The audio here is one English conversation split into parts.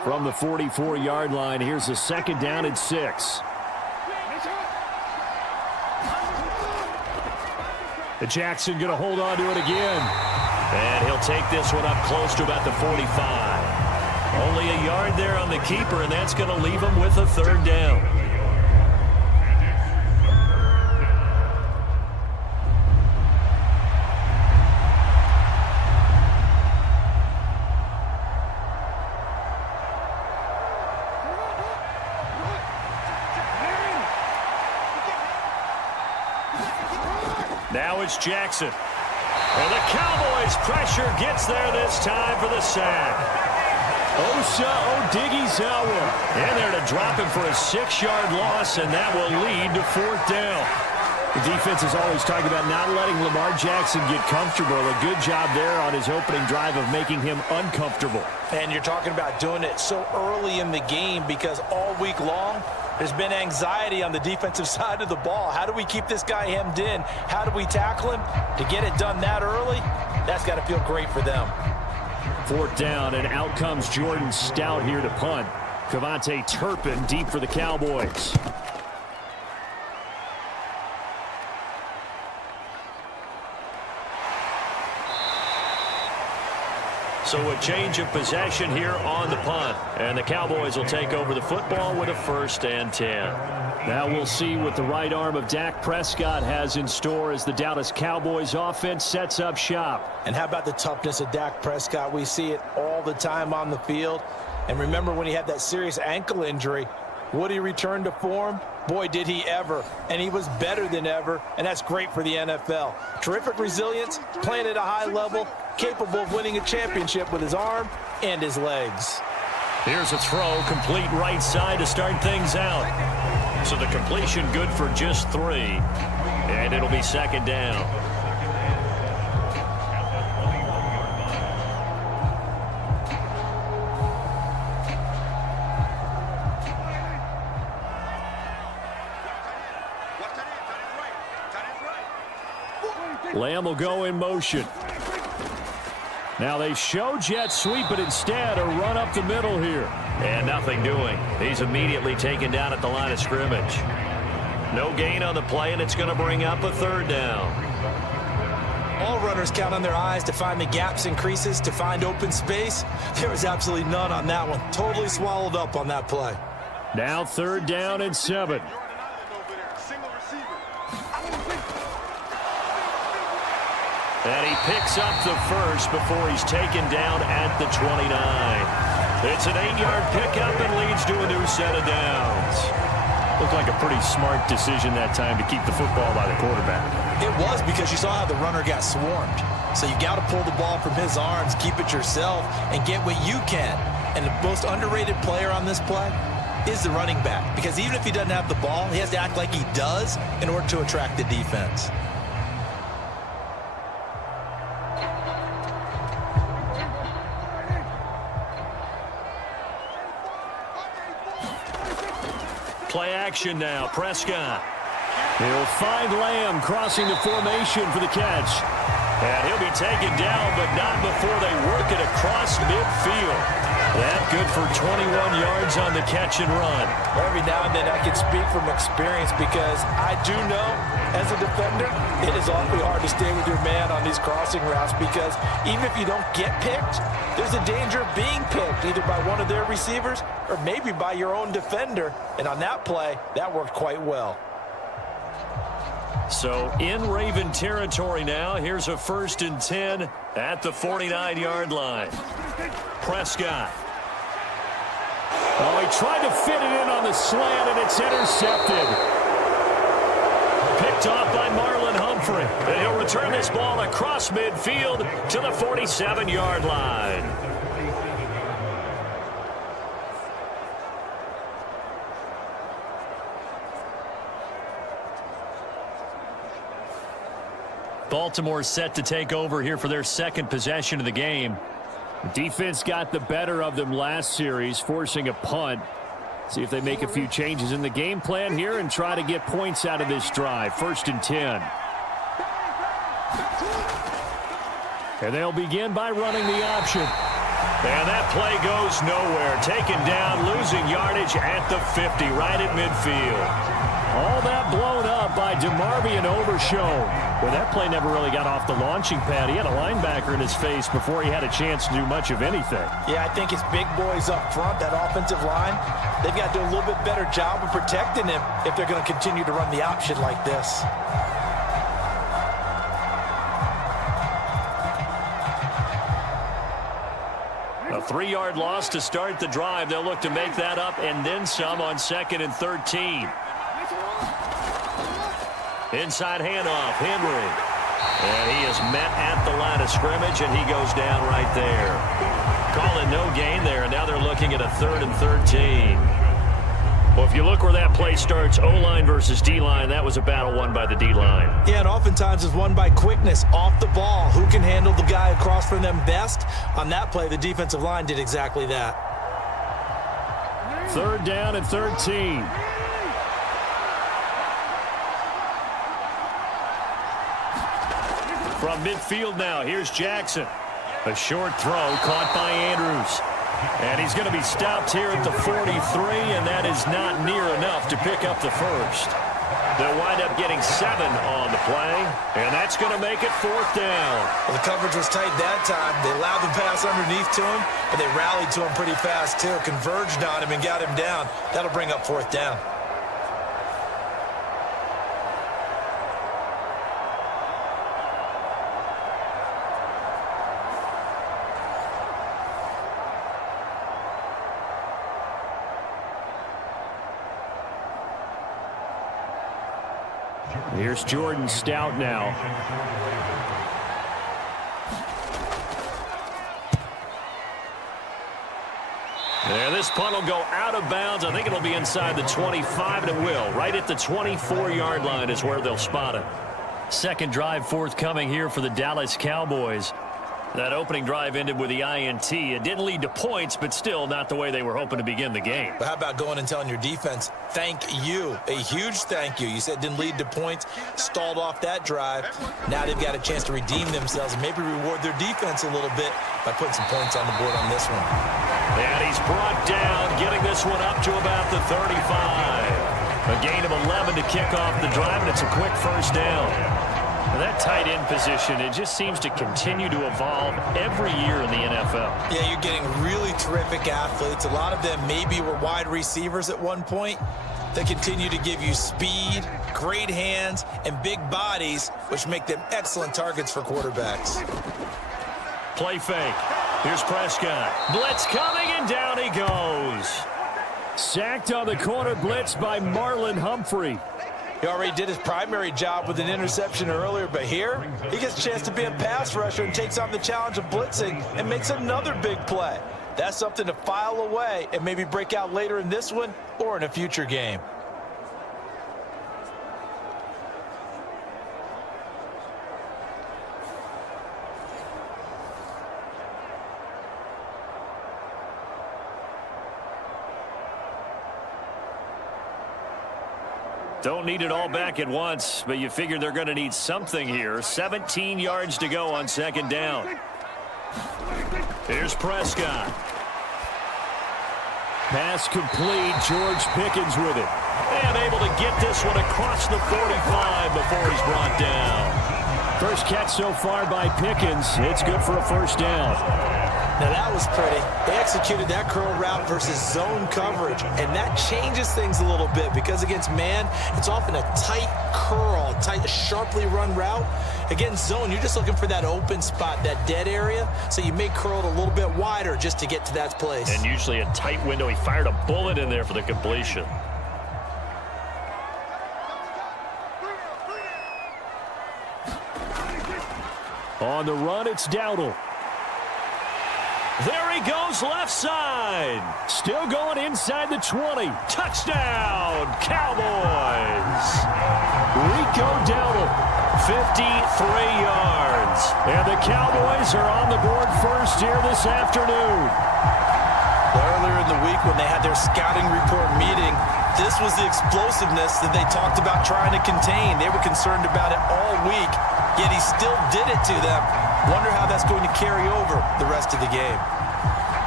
From the 44-yard line, here's a 2nd down and 6. And Jackson going to hold on to it again. And he'll take this one up close to about the 45. Only a yard there on the keeper, and that's going to leave him with a 3rd down. Now it's Jackson. And the Cowboys pressure gets there this time for the sack. Osa Odighizuwa in there to drop him for a 6-yard loss, and that will lead to 4th down. The defense is always talking about not letting Lamar Jackson get comfortable. A good job there on his opening drive of making him uncomfortable. And you're talking about doing it so early in the game because all week long, there's been anxiety on the defensive side of the ball. How do we keep this guy hemmed in? How do we tackle him? To get it done that early, that's got to feel great for them. 4th down, and out comes Jordan Stout here to punt. Cavante Turpin deep for the Cowboys. So a change of possession here on the punt. And the Cowboys will take over the football with a 1st and 10. Now we'll see what the right arm of Dak Prescott has in store as the Dallas Cowboys offense sets up shop. And how about the toughness of Dak Prescott? We see it all the time on the field. And remember when he had that serious ankle injury, would he return to form? Boy, did he ever. And he was better than ever, and that's great for the NFL. Terrific resilience, playing at a high level, capable of winning a championship with his arm and his legs. Here's a throw, complete right side to start things out. So the completion good for just 3. And it'll be 2nd down. Lamb will go in motion. Now they show jet sweep, but instead a run up the middle here. And nothing doing. He's immediately taken down at the line of scrimmage. No gain on the play, and it's going to bring up a 3rd down. All runners count on their eyes to find the gaps and creases, to find open space. There was absolutely none on that one. Totally swallowed up on that play. Now 3rd down and 7. And he picks up the 1st before he's taken down at the 29. It's an 8-yard pickup and leads to a new set of downs. Looked like a pretty smart decision that time to keep the football by the quarterback. It was, because you saw how the runner got swarmed. So you got to pull the ball from his arms, keep it yourself, and get what you can. And the most underrated player on this play is the running back. Because even if he doesn't have the ball, he has to act like he does in order to attract the defense. Play action now. Prescott. He'll find Lamb crossing the formation for the catch. And he'll be taken down, but not before they work it across midfield. That good for 21 yards on the catch and run. Every now and then I can speak from experience, because I do know as a defender it is awfully hard to stay with your man on these crossing routes, because even if you don't get picked, there's a danger of being picked either by one of their receivers or maybe by your own defender. And on that play, that worked quite well. So in Raven territory now. Here's a 1st and 10 at the 49-yard line. Prescott. Oh, he tried to fit it in on the slant, and it's intercepted. Picked off by Marlon Humphrey. And he'll return this ball across midfield to the 47-yard line. Baltimore set to take over here for their 2nd possession of the game. The defense got the better of them last series, forcing a punt. See if they make a few changes in the game plan here and try to get points out of this drive. 1st and 10. And they'll begin by running the option. And that play goes nowhere. Taken down, losing yardage at the 50, right at midfield. All that blown up by DeMarvion Overshown. Well, that play never really got off the launching pad. He had a linebacker in his face before he had a chance to do much of anything. Yeah, I think his big boys up front, that offensive line, they've got to do a little bit better job of protecting him if they're going to continue to run the option like this. A 3-yard loss to start the drive. They'll look to make that up and then some on 2nd and 13. Inside handoff, Henry. And he is met at the line of scrimmage, and he goes down right there. Calling no gain there, and now they're looking at a 3rd and 13. Well, if you look where that play starts, O-line versus D-line, that was a battle won by the D-line. Yeah, and oftentimes it's won by quickness, off the ball. Who can handle the guy across from them best? On that play, the defensive line did exactly that. 3rd down and 13. From midfield now, here's Jackson. A short throw caught by Andrews. And he's going to be stopped here at the 43, and that is not near enough to pick up the first. They'll wind up getting 7 on the play, and that's going to make it 4th down. Well, the coverage was tight that time. They allowed the pass underneath to him, but they rallied to him pretty fast, too. Converged on him and got him down. That'll bring up 4th down. Here's Jordan Stout now. And this punt will go out of bounds. I think it'll be inside the 25, and it will. Right at the 24-yard line is where they'll spot it. Second drive forthcoming here for the Dallas Cowboys. That opening drive ended with the INT. It didn't lead to points, but still not the way they were hoping to begin the game. But how about going and telling your defense, thank you, a huge thank you. You said it didn't lead to points, stalled off that drive. Now they've got a chance to redeem themselves and maybe reward their defense a little bit by putting some points on the board on this one. And he's brought down, getting this one up to about the 35. A gain of 11 to kick off the drive, and it's a quick first down. That tight end position, it just seems to continue to evolve every year in the NFL. Yeah, you're getting really terrific athletes. A lot of them maybe were wide receivers at one point. They continue to give you speed, great hands, and big bodies, which make them excellent targets for quarterbacks. Play fake. Here's Prescott. Blitz coming, and down he goes. Sacked on the corner blitz by Marlon Humphrey. He already did his primary job with an interception earlier, but here he gets a chance to be a pass rusher and takes on the challenge of blitzing and makes another big play. That's something to file away and maybe break out later in this one or in a future game. Don't need it all back at once, but you figure they're going to need something here. 17 yards to go on 2nd down. Here's Prescott. Pass complete. George Pickens with it. And able to get this one across the 45 before he's brought down. First catch so far by Pickens. It's good for a first down. Now that was pretty. They executed that curl route versus zone coverage, and that changes things a little bit because against man, it's often a tight curl, tight, sharply run route. Against zone, you're just looking for that open spot, that dead area, so you may curl it a little bit wider just to get to that place. And usually a tight window. He fired a bullet in there for the completion. On the run, it's Dowdle. There he goes, left side. Still going inside the 20. Touchdown, Cowboys. Rico Dowdle, 53 yards. And the Cowboys are on the board first here this afternoon. Earlier in the week when they had their scouting report meeting, this was the explosiveness that they talked about trying to contain. They were concerned about it all week, yet he still did it to them. Wonder how that's going to carry over the rest of the game.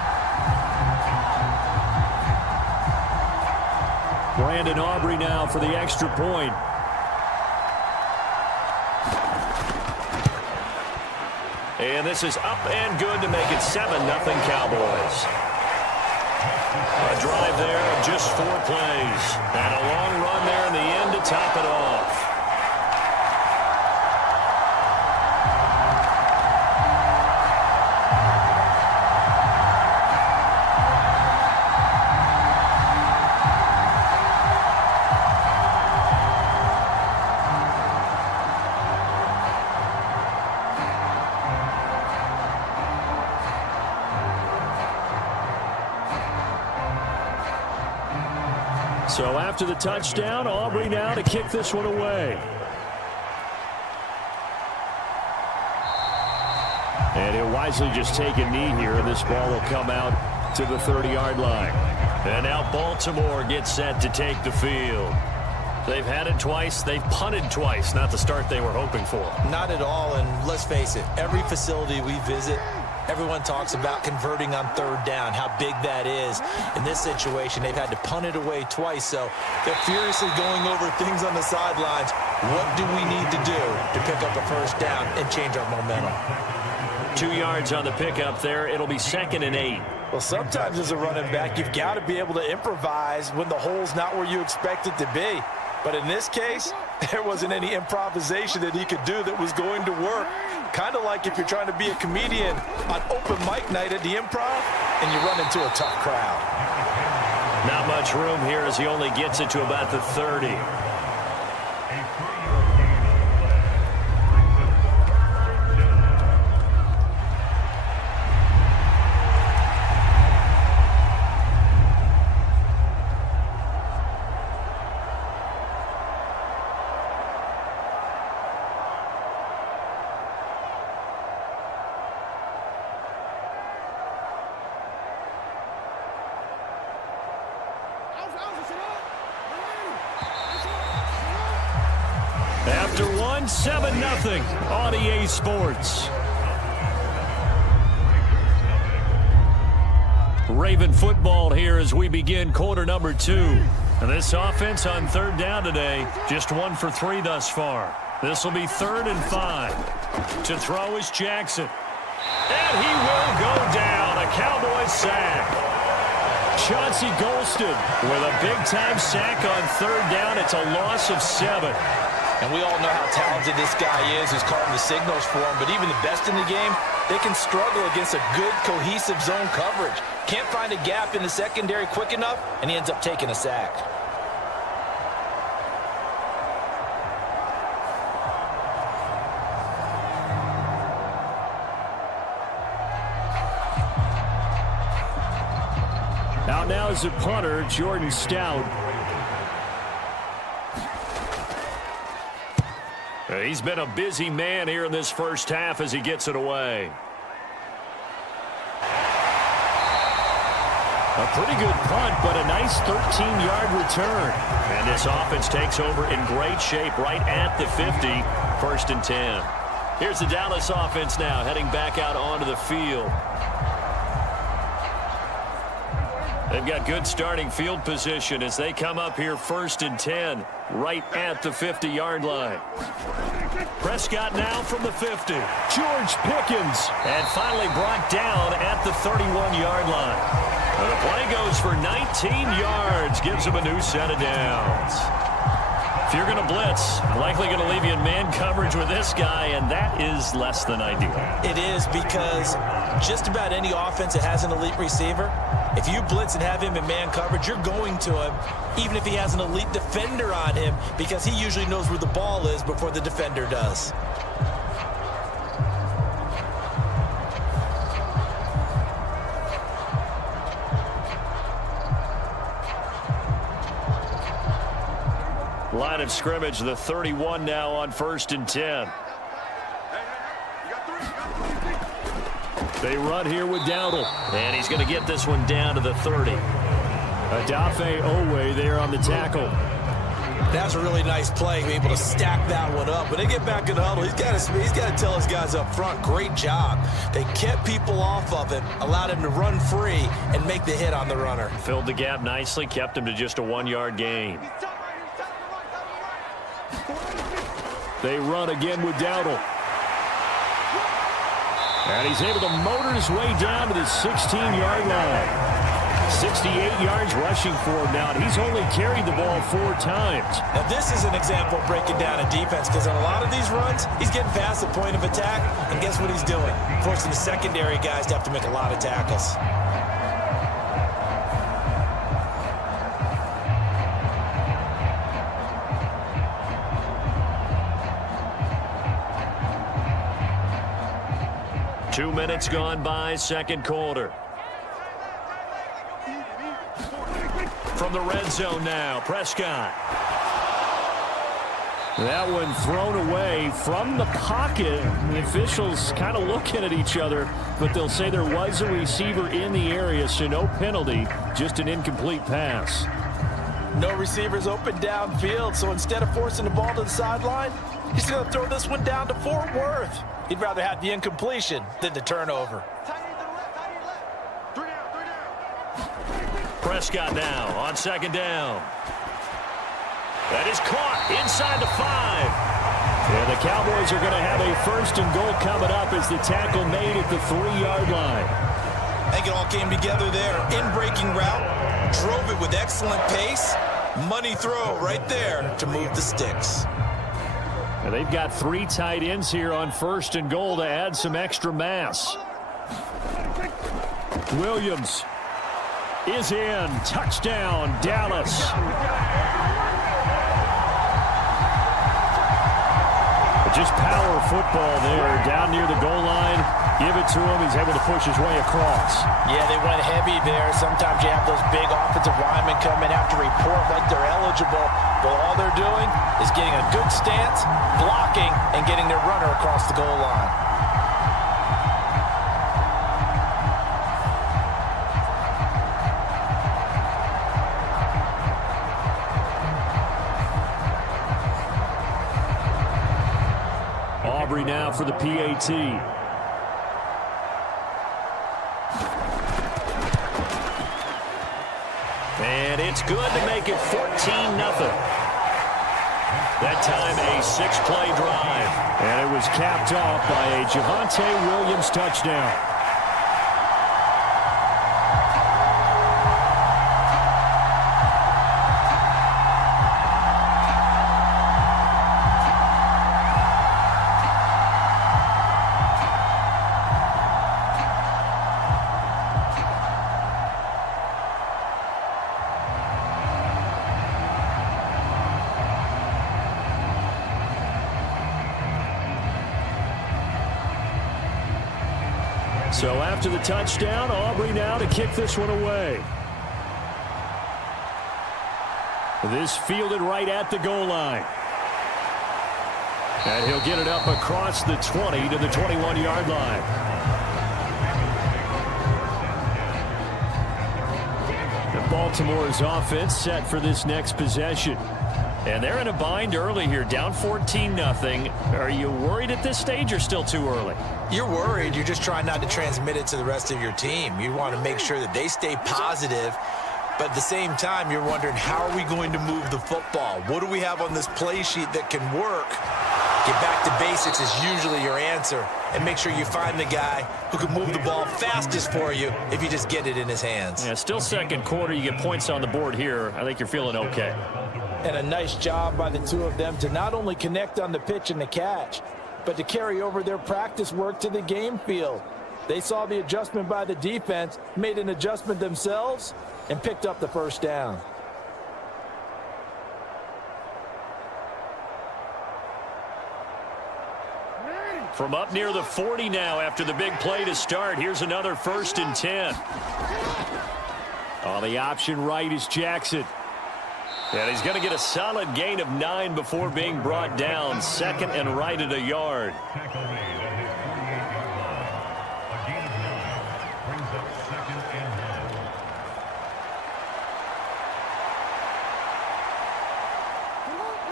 Brandon Aubrey now for the extra point. And this is up and good to make it 7-0 Cowboys. A drive there of just 4 plays. And a long run there in the end to top it off. So after the touchdown, Aubrey now to kick this one away. And he'll wisely just take a knee here, and this ball will come out to the 30-yard line. And now Baltimore gets set to take the field. They've had it twice. They've punted twice. Not the start they were hoping for. Not at all, and let's face it, every facility we visit, everyone talks about converting on 3rd down, how big that is. In this situation, they've had to punt it away twice, so they're furiously going over things on the sidelines. What do we need to do to pick up a 1st down and change our momentum? 2 yards on the pickup there. It'll be 2nd and 8. Well, sometimes as a running back, you've got to be able to improvise when the hole's not where you expect it to be. But in this case, there wasn't any improvisation that he could do that was going to work. Kind of like if you're trying to be a comedian on open mic night at the Improv and you run into a tough crowd. Not much room here as he only gets it to about the 30. After one, 7-0 on EA Sports. Raven football here as we begin quarter number 2. And this offense on 3rd down today, just 1 for 3 thus far. This will be 3rd and 5. To throw is Jackson. And he will go down. A Cowboys sack. Chauncey Golston with a big-time sack on 3rd down. It's a loss of 7. And we all know how talented this guy is who's calling the signals for him. But even the best in the game, they can struggle against a good, cohesive zone coverage. Can't find a gap in the secondary quick enough, and he ends up taking a sack. Out now is the punter, Jordan Stout. He's been a busy man here in this first half as he gets it away. A pretty good punt, but a nice 13-yard return. And this offense takes over in great shape right at the 50, 1st and 10. Here's the Dallas offense now heading back out onto the field. They've got good starting field position as they come up here 1st and 10 right at the 50-yard line. Prescott now from the 50. George Pickens. And finally brought down at the 31-yard line. And the play goes for 19 yards. Gives him a new set of downs. If you're going to blitz, likely going to leave you in man coverage with this guy, and that is less than ideal. It is, because just about any offense that has an elite receiver, if you blitz and have him in man coverage, you're going to him, even if he has an elite defender on him, because he usually knows where the ball is before the defender does. Line of scrimmage, the 31 now on 1st and 10. They run here with Dowdle. And he's going to get this one down to the 30. Adafe Owe there on the tackle. That's a really nice play, being able to stack that one up. When they get back in the huddle, he's got to tell his guys up front, great job. They kept people off of him, allowed him to run free and make the hit on the runner. Filled the gap nicely, kept him to just a 1-yard gain. They run again with Dowdle. And he's able to motor his way down to the 16-yard line. 68 yards rushing for him now, and he's only carried the ball 4 times. Now, this is an example of breaking down a defense, because on a lot of these runs, he's getting past the point of attack, and guess what he's doing? Forcing the secondary guys to have to make a lot of tackles. Two minutes gone by, second quarter. From the red zone now, Prescott. That one thrown away from the pocket. The officials kind of looking at each other, but they'll say there was a receiver in the area, so no penalty, just an incomplete pass. No receivers open downfield, so instead of forcing the ball to the sideline, he's going to throw this one down to Fort Worth. He'd rather have the incompletion than the turnover. Prescott now on second down. That is caught inside the 5. And the Cowboys are going to have a first and goal coming up as the tackle made at the 3-yard line. I think it all came together there. In-breaking route, drove it with excellent pace. Money throw right there to move the sticks. And they've got 3 tight ends here on first and goal to add some extra mass. Williams is in. Touchdown, Dallas. Just power football there down near the goal line. Give it to him. He's able to push his way across. Yeah, they went heavy there. Sometimes you have those big offensive linemen come in, have to report like they're eligible. But all they're doing is getting a good stance, blocking, and getting their runner across the goal line. Aubrey now for the PAT. And it's good to make it 14-0. That time a 6-play drive. And it was capped off by a Javonte Williams touchdown. So after the touchdown, Aubrey now to kick this one away. This fielded right at the goal line. And he'll get it up across the 20 to the 21-yard line. And Baltimore's offense set for this next possession. And they're in a bind early here, down 14-0. Are you worried at this stage or still too early? You're worried. You're just trying not to transmit it to the rest of your team. You want to make sure that they stay positive. But at the same time, you're wondering, how are we going to move the football? What do we have on this play sheet that can work? Get back to basics is usually your answer. And make sure you find the guy who can move the ball fastest for you if you just get it in his hands. Yeah, still second quarter. You get points on the board here. I think you're feeling okay. And a nice job by the two of them to not only connect on the pitch and the catch, but to carry over their practice work to the game field. They saw the adjustment by the defense, made an adjustment themselves, and picked up the first down. From up near the 40 now after the big play to start. Here's another 1st and 10. On the option right is Jackson. And he's going to get a solid gain of 9 before being brought down. 2nd and right at a yard.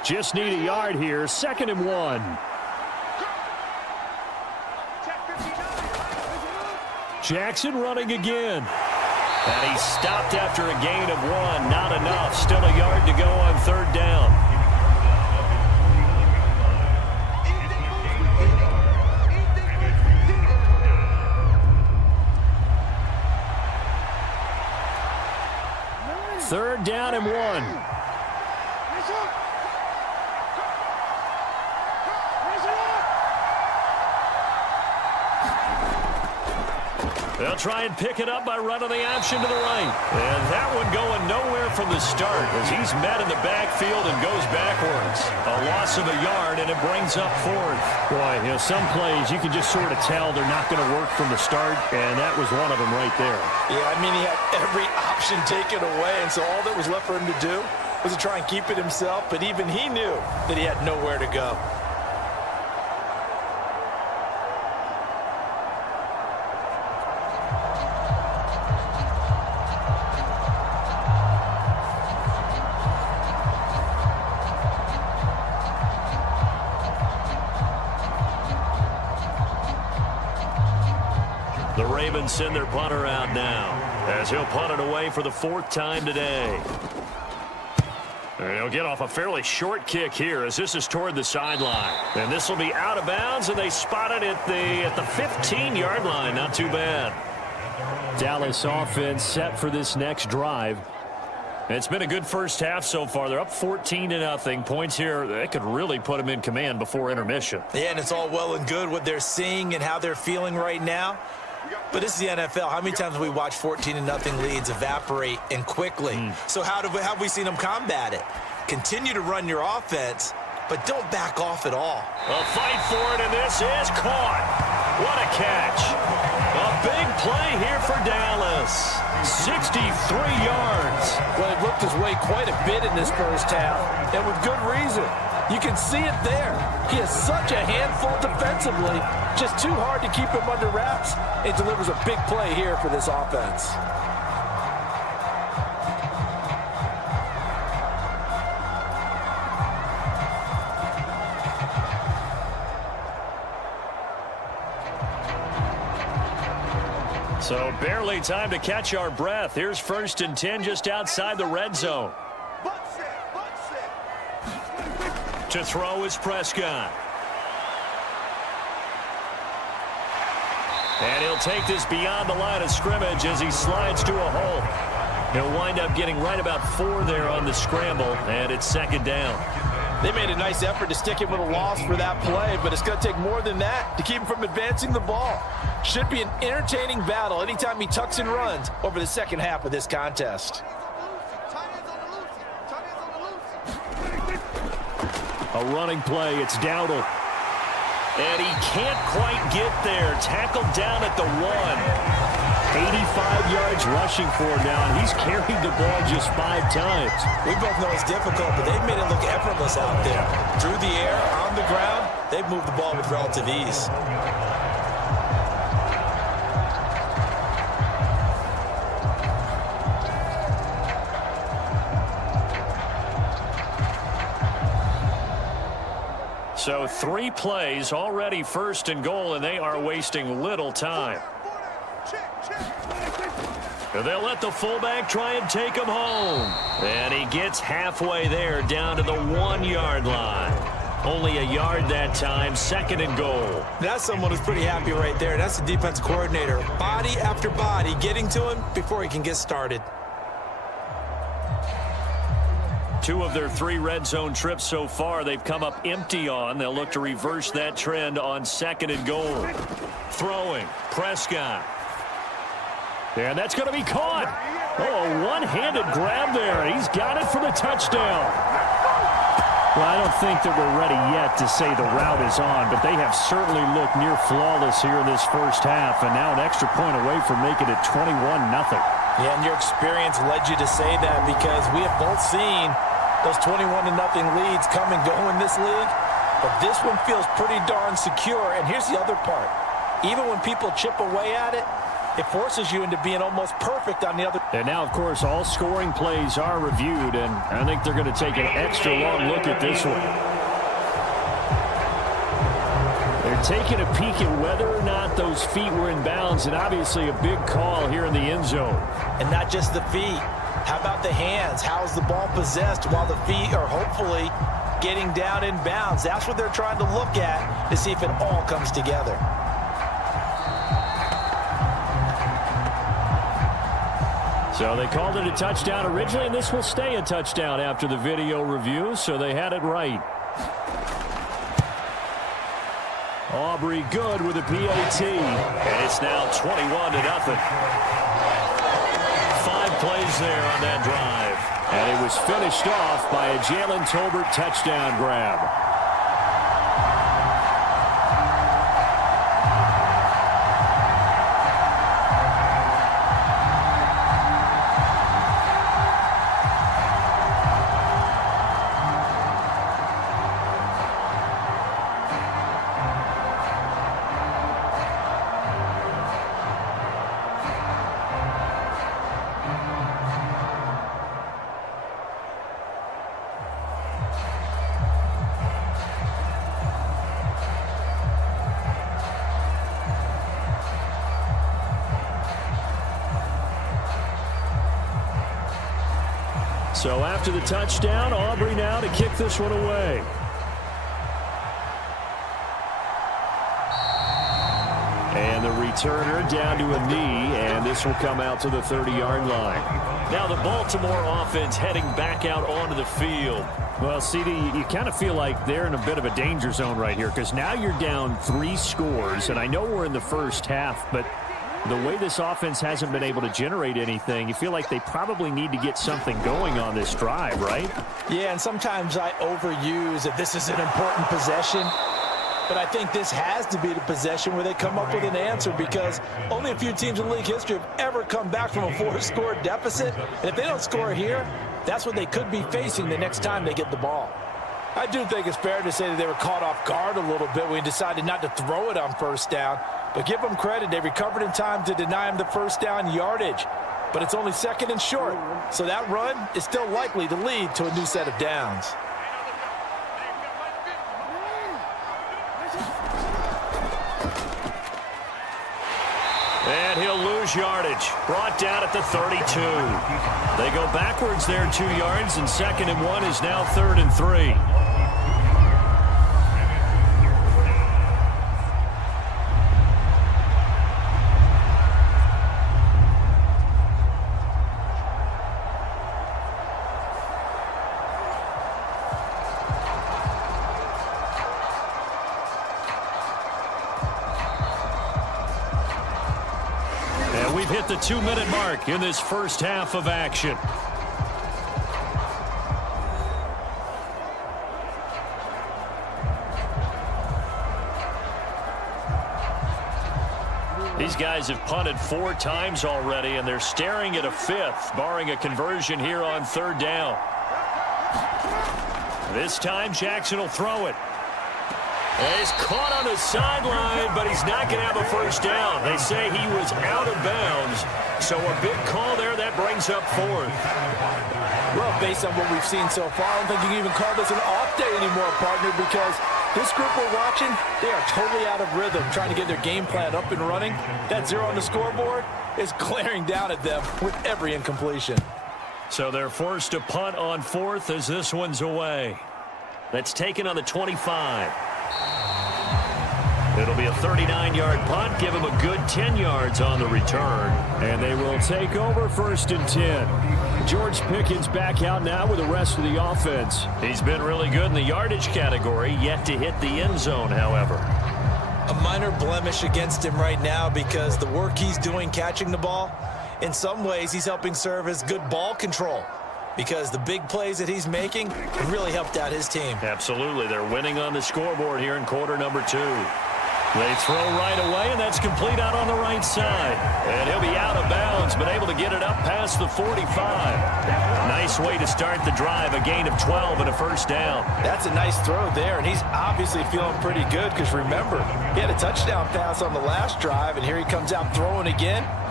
Just need a yard here. 2nd and 1. Jackson running again. And he stopped after a gain of 1. Not enough. Still a yard to go on 3rd down. Third down and 1. They'll try and pick it up by running the option to the right. And that one going nowhere from the start as he's met in the backfield and goes backwards. A loss of a yard, and it brings up 4th. Boy, some plays you can just sort of tell they're not going to work from the start, and that was one of them right there. Yeah, I mean, he had every option taken away, and so all that was left for him to do was to try and keep it himself, but even he knew that he had nowhere to go. The Ravens send their punter out now as he'll punt it away for the 4th time today. And he'll get off a fairly short kick here as this is toward the sideline. And this will be out of bounds, and they spot it at the 15-yard line. Not too bad. Dallas offense set for this next drive. It's been a good first half so far. They're up 14-0. Points here, that could really put them in command before intermission. Yeah, and it's all well and good what they're seeing and how they're feeling right now. But this is the NFL. How many times have we watched 14-0 leads evaporate and quickly? So how have we seen them combat it? Continue to run your offense, but don't back off at all. A fight for it, and this is caught. What a catch. A big play here for Dallas. 63 yards. Well, it worked his way quite a bit in this first half, and with good reason. You can see it there. He has such a handful defensively, just too hard to keep him under wraps. It delivers a big play here for this offense. So barely time to catch our breath. Here's 1st and 10 just outside the red zone. To throw is Prescott. And he'll take this beyond the line of scrimmage as he slides to a hole. He'll wind up getting right about 4 there on the scramble, and it's 2nd down. They made a nice effort to stick him with a loss for that play, but it's going to take more than that to keep him from advancing the ball. Should be an entertaining battle anytime he tucks and runs over the second half of this contest. A running play, it's Dowdle. And he can't quite get there. Tackled down at the 1. 85 yards rushing for him now, and he's carried the ball just 5 times. We both know it's difficult, but they've made it look effortless out there. Through the air, on the ground, they've moved the ball with relative ease. So 3 plays, already 1st and goal, and they are wasting little time. They'll let the fullback try and take him home. And he gets halfway there, down to the 1-yard line. Only a yard that time, 2nd and goal. That's someone who's pretty happy right there. That's the defense coordinator. Body after body getting to him before he can get started. 2 of their 3 red zone trips so far, they've come up empty on. They'll look to reverse that trend on 2nd and goal. Throwing, Prescott. And that's going to be caught. Oh, a one-handed grab there. He's got it for the touchdown. Well, I don't think that we're ready yet to say the route is on, but they have certainly looked near flawless here in this first half, and now an extra point away from making it 21-0. Yeah, and your experience led you to say that because we have both seen those 21-0 leads come and go in this league. But this one feels pretty darn secure. And here's the other part. Even when people chip away at it, it forces you into being almost perfect on the other. And now, of course, all scoring plays are reviewed, and I think they're going to take an extra long look at this one. They're taking a peek at whether or not those feet were in bounds, and obviously a big call here in the end zone. And not just the feet. How about the hands? How's the ball possessed while the feet are hopefully getting down in bounds? That's what they're trying to look at to see if it all comes together. So they called it a touchdown originally, and this will stay a touchdown after the video review, so they had it right. Aubrey good with a PAT. And it's now 21-0. 5 plays there on that drive. And it was finished off by a Jalen Tolbert touchdown grab. So after the touchdown, Aubrey now to kick this one away. And the returner down to a knee, and this will come out to the 30-yard line. Now the Baltimore offense heading back out onto the field. Well, CD, you kind of feel like they're in a bit of a danger zone right here because now you're down 3 scores, and I know we're in the first half, but the way this offense hasn't been able to generate anything, you feel like they probably need to get something going on this drive, right? Yeah, and sometimes I overuse that this is an important possession. But I think this has to be the possession where they come up with an answer because only a few teams in league history have ever come back from a 4-score deficit. And if they don't score here, that's what they could be facing the next time they get the ball. I do think it's fair to say that they were caught off guard a little bit when we decided not to throw it on first down. But give them credit. They recovered in time to deny him the first down yardage. But it's only second and short. So that run is still likely to lead to a new set of downs. And he'll lose yardage. Brought down at the 32. They go backwards there 2 yards, and 2nd and 1 is now 3rd and 3. We've hit the 2-minute mark in this first half of action. These guys have punted 4 times already, and they're staring at a 5th, barring a conversion here on 3rd down. This time, Jackson will throw it. He's caught on the sideline, but he's not going to have a first down. They say he was out of bounds, so a big call there that brings up 4th. Well, based on what we've seen so far, I don't think you can even call this an off day anymore, partner, because this group we're watching, they are totally out of rhythm, trying to get their game plan up and running. That 0 on the scoreboard is glaring down at them with every incompletion. So they're forced to punt on 4th as this one's away. That's taken on the 25. It'll be a 39-yard punt, give him a good 10 yards on the return. And they will take over 1st and 10. George Pickens back out now with the rest of the offense. He's been really good in the yardage category, yet to hit the end zone, however. A minor blemish against him right now because the work he's doing catching the ball, in some ways he's helping serve as good ball control because the big plays that he's making have really helped out his team. Absolutely. They're winning on the scoreboard here in quarter number 2. They throw right away, and that's complete out on the right side. And he'll be out of bounds, but able to get it up past the 45. Nice way to start the drive, a gain of 12 and a first down. That's a nice throw there, and he's obviously feeling pretty good because, remember, he had a touchdown pass on the last drive, and here he comes out throwing again.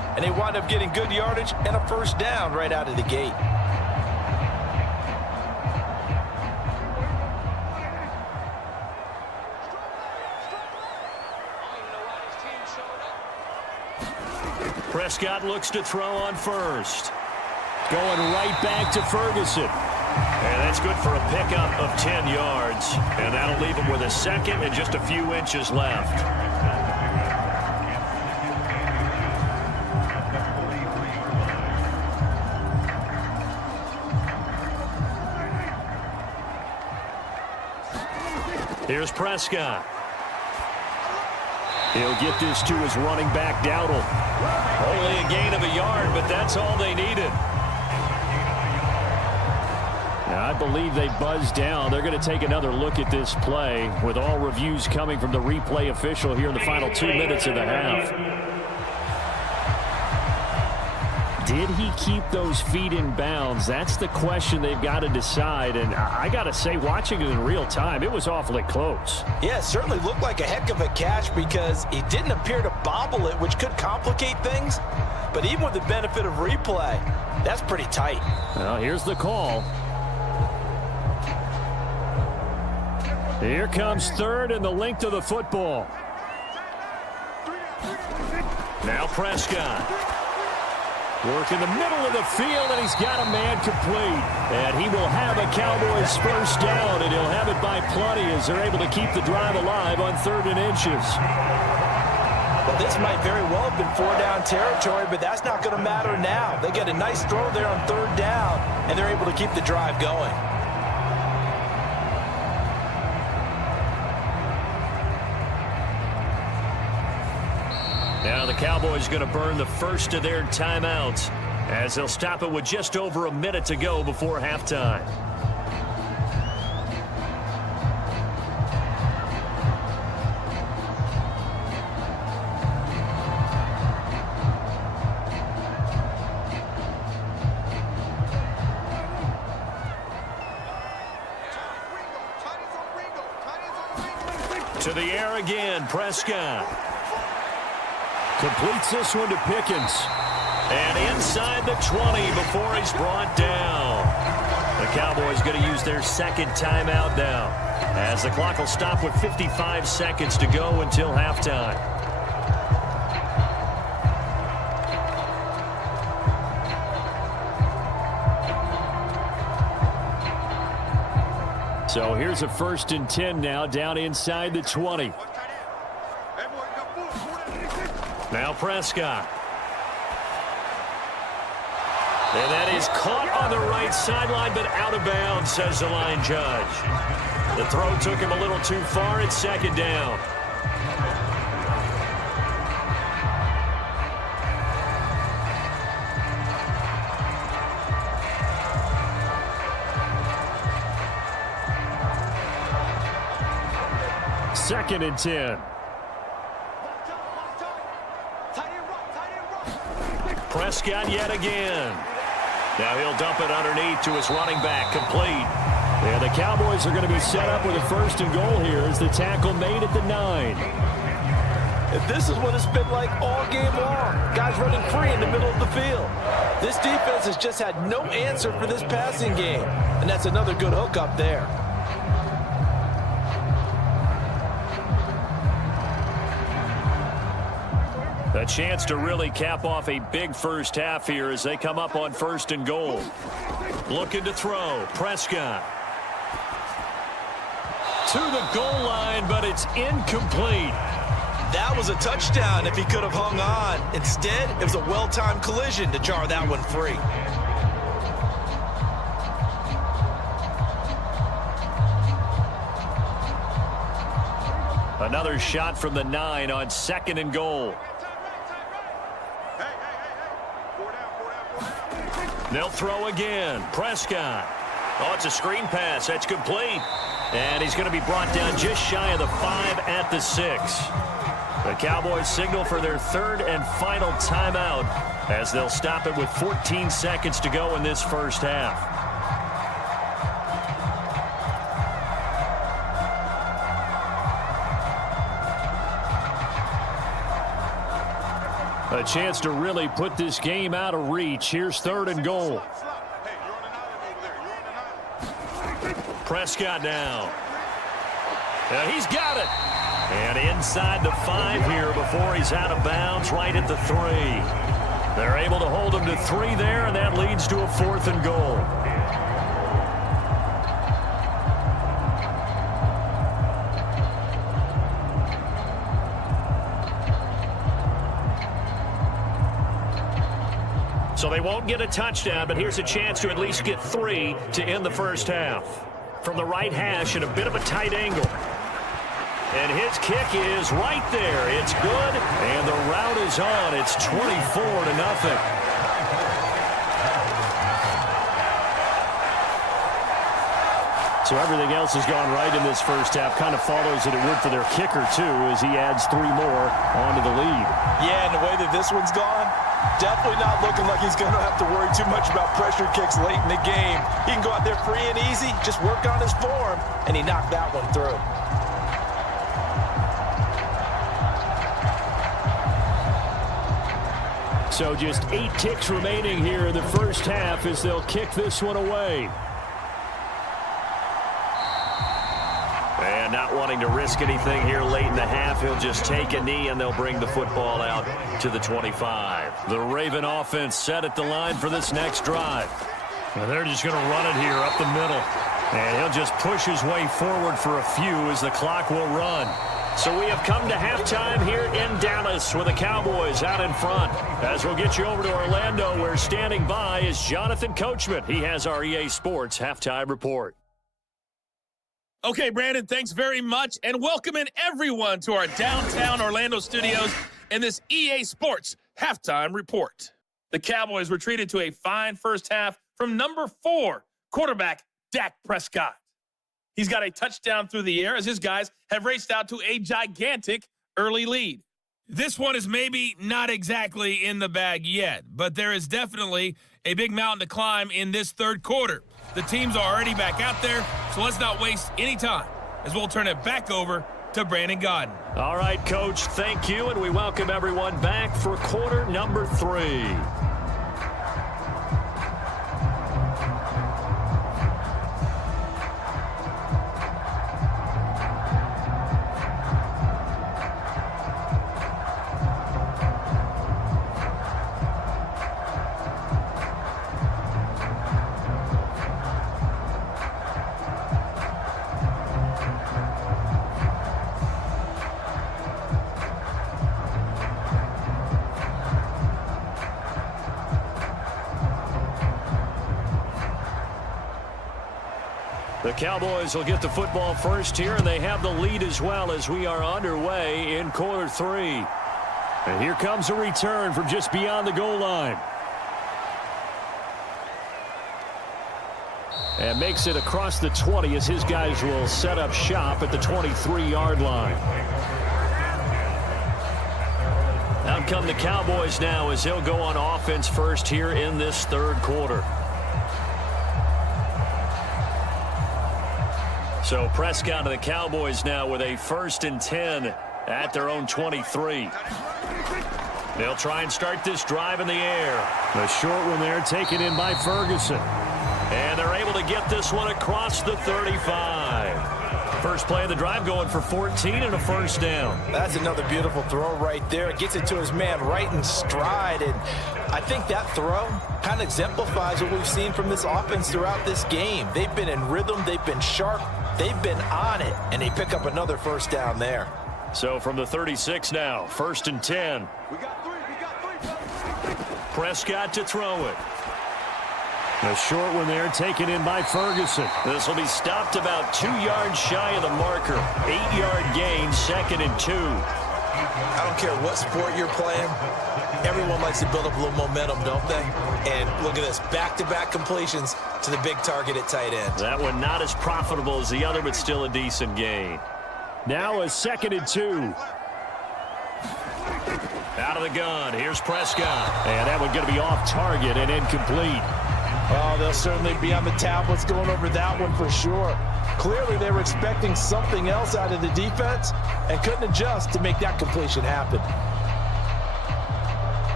and they wind up getting good yardage and a first down right out of the gate. Prescott looks to throw on first. Going right back to Ferguson. And that's good for a pickup of 10 yards. And that'll leave him with a second and just a few inches left. Here's Prescott. He'll get this to his running back, Dowdle. Only a gain of a yard, but that's all they needed. Now, I believe they buzzed down. They're going to take another look at this play with all reviews coming from the replay official here in the final 2 minutes of the half. Did he keep those feet in bounds? That's the question they've got to decide. And I got to say, watching it in real time, it was awfully close. Yeah, it certainly looked like a heck of a catch because he didn't appear to bobble it, which could complicate things. But even with the benefit of replay, that's pretty tight. Well, here's the call. Here comes third and the length of the football. Now Prescott. Work in the middle of the field, and he's got a man complete. And he will have a Cowboys first down, and he'll have it by plenty as they're able to keep the drive alive on 3rd and inches. Well, this might very well have been 4-down territory, but that's not going to matter now. They get a nice throw there on 3rd down, and they're able to keep the drive going. Now the Cowboys going to burn the first of their timeouts as they'll stop it with just over a minute to go before halftime. To the air again, Prescott. Completes this one to Pickens. And inside the 20 before he's brought down. The Cowboys going to use their second timeout now, as the clock will stop with 55 seconds to go until halftime. So here's a 1st and 10 now, down inside the 20. Now Prescott. And that is caught on the right sideline, but out of bounds, says the line judge. The throw took him a little too far. It's 2nd down. Second and 10. Prescott yet again. Now he'll dump it underneath to his running back, complete. Yeah, the Cowboys are going to be set up with a 1st and goal here as the tackle made at the 9. If this is what it's been like all game long, guys running free in the middle of the field. This defense has just had no answer for this passing game, and that's another good hook up there. A chance to really cap off a big first half here as they come up on 1st and goal. Looking to throw. Prescott. To the goal line, but it's incomplete. That was a touchdown if he could have hung on. Instead, it was a well-timed collision to jar that one free. Another shot from the 9 on 2nd and goal. They'll throw again. Prescott. Oh, it's a screen pass. That's complete. And he's going to be brought down just shy of the 5 at the 6. The Cowboys signal for their 3rd and final timeout as they'll stop it with 14 seconds to go in this first half. A chance to really put this game out of reach. Here's 3rd and goal. Prescott now. He's got it. And inside the 5 here before he's out of bounds, right at the 3. They're able to hold him to 3 there, and that leads to a 4th and goal. So they won't get a touchdown, but here's a chance to at least get 3 to end the first half. From the right hash at a bit of a tight angle. And his kick is right there. It's good, and the route is on. It's 24-0. So everything else has gone right in this first half. Kind of follows that it would for their kicker, too, as he adds 3 more onto the lead. Yeah, and the way that this one's gone, definitely not looking like he's going to have to worry too much about pressure kicks late in the game. He can go out there free and easy, just work on his form, and he knocked that one through. So just 8 ticks remaining here in the first half as they'll kick this one away. And not wanting to risk anything here late in the half, he'll just take a knee, and they'll bring the football out to the 25. The Raven offense set at the line for this next drive. And they're just going to run it here up the middle. And he'll just push his way forward for a few as the clock will run. So we have come to halftime here in Dallas with the Cowboys out in front. As we'll get you over to Orlando, where standing by is Jonathan Coachman. He has our EA Sports halftime report. Okay, Brandon, thanks very much, and welcome in everyone to our downtown Orlando studios in this EA Sports halftime report. The Cowboys were treated to a fine first half from number 4, quarterback Dak Prescott. He's got a touchdown through the air as his guys have raced out to a gigantic early lead. This one is maybe not exactly in the bag yet, but there is definitely a big mountain to climb in this third quarter. The teams are already back out there, so let's not waste any time as we'll turn it back over to Brandon Godden. All right, Coach, thank you, and we welcome everyone back for quarter number 3. The Cowboys will get the football first here, and they have the lead as well as we are underway in quarter 3. And here comes a return from just beyond the goal line. And makes it across the 20 as his guys will set up shop at the 23-yard line. Out come the Cowboys now as they'll go on offense first here in this third quarter. So Prescott of the Cowboys now with a 1st and 10 at their own 23. They'll try and start this drive in the air. A short one there taken in by Ferguson. And they're able to get this one across the 35. First play of the drive going for 14 and a first down. That's another beautiful throw right there. It gets it to his man right in stride. And I think that throw kind of exemplifies what we've seen from this offense throughout this game. They've been in rhythm. They've been sharp. They've been on it. And they pick up another first down there. So from the 36 now, 1st and 10. Prescott to throw it. A short one there taken in by Ferguson. This will be stopped about 2 yards shy of the marker. 8-yard gain, 2nd and 2. I don't care what sport you're playing. Everyone likes to build up a little momentum, don't they? And look at this, back-to-back completions to the big target at tight end. That one not as profitable as the other, but still a decent gain. Now a 2nd and 2. Out of the gun, here's Prescott. And that one going to be off target and incomplete. Oh, they'll certainly be on the tablets going over that one for sure. Clearly, they were expecting something else out of the defense and couldn't adjust to make that completion happen.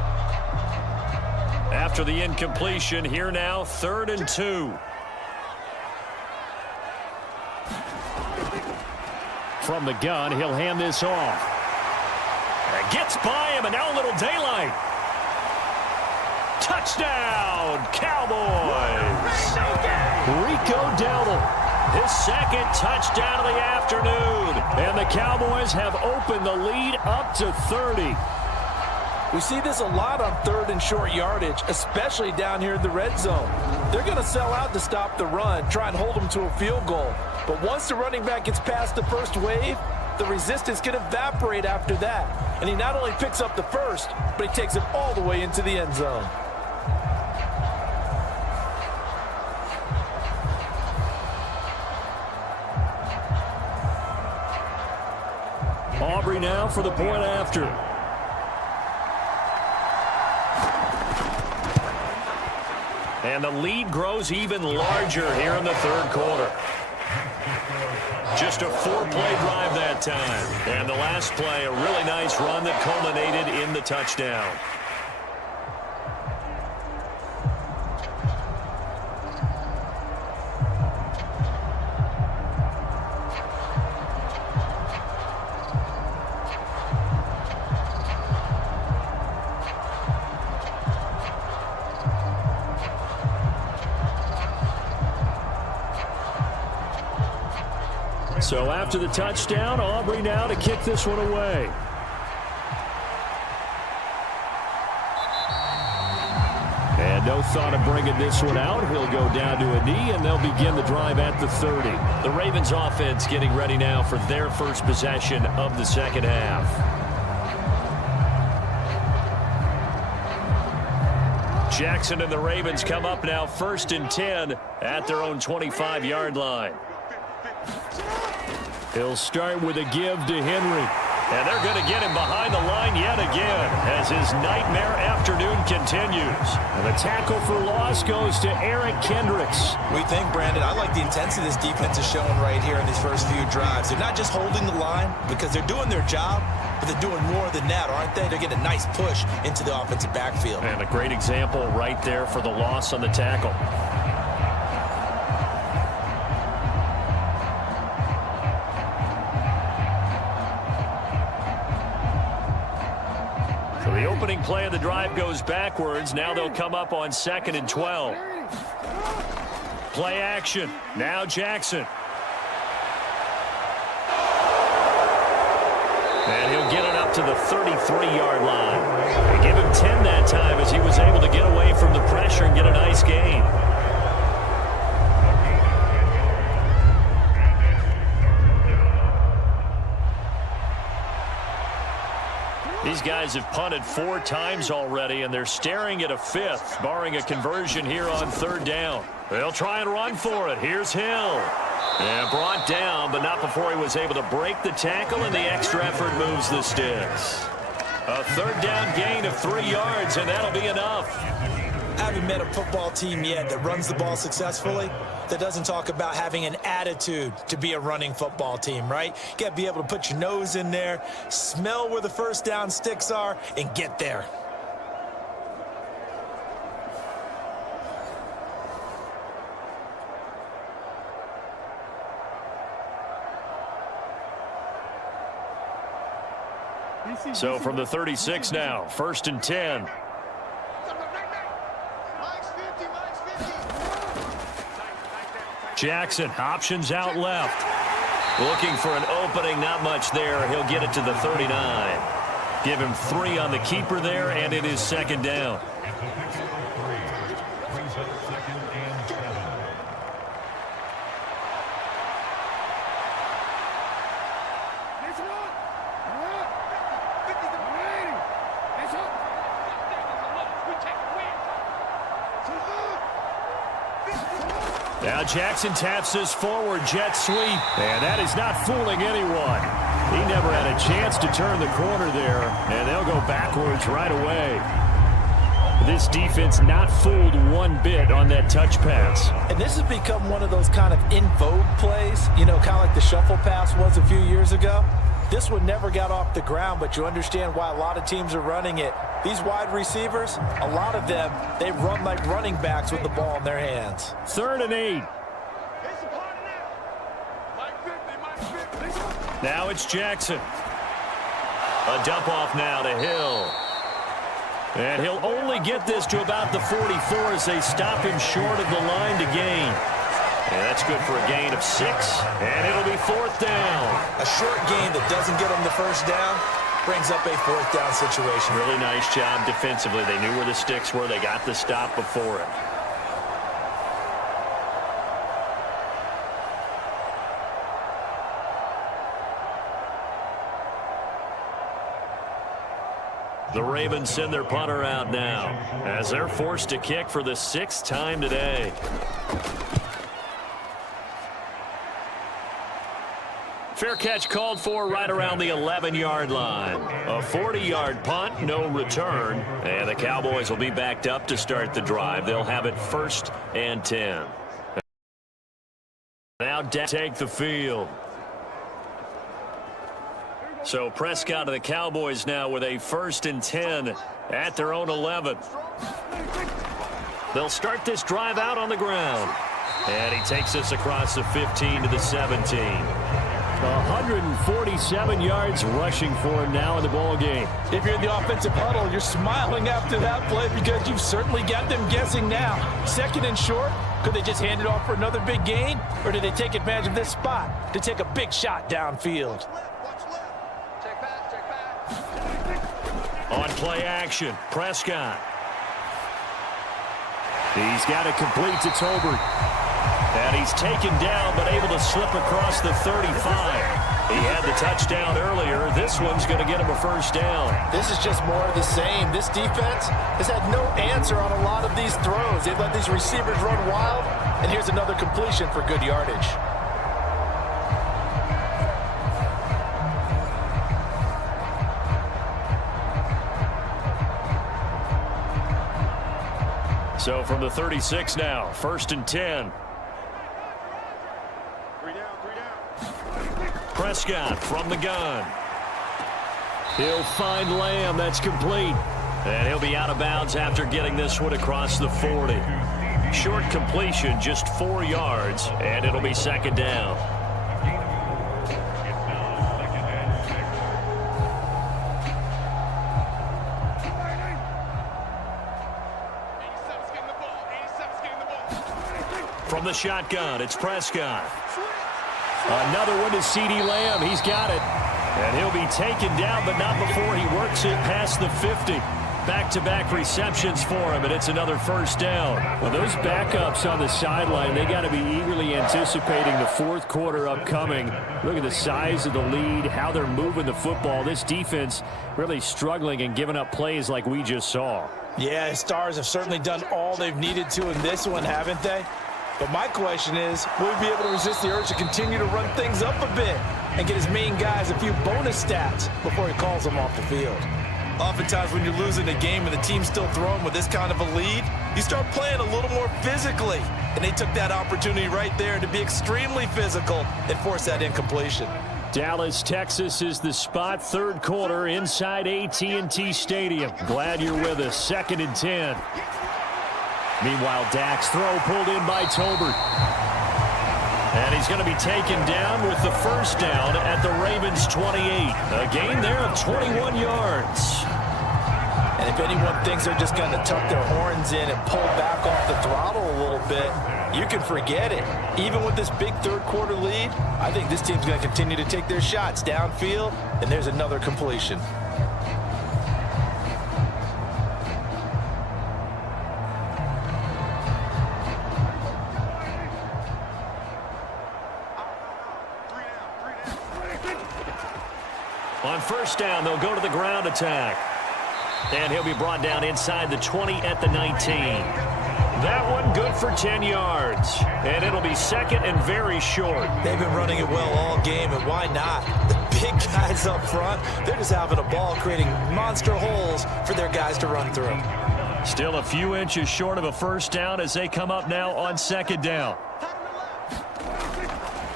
after the incompletion. Here now, 3rd and 2. From the gun, he'll hand this off. Gets by him, and now a little daylight. Touchdown, Cowboys. Rico Dowdle, His 2nd touchdown of the afternoon. and the Cowboys have opened the lead up to 30. We see this a lot on 3rd and short yardage, especially down here in the red zone. They're going to sell out to stop the run, try and hold them to a field goal. But once the running back gets past the first wave, the resistance can evaporate after that. And he not only picks up the first, but he takes it all the way into the end zone. Aubrey now for the point after. And the lead grows even larger here in the 3rd quarter. Just a 4-play drive that time. And the last play, a really nice run that culminated in the touchdown. So after the touchdown, Aubrey now to kick this one away. And no thought of bringing this one out. He'll go down to a knee, and they'll begin the drive at the 30. The Ravens offense getting ready now for their first possession of the 2nd half. Jackson and the Ravens come up now 1st and 10 at their own 25-yard line. He'll start with a give to Henry. And they're going to get him behind the line yet again as his nightmare afternoon continues. And the tackle for loss goes to Eric Kendricks. We think, Brandon, I like the intensity this defense is showing right here in these first few drives. They're not just holding the line because they're doing their job, but they're doing more than that, aren't they? They're getting a nice push into the offensive backfield. And a great example right there for the loss on the tackle. The opening play of the drive goes backwards. Now they'll come up on 2nd and 12. Play action. Now Jackson. And he'll get it up to the 33-yard line. They give him 10 that time as he was able to get away from the pressure and get a nice gain. These guys have punted 4 times already, and they're staring at a 5th, barring a conversion here on 3rd down. They'll try and run for it. Here's Hill. And brought down, but not before he was able to break the tackle, and the extra effort moves the sticks. A 3rd down gain of 3 yards, and that'll be enough. I haven't met a football team yet that runs the ball successfully that doesn't talk about having an attitude to be a running football team, right? You got to be able to put your nose in there, smell where the first down sticks are, and get there. So from the 36 now, 1st and 10. Jackson, options out left. Looking for an opening, not much there. He'll get it to the 39. Give him 3 on the keeper there, and it is 2nd down. Now Jackson taps this forward jet sweep. And that is not fooling anyone. He never had a chance to turn the corner there. And they'll go backwards right away. This defense not fooled one bit on that touch pass. And this has become one of those kind of in vogue plays, you know, kind of like the shuffle pass was a few years ago. This one never got off the ground, but you understand why a lot of teams are running it. These wide receivers, a lot of them, they run like running backs with the ball in their hands. 3rd and 8. Now it's Jackson. A dump off now to Hill. And he'll only get this to about the 44 as they stop him short of the line to gain. And that's good for a gain of 6. And it'll be 4th down. A short gain that doesn't get them the first down brings up a 4th down situation. Really nice job defensively. They knew where the sticks were. They got the stop before it. The Ravens send their punter out now as they're forced to kick for the 6th time today. Fair catch called for right around the 11-yard line. A 40-yard punt, no return. And the Cowboys will be backed up to start the drive. They'll have it 1st and 10. Now take the field. So Prescott of the Cowboys now with a 1st and 10 at their own 11. They'll start this drive out on the ground. And he takes us across the 15 to the 17. 147 yards rushing for him now in the ball game. If you're in the offensive huddle, you're smiling after that play because you've certainly got them guessing now. 2nd and short, could they just hand it off for another big gain? Or did they take advantage of this spot to take a big shot downfield? On play action, Prescott. He's got it complete to Tolbert. And he's taken down, but able to slip across the 35. He had the touchdown earlier. This one's going to get him a 1st down. This is just more of the same. This defense has had no answer on a lot of these throws. They've let these receivers run wild, and here's another completion for good yardage. So from the 36 now, 1st and 10. Prescott from the gun. He'll find Lamb. That's complete. And he'll be out of bounds after getting this one across the 40. Short completion, just 4 yards, and it'll be 2nd down. From the shotgun, it's Prescott. Another one to C.D. Lamb. He's got it. And he'll be taken down, but not before he works it past the 50. Back-to-back receptions for him, and it's another 1st down. Well, those backups on the sideline, they got to be eagerly anticipating the 4th quarter upcoming. Look at the size of the lead, how they're moving the football. This defense really struggling and giving up plays like we just saw. Yeah, his Stars have certainly done all they've needed to in this one, haven't they? But my question is, will he be able to resist the urge to continue to run things up a bit and get his main guys a few bonus stats before he calls them off the field? Oftentimes when you're losing a game and the team's still throwing with this kind of a lead, you start playing a little more physically. And they took that opportunity right there to be extremely physical and force that incompletion. Dallas, Texas is the spot. 3rd quarter inside AT&T Stadium. Glad you're with us. 2nd and 10. Meanwhile, Dak's throw pulled in by Tolbert. And he's going to be taken down with the 1st down at the Ravens' 28. A gain there of 21 yards. And if anyone thinks they're just going to tuck their horns in and pull back off the throttle a little bit, you can forget it. Even with this big 3rd quarter lead, I think this team's going to continue to take their shots downfield, and there's another completion. On 1st down, they'll go to the ground attack. And he'll be brought down inside the 20 at the 19. That one good for 10 yards. And it'll be 2nd and very short. They've been running it well all game, and why not? The big guys up front, they're just having a ball, creating monster holes for their guys to run through. Still a few inches short of a 1st down as they come up now on 2nd down.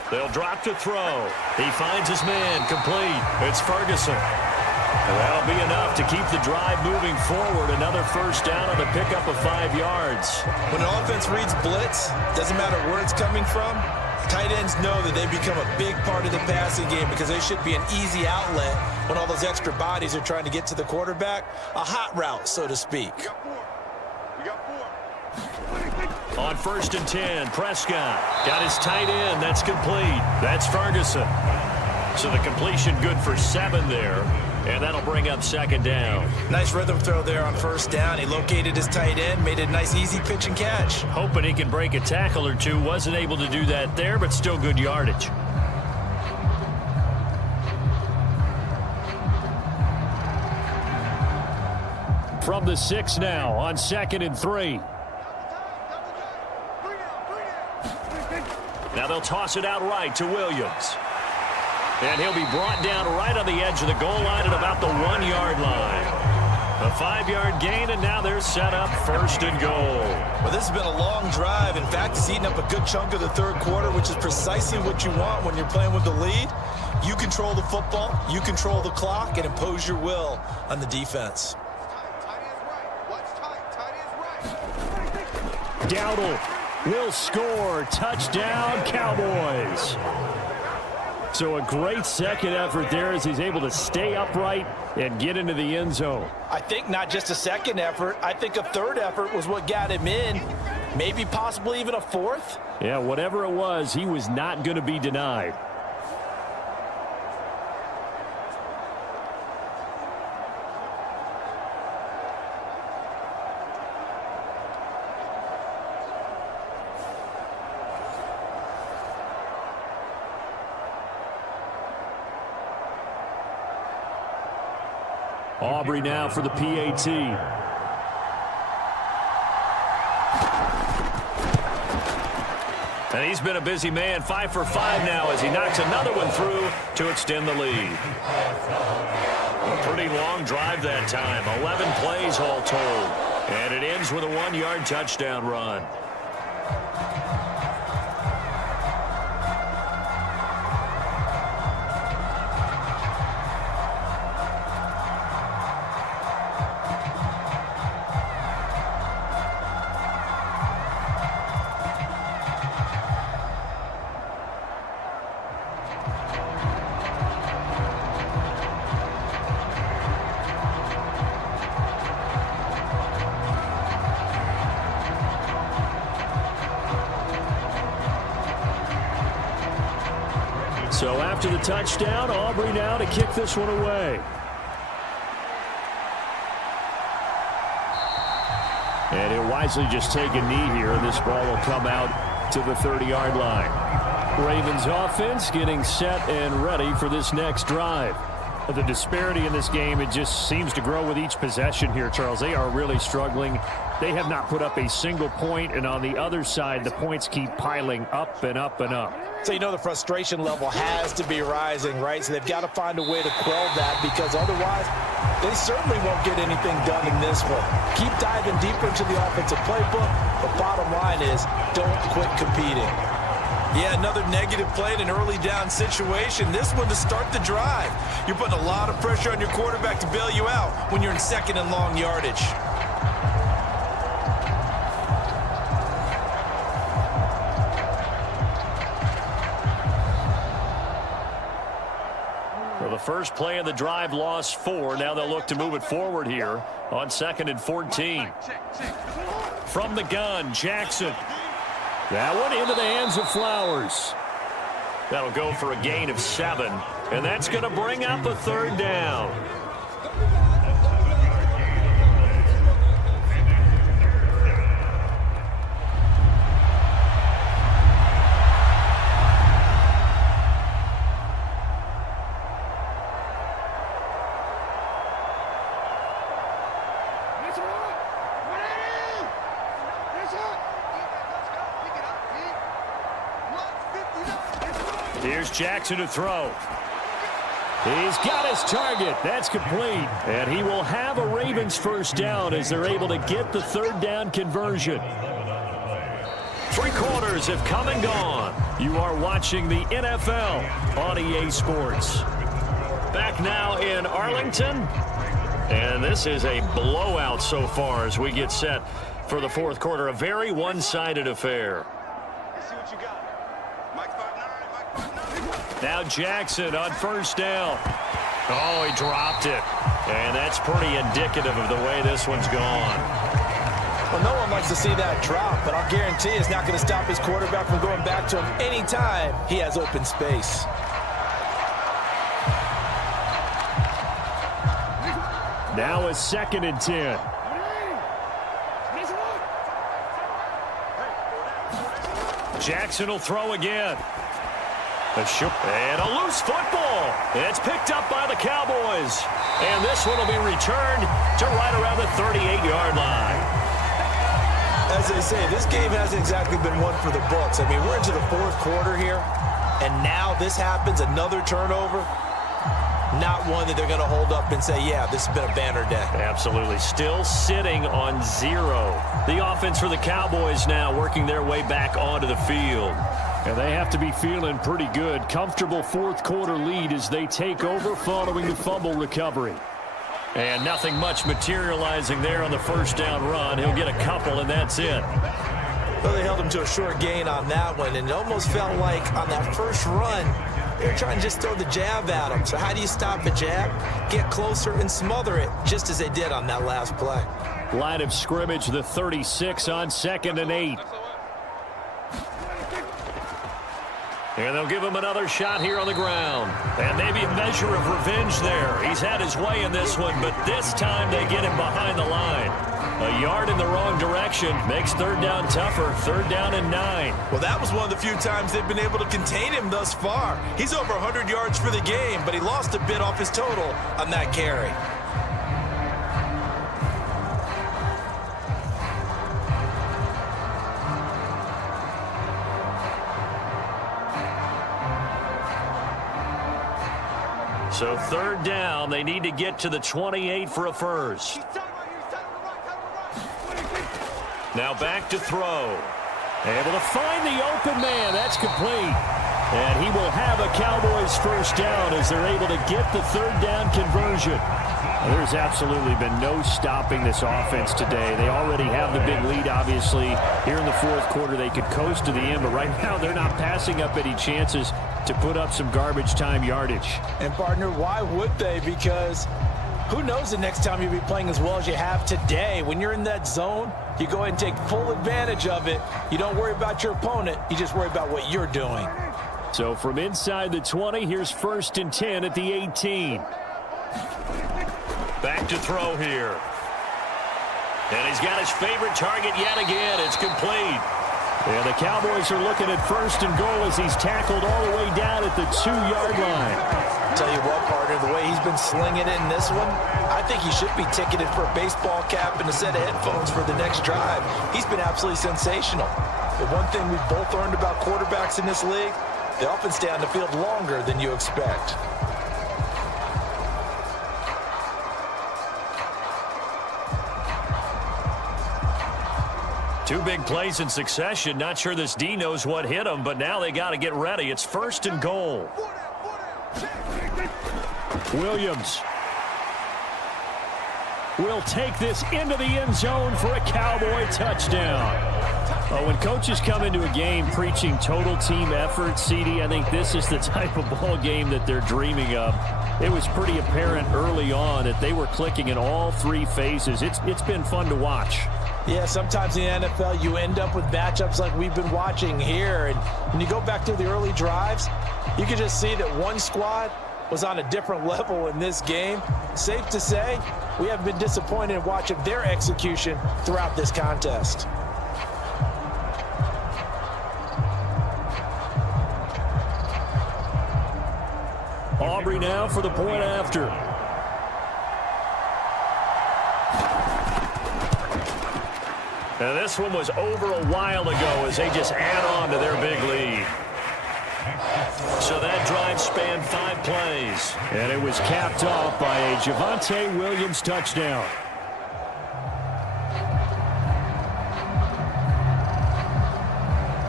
They'll drop to throw. He finds his man, complete. It's Ferguson. And that'll be enough to keep the drive moving forward. Another first down on the pickup of 5 yards. When an offense reads blitz, doesn't matter where it's coming from, tight ends know that they become a big part of the passing game because they should be an easy outlet when all those extra bodies are trying to get to the quarterback. A hot route, so to speak. On 1st and 10, Prescott got his tight end. That's complete. That's Ferguson. So the completion good for 7 there. And that'll bring up 2nd down. Nice rhythm throw there on 1st down. He located his tight end, made a nice easy pitch and catch. Hoping he can break a tackle or two. Wasn't able to do that there, but still good yardage. From the 6 now on 2nd and 3. Now they'll toss it out right to Williams. And he'll be brought down right on the edge of the goal line at about the 1-yard line. A 5-yard gain, and now they're set up 1st and goal. Well, this has been a long drive. In fact, it's eaten up a good chunk of the 3rd quarter, which is precisely what you want when you're playing with the lead. You control the football, you control the clock, and impose your will on the defense. Dowdle will score. Touchdown, Cowboys. So a great second effort there as he's able to stay upright and get into the end zone. I think not just a second effort. I think a 3rd effort was what got him in. Maybe possibly even a 4th. Yeah, whatever it was, he was not going to be denied. Aubrey now for the PAT. And he's been a busy man, 5 for 5 now as he knocks another one through to extend the lead. A pretty long drive that time, 11 plays all told. And it ends with a 1-yard touchdown run. So after the touchdown, Aubrey now to kick this one away. And he'll wisely just take a knee here, and this ball will come out to the 30-yard line. Ravens offense getting set and ready for this next drive. The disparity in this game, it just seems to grow with each possession here, Charles. They are really struggling. They have not put up a single point, and on the other side, the points keep piling up and up and up. So you know the frustration level has to be rising, right? So they've got to find a way to quell that because otherwise they certainly won't get anything done in this one. Keep diving deeper into the offensive playbook. The bottom line is don't quit competing. Yeah, another negative play in an early down situation. This one to start the drive. You're putting a lot of pressure on your quarterback to bail you out when you're in 2nd and long yardage. Well, the first play of the drive lost 4. Now they'll look to move it forward here on 2nd and 14. From the gun, Jackson. That one into the hands of Flowers. That'll go for a gain of 7. And that's going to bring up a 3rd down. Here's Jackson to throw. He's got his target. That's complete. And he will have a Ravens first down as they're able to get the 3rd down conversion. 3 quarters have come and gone. You are watching the NFL on EA Sports. Back now in Arlington. And this is a blowout so far as we get set for the 4th quarter. A very one-sided affair. Now Jackson on 1st down. Oh, he dropped it. And that's pretty indicative of the way this one's gone. Well, no one likes to see that drop, but I'll guarantee it's not going to stop his quarterback from going back to him anytime he has open space. Now a 2nd and 10. Jackson will throw again. And a loose football. It's picked up by the Cowboys. And this one will be returned to right around the 38-yard line. As they say, this game hasn't exactly been one for the books. I mean, we're into the 4th quarter here, and now this happens, another turnover. Not one that they're going to hold up and say, yeah, this has been a banner day. Absolutely. Still sitting on 0. The offense for the Cowboys now working their way back onto the field. And they have to be feeling pretty good. Comfortable 4th quarter lead as they take over following the fumble recovery. And nothing much materializing there on the 1st down run. He'll get a couple, and that's it. Well, they held him to a short gain on that one, and it almost felt like on that first run, they were trying to just throw the jab at him. So how do you stop a jab? Get closer and smother it, just as they did on that last play. Line of scrimmage, the 36 on 2nd and 8. And they'll give him another shot here on the ground. And maybe a measure of revenge there. He's had his way in this one, but this time they get him behind the line. A yard in the wrong direction makes 3rd down tougher. 3rd down and 9. Well, that was one of the few times they've been able to contain him thus far. He's over 100 yards for the game, but he lost a bit off his total on that carry. So 3rd down, they need to get to the 28 for a first. Now back to throw. Able to find the open man. That's complete. And he will have a Cowboys 1st down as they're able to get the 3rd down conversion. There's absolutely been no stopping this offense today. They already have the big lead, obviously. Here in the 4th quarter, they could coast to the end, but right now they're not passing up any chances to put up some garbage time yardage. And, partner, why would they? Because who knows the next time you'll be playing as well as you have today. When you're in that zone, you go ahead and take full advantage of it. You don't worry about your opponent. You just worry about what you're doing. So from inside the 20, here's 1st and 10 at the 18. Back to throw here. And he's got his favorite target yet again. It's complete. And the Cowboys are looking at 1st and goal as he's tackled all the way down at the 2-yard line. Tell you what, partner, the way he's been slinging it in this one, I think he should be ticketed for a baseball cap and a set of headphones for the next drive. He's been absolutely sensational. The one thing we've both learned about quarterbacks in this league, they often stay on the field longer than you expect. Two big plays in succession. Not sure this D knows what hit him, but now they got to get ready. It's 1st and goal. Williams will take this into the end zone for a Cowboy touchdown. When coaches come into a game preaching total team effort, CD, I think this is the type of ball game that they're dreaming of. It was pretty apparent early on that they were clicking in all 3 phases. It's been fun to watch. Yeah, sometimes in the NFL you end up with matchups like we've been watching here. And when you go back to the early drives, you can just see that one squad was on a different level in this game. Safe to say, we haven't been disappointed in watching their execution throughout this contest. Aubrey now for the point after. Now this one was over a while ago as they just add on to their big lead. So that drive spanned 5 plays. And it was capped off by a Javonte Williams touchdown.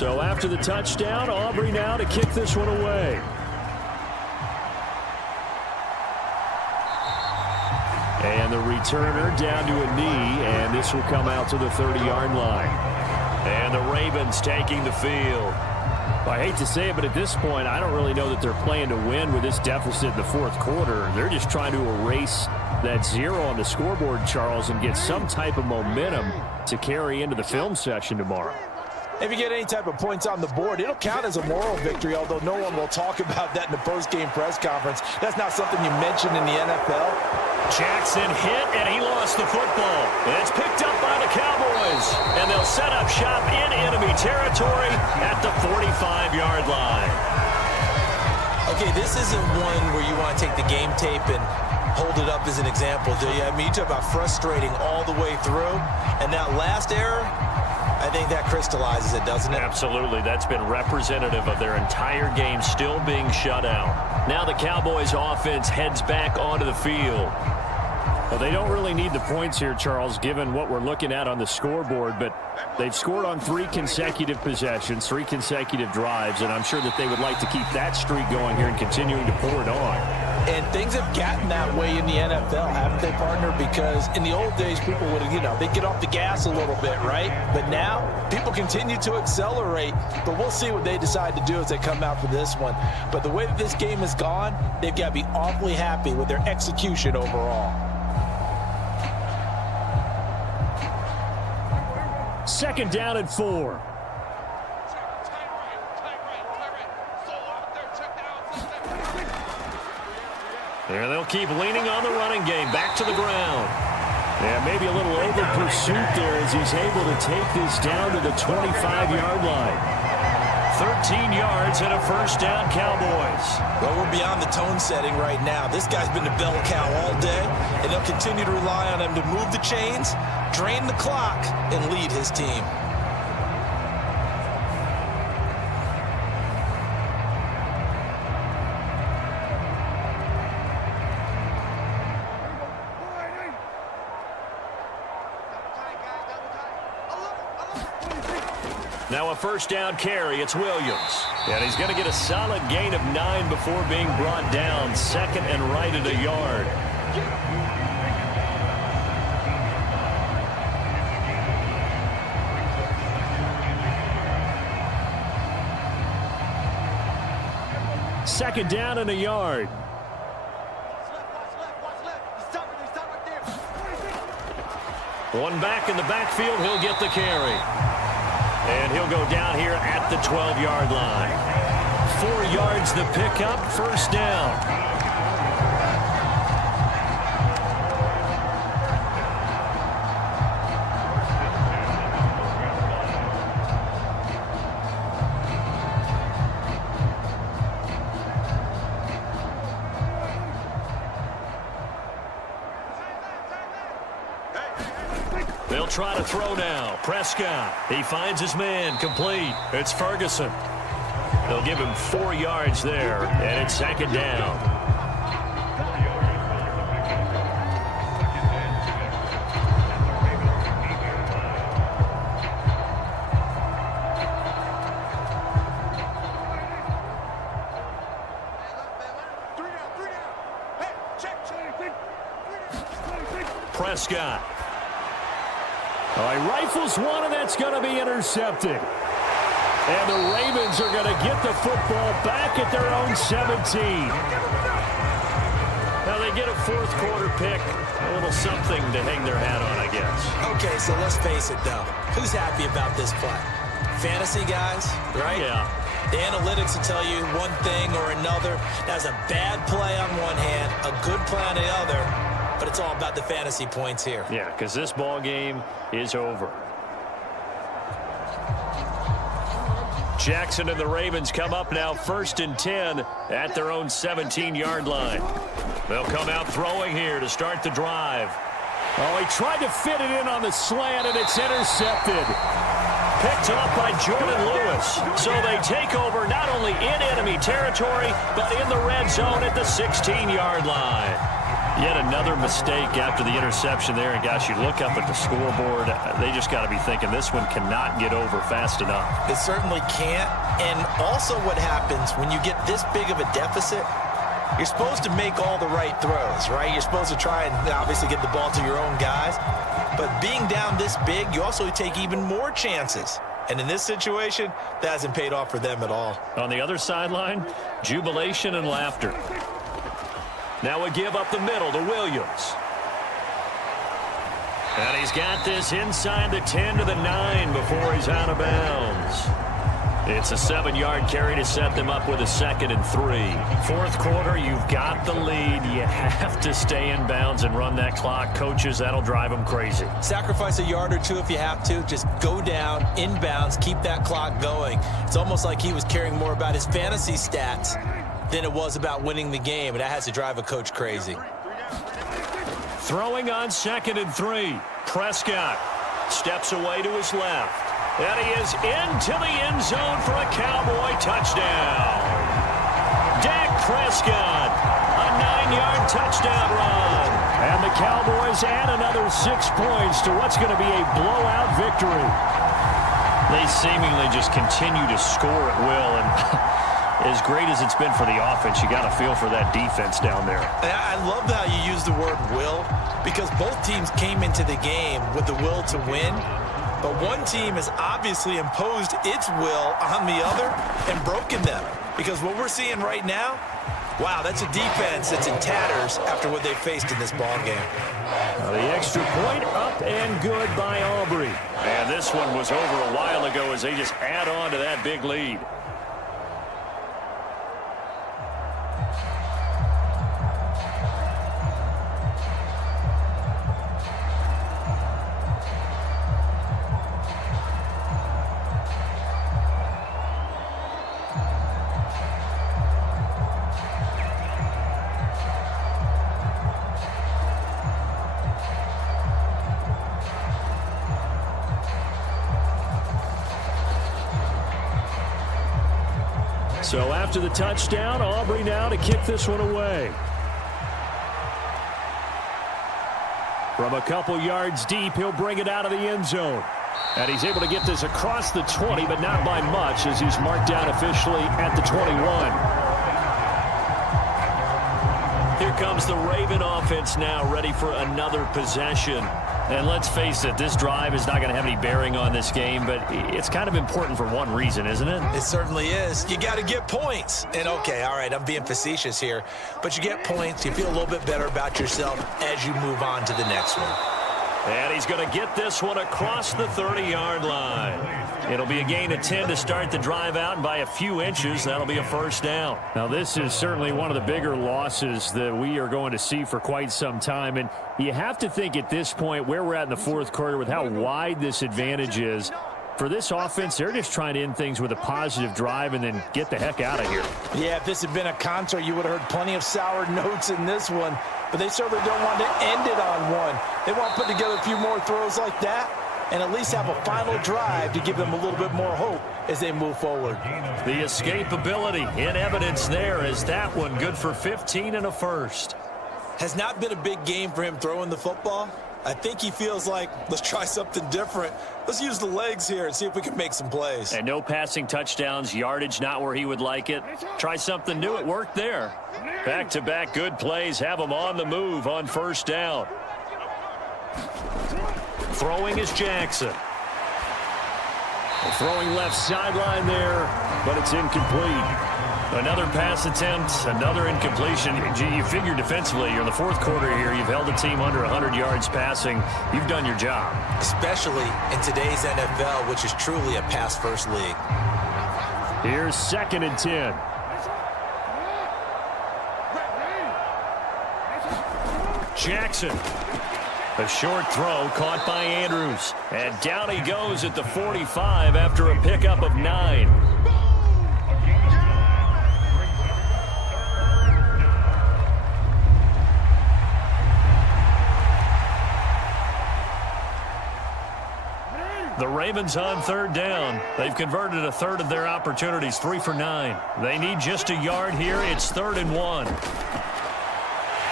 So after the touchdown, Aubrey now to kick this one away. And the returner down to a knee, and this will come out to the 30-yard line. And the Ravens taking the field. Well, I hate to say it, but at this point, I don't really know that they're playing to win with this deficit in the fourth quarter. They're just trying to erase that 0 on the scoreboard, Charles, and get some type of momentum to carry into the film session tomorrow. If you get any type of points on the board, it'll count as a moral victory, although no one will talk about that in the post-game press conference. That's not something you mention in the NFL. Jackson hit, and he lost the football. And it's picked up by the Cowboys. And they'll set up shop in enemy territory at the 45-yard line. Okay, this isn't one where you want to take the game tape and hold it up as an example, do you? I mean, you talk about frustrating all the way through. And that last error, I think that crystallizes it, doesn't it? Absolutely. That's been representative of their entire game still being shut out. Now the Cowboys offense heads back onto the field. Well, they don't really need the points here, Charles, given what we're looking at on the scoreboard, but they've scored on 3 consecutive possessions, 3 consecutive drives, and I'm sure that they would like to keep that streak going here and continuing to pour it on. And things have gotten that way in the NFL, haven't they, partner? Because in the old days, people would, they'd get off the gas a little bit, right? But now, people continue to accelerate. But we'll see what they decide to do as they come out for this one. But the way that this game has gone, they've got to be awfully happy with their execution overall. Second down and 4. There they'll keep leaning on the running game. Back to the ground. Yeah, maybe a little over pursuit there as he's able to take this down to the 25-yard line. 13 yards and a first down, Cowboys. Well, we're beyond the tone setting right now. This guy's been the bell cow all day, and they'll continue to rely on him to move the chains, drain the clock, and lead his team. Now a first down carry. It's Williams. And he's going to get a solid gain of 9 before being brought down. Second and right at a yard. Second down and a yard. One back in the backfield. He'll get the carry. And he'll go down here at the 12-yard line. 4 yards the pickup, first down. They'll try to throw now. Prescott, he finds his man, complete. It's Ferguson. They'll give him 4 yards there, and it's second down. Prescott. All right, rifles one, and that's going to be intercepted. And the Ravens are going to get the football back at their own 17. Now they get a fourth quarter pick. A little something to hang their hat on, I guess. Okay, so let's face it, though. Who's happy about this play? Fantasy guys, right? Yeah. The analytics will tell you one thing or another. That's a bad play on one hand, a good play on the other. But it's all about the fantasy points here. Yeah, because this ball game is over. Jackson and the Ravens come up now 1st and 10 at their own 17-yard line. They'll come out throwing here to start the drive. Oh, he tried to fit it in on the slant, and it's intercepted. Picked off by Jordan Lewis. So they take over not only in enemy territory, but in the red zone at the 16-yard line. Yet another mistake after the interception there. And, gosh, you look up at the scoreboard. They just got to be thinking this one cannot get over fast enough. It certainly can't. And also what happens when you get this big of a deficit, you're supposed to make all the right throws, right? You're supposed to try and obviously get the ball to your own guys. But being down this big, you also take even more chances. And in this situation, that hasn't paid off for them at all. On the other sideline, jubilation and laughter. Now a give up the middle to Williams. And he's got this inside the 10 to the 9 before he's out of bounds. It's a 7-yard carry to set them up with a 2nd and 3. Fourth quarter, you've got the lead. You have to stay in bounds and run that clock. Coaches, that'll drive them crazy. Sacrifice a yard or two if you have to. Just go down, in bounds, keep that clock going. It's almost like he was caring more about his fantasy stats than it was about winning the game, and that has to drive a coach crazy. Throwing on 2nd and 3. Prescott steps away to his left. And he is into the end zone for a Cowboy touchdown. Dak Prescott, a 9-yard touchdown run. And the Cowboys add another 6 points to what's going to be a blowout victory. They seemingly just continue to score at will, and as great as it's been for the offense, you got to feel for that defense down there. I love how you use the word will, because both teams came into the game with the will to win, but one team has obviously imposed its will on the other and broken them. Because what we're seeing right now, wow, that's a defense that's in tatters after what they faced in this ballgame. The extra point up and good by Aubrey. And this one was over a while ago as they just add on to that big lead. So after the touchdown, Aubrey now to kick this one away. From a couple yards deep, he'll bring it out of the end zone. And he's able to get this across the 20, but not by much, as he's marked down officially at the 21. Here comes the Raven offense now, ready for another possession. And let's face it, this drive is not going to have any bearing on this game, but it's kind of important for one reason, isn't it? It certainly is. You got to get points. And okay, all right, I'm being facetious here, but you get points, you feel a little bit better about yourself as you move on to the next one. And he's going to get this one across the 30-yard line. It'll be a gain of 10 to start the drive out, and by a few inches, that'll be a first down. Now, this is certainly one of the bigger losses that we are going to see for quite some time, and you have to think at this point where we're at in the fourth quarter with how wide this advantage is. For this offense, they're just trying to end things with a positive drive and then get the heck out of here. Yeah, if this had been a concert, you would have heard plenty of sour notes in this one, but they certainly don't want to end it on one. They want to put together a few more throws like that and at least have a final drive to give them a little bit more hope as they move forward. The escapability in evidence there as that one good for 15 and a first. Has not been a big game for him throwing the football. I think he feels like, let's try something different. Let's use the legs here and see if we can make some plays. And no passing touchdowns, yardage not where he would like it. Try something new, it worked there. Back-to-back good plays, have them on the move on first down. Throwing is Jackson. Throwing left sideline there, but it's incomplete. Another pass attempt, another incompletion. You figure defensively, you're in the fourth quarter here. You've held the team under 100 yards passing. You've done your job. Especially in today's NFL, which is truly a pass-first league. Here's 2nd and 10. Jackson. A short throw caught by Andrews. And down he goes at the 45 after a pickup of 9. The Ravens on third down. They've converted a third of their opportunities, 3 for 9. They need just a yard here. It's 3rd and 1.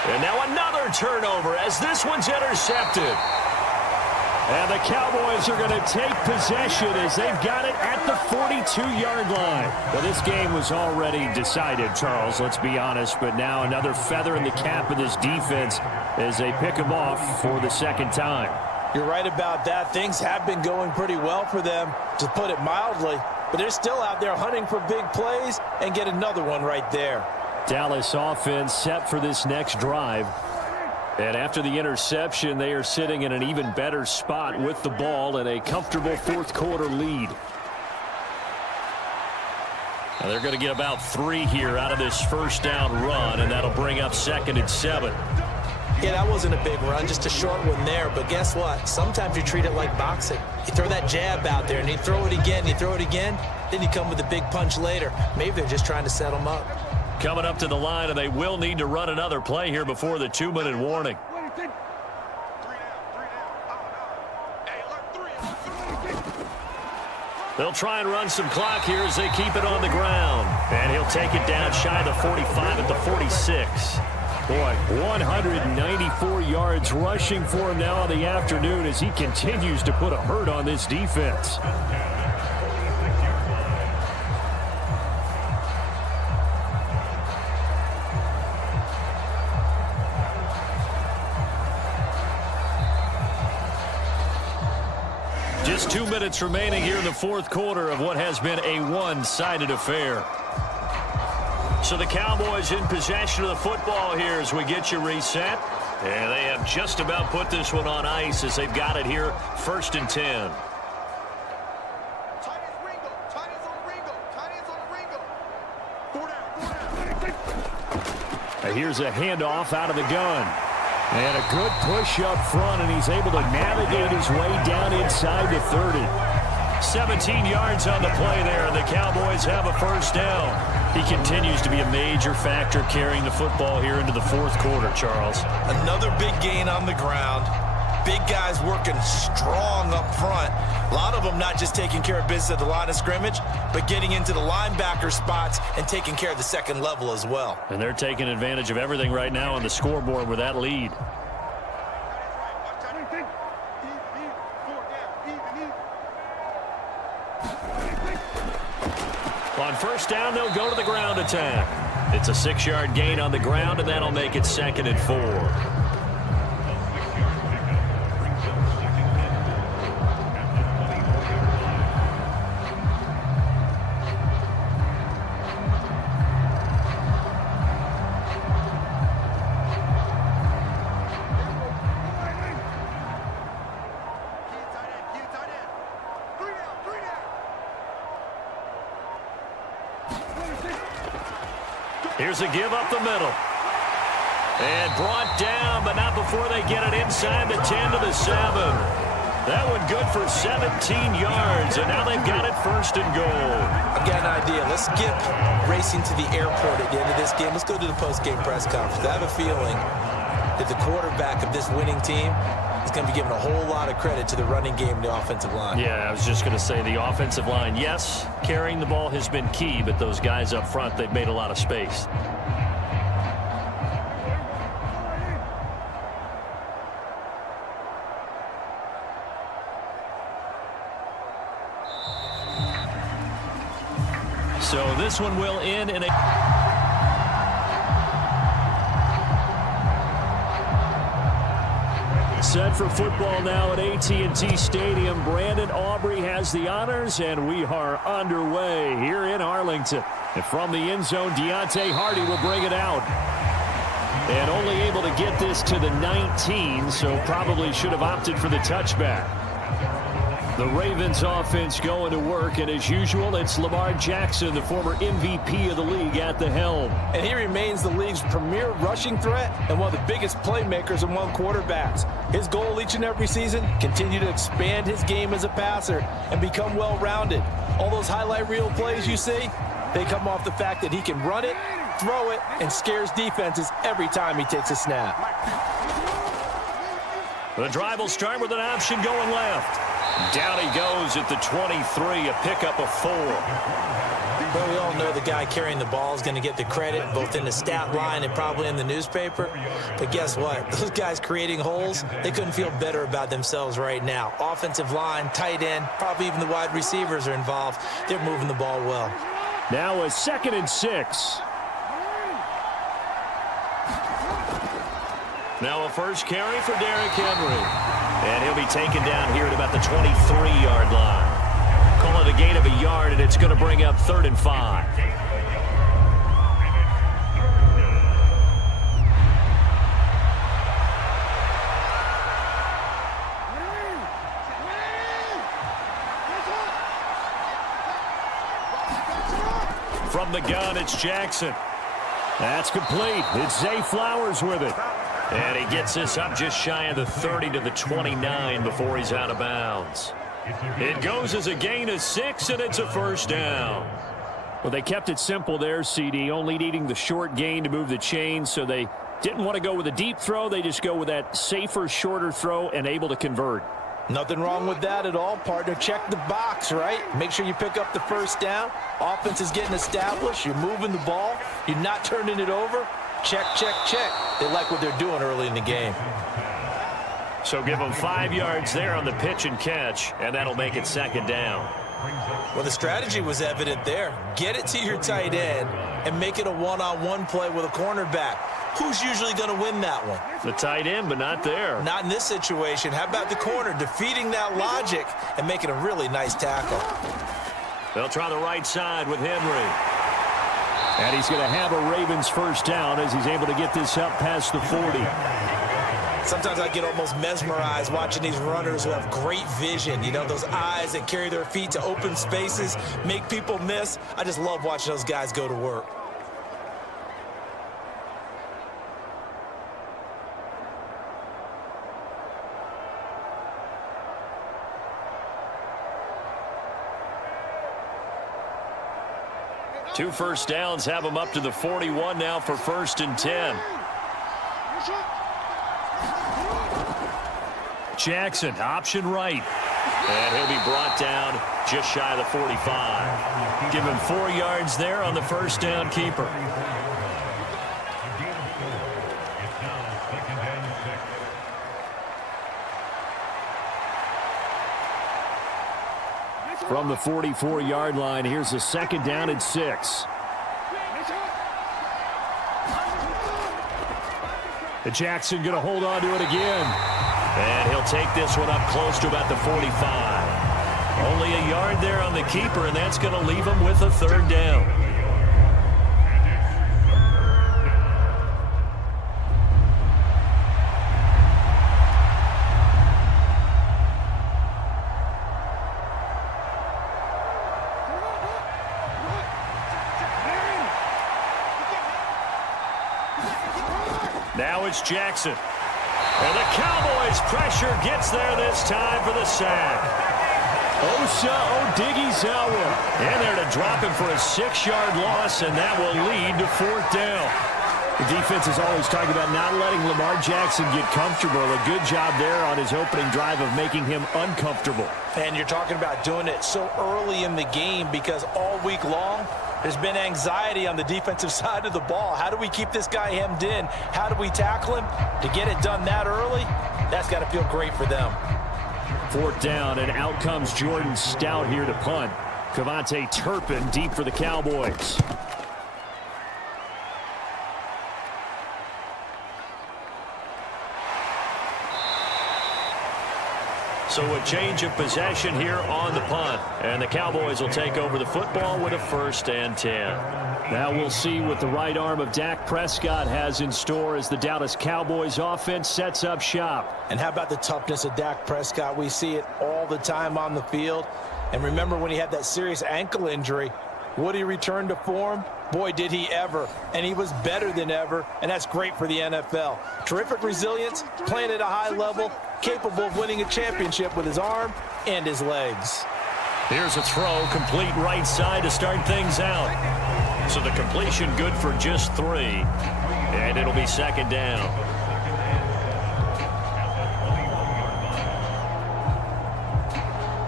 And now another turnover as this one's intercepted. And the Cowboys are going to take possession as they've got it at the 42-yard line. Well, this game was already decided, Charles, let's be honest. But now another feather in the cap of this defense as they pick them off for the second time. You're right about that. Things have been going pretty well for them, to put it mildly. But they're still out there hunting for big plays and get another one right there. Dallas offense set for this next drive. And after the interception, they are sitting in an even better spot with the ball and a comfortable fourth-quarter lead. Now they're going to get about 3 here out of this first down run, and that'll bring up 2nd and 7. Yeah, that wasn't a big run, just a short one there. But guess what? Sometimes you treat it like boxing. You throw that jab out there, and you throw it again, you throw it again, then you come with a big punch later. Maybe they're just trying to set them up. Coming up to the line, and they will need to run another play here before the 2-minute warning. They'll try and run some clock here as they keep it on the ground. And he'll take it down shy of the 45 at the 46. Boy, 194 yards rushing for him now on the afternoon as he continues to put a hurt on this defense. Just 2 minutes remaining here in the fourth quarter of what has been a one-sided affair. So the Cowboys in possession of the football here as we get you reset. And they have just about put this one on ice as they've got it here, 1st and 10. Here's a handoff out of the gun. And a good push up front, and he's able to navigate his way down inside the 30. 17 yards on the play there, and the Cowboys have a first down. He continues to be a major factor carrying the football here into the fourth quarter, Charles. Another big gain on the ground. Big guys working strong up front. A lot of them not just taking care of business at the line of scrimmage, but getting into the linebacker spots and taking care of the second level as well. And they're taking advantage of everything right now on the scoreboard with that lead. On first down, they'll go to the ground attack. It's a 6-yard gain on the ground, and that'll make it 2nd and 4. Here's a give up the middle. And brought down, but not before they get it inside the 10 to the 7. That one good for 17 yards, and now they've got it 1st and goal. I've got an idea. Let's skip racing to the airport at the end of this game. Let's go to the post-game press conference. I have a feeling that the quarterback of this winning team is going to be given a whole lot of credit to the running game and the offensive line. Yeah, I was just going to say the offensive line, yes, carrying the ball has been key, but those guys up front, they've made a lot of space. So this one will end in a... Set for football now at AT&T Stadium. Brandon Aubrey has the honors, and we are underway here in Arlington. And from the end zone, Deontay Hardy will bring it out. And only able to get this to the 19, so probably should have opted for the touchback. The Ravens offense going to work, and as usual, it's Lamar Jackson, the former MVP of the league, at the helm. And he remains the league's premier rushing threat and one of the biggest playmakers among quarterbacks. His goal each and every season, continue to expand his game as a passer and become well-rounded. All those highlight reel plays you see, they come off the fact that he can run it, throw it, and scares defenses every time he takes a snap. The drive will start with an option going left. Down he goes at the 23, a pickup of 4. But we all know the guy carrying the ball is going to get the credit both in the stat line and probably in the newspaper. But guess what? Those guys creating holes, they couldn't feel better about themselves right now. Offensive line, tight end, probably even the wide receivers are involved. They're moving the ball well. Now a 2nd and 6. Now a first carry for Derrick Henry. And he'll be taken down here at about the 23-yard line. Call it a gain of a yard, and it's going to bring up 3rd and 5. From the gun, it's Jackson. That's complete. It's Zay Flowers with it. And he gets this up just shy of the 30 to the 29 before he's out of bounds. It goes as a gain of 6, and it's a first down. Well, they kept it simple there, CD, only needing the short gain to move the chains, so they didn't want to go with a deep throw. They just go with that safer, shorter throw and able to convert. Nothing wrong with that at all, partner. Check the box, right? Make sure you pick up the first down. Offense is getting established. You're moving the ball. You're not turning it over. Check, check, check. They like what they're doing early in the game. So give them 5 yards there on the pitch and catch, and that'll make it 2nd down. Well, the strategy was evident there. Get it to your tight end and make it a one-on-one play with a cornerback. Who's usually going to win that one? The tight end, but not there. Not in this situation. How about the corner defeating that logic and making a really nice tackle? They'll try the right side with Henry. And he's going to have a Ravens first down as he's able to get this up past the 40. Sometimes I get almost mesmerized watching these runners who have great vision. You know, those eyes that carry their feet to open spaces, make people miss. I just love watching those guys go to work. Two first downs have them up to the 41 now for 1st and 10. Jackson, option right. And he'll be brought down just shy of the 45. Give him 4 yards there on the first down keeper. From the 44-yard line, here's a 2nd down and 6. And Jackson going to hold on to it again. And he'll take this one up close to about the 45. Only a yard there on the keeper, and that's going to leave him with a 3rd down. Now it's Jackson. And the Cowboys pressure gets there this time for the sack. Osa Odighizuwa In there to drop him for a 6-yard loss, and that will lead to 4th down. The defense is always talking about not letting Lamar Jackson get comfortable. A good job there on his opening drive of making him uncomfortable. And you're talking about doing it so early in the game because all week long, there's been anxiety on the defensive side of the ball. How do we keep this guy hemmed in? How do we tackle him? To get it done that early, that's got to feel great for them. 4th down, and out comes Jordan Stout here to punt. Cavante Turpin deep for the Cowboys. So a change of possession here on the punt. And the Cowboys will take over the football with a 1st and 10. Now we'll see what the right arm of Dak Prescott has in store as the Dallas Cowboys offense sets up shop. And how about the toughness of Dak Prescott? We see it all the time on the field. And remember when he had that serious ankle injury, would he return to form? Boy, did he ever. And he was better than ever, and that's great for the NFL. Terrific resilience, playing at a high level, capable of winning a championship with his arm and his legs. Here's a throw, complete right side to start things out. So the completion good for just 3, and it'll be 2nd down.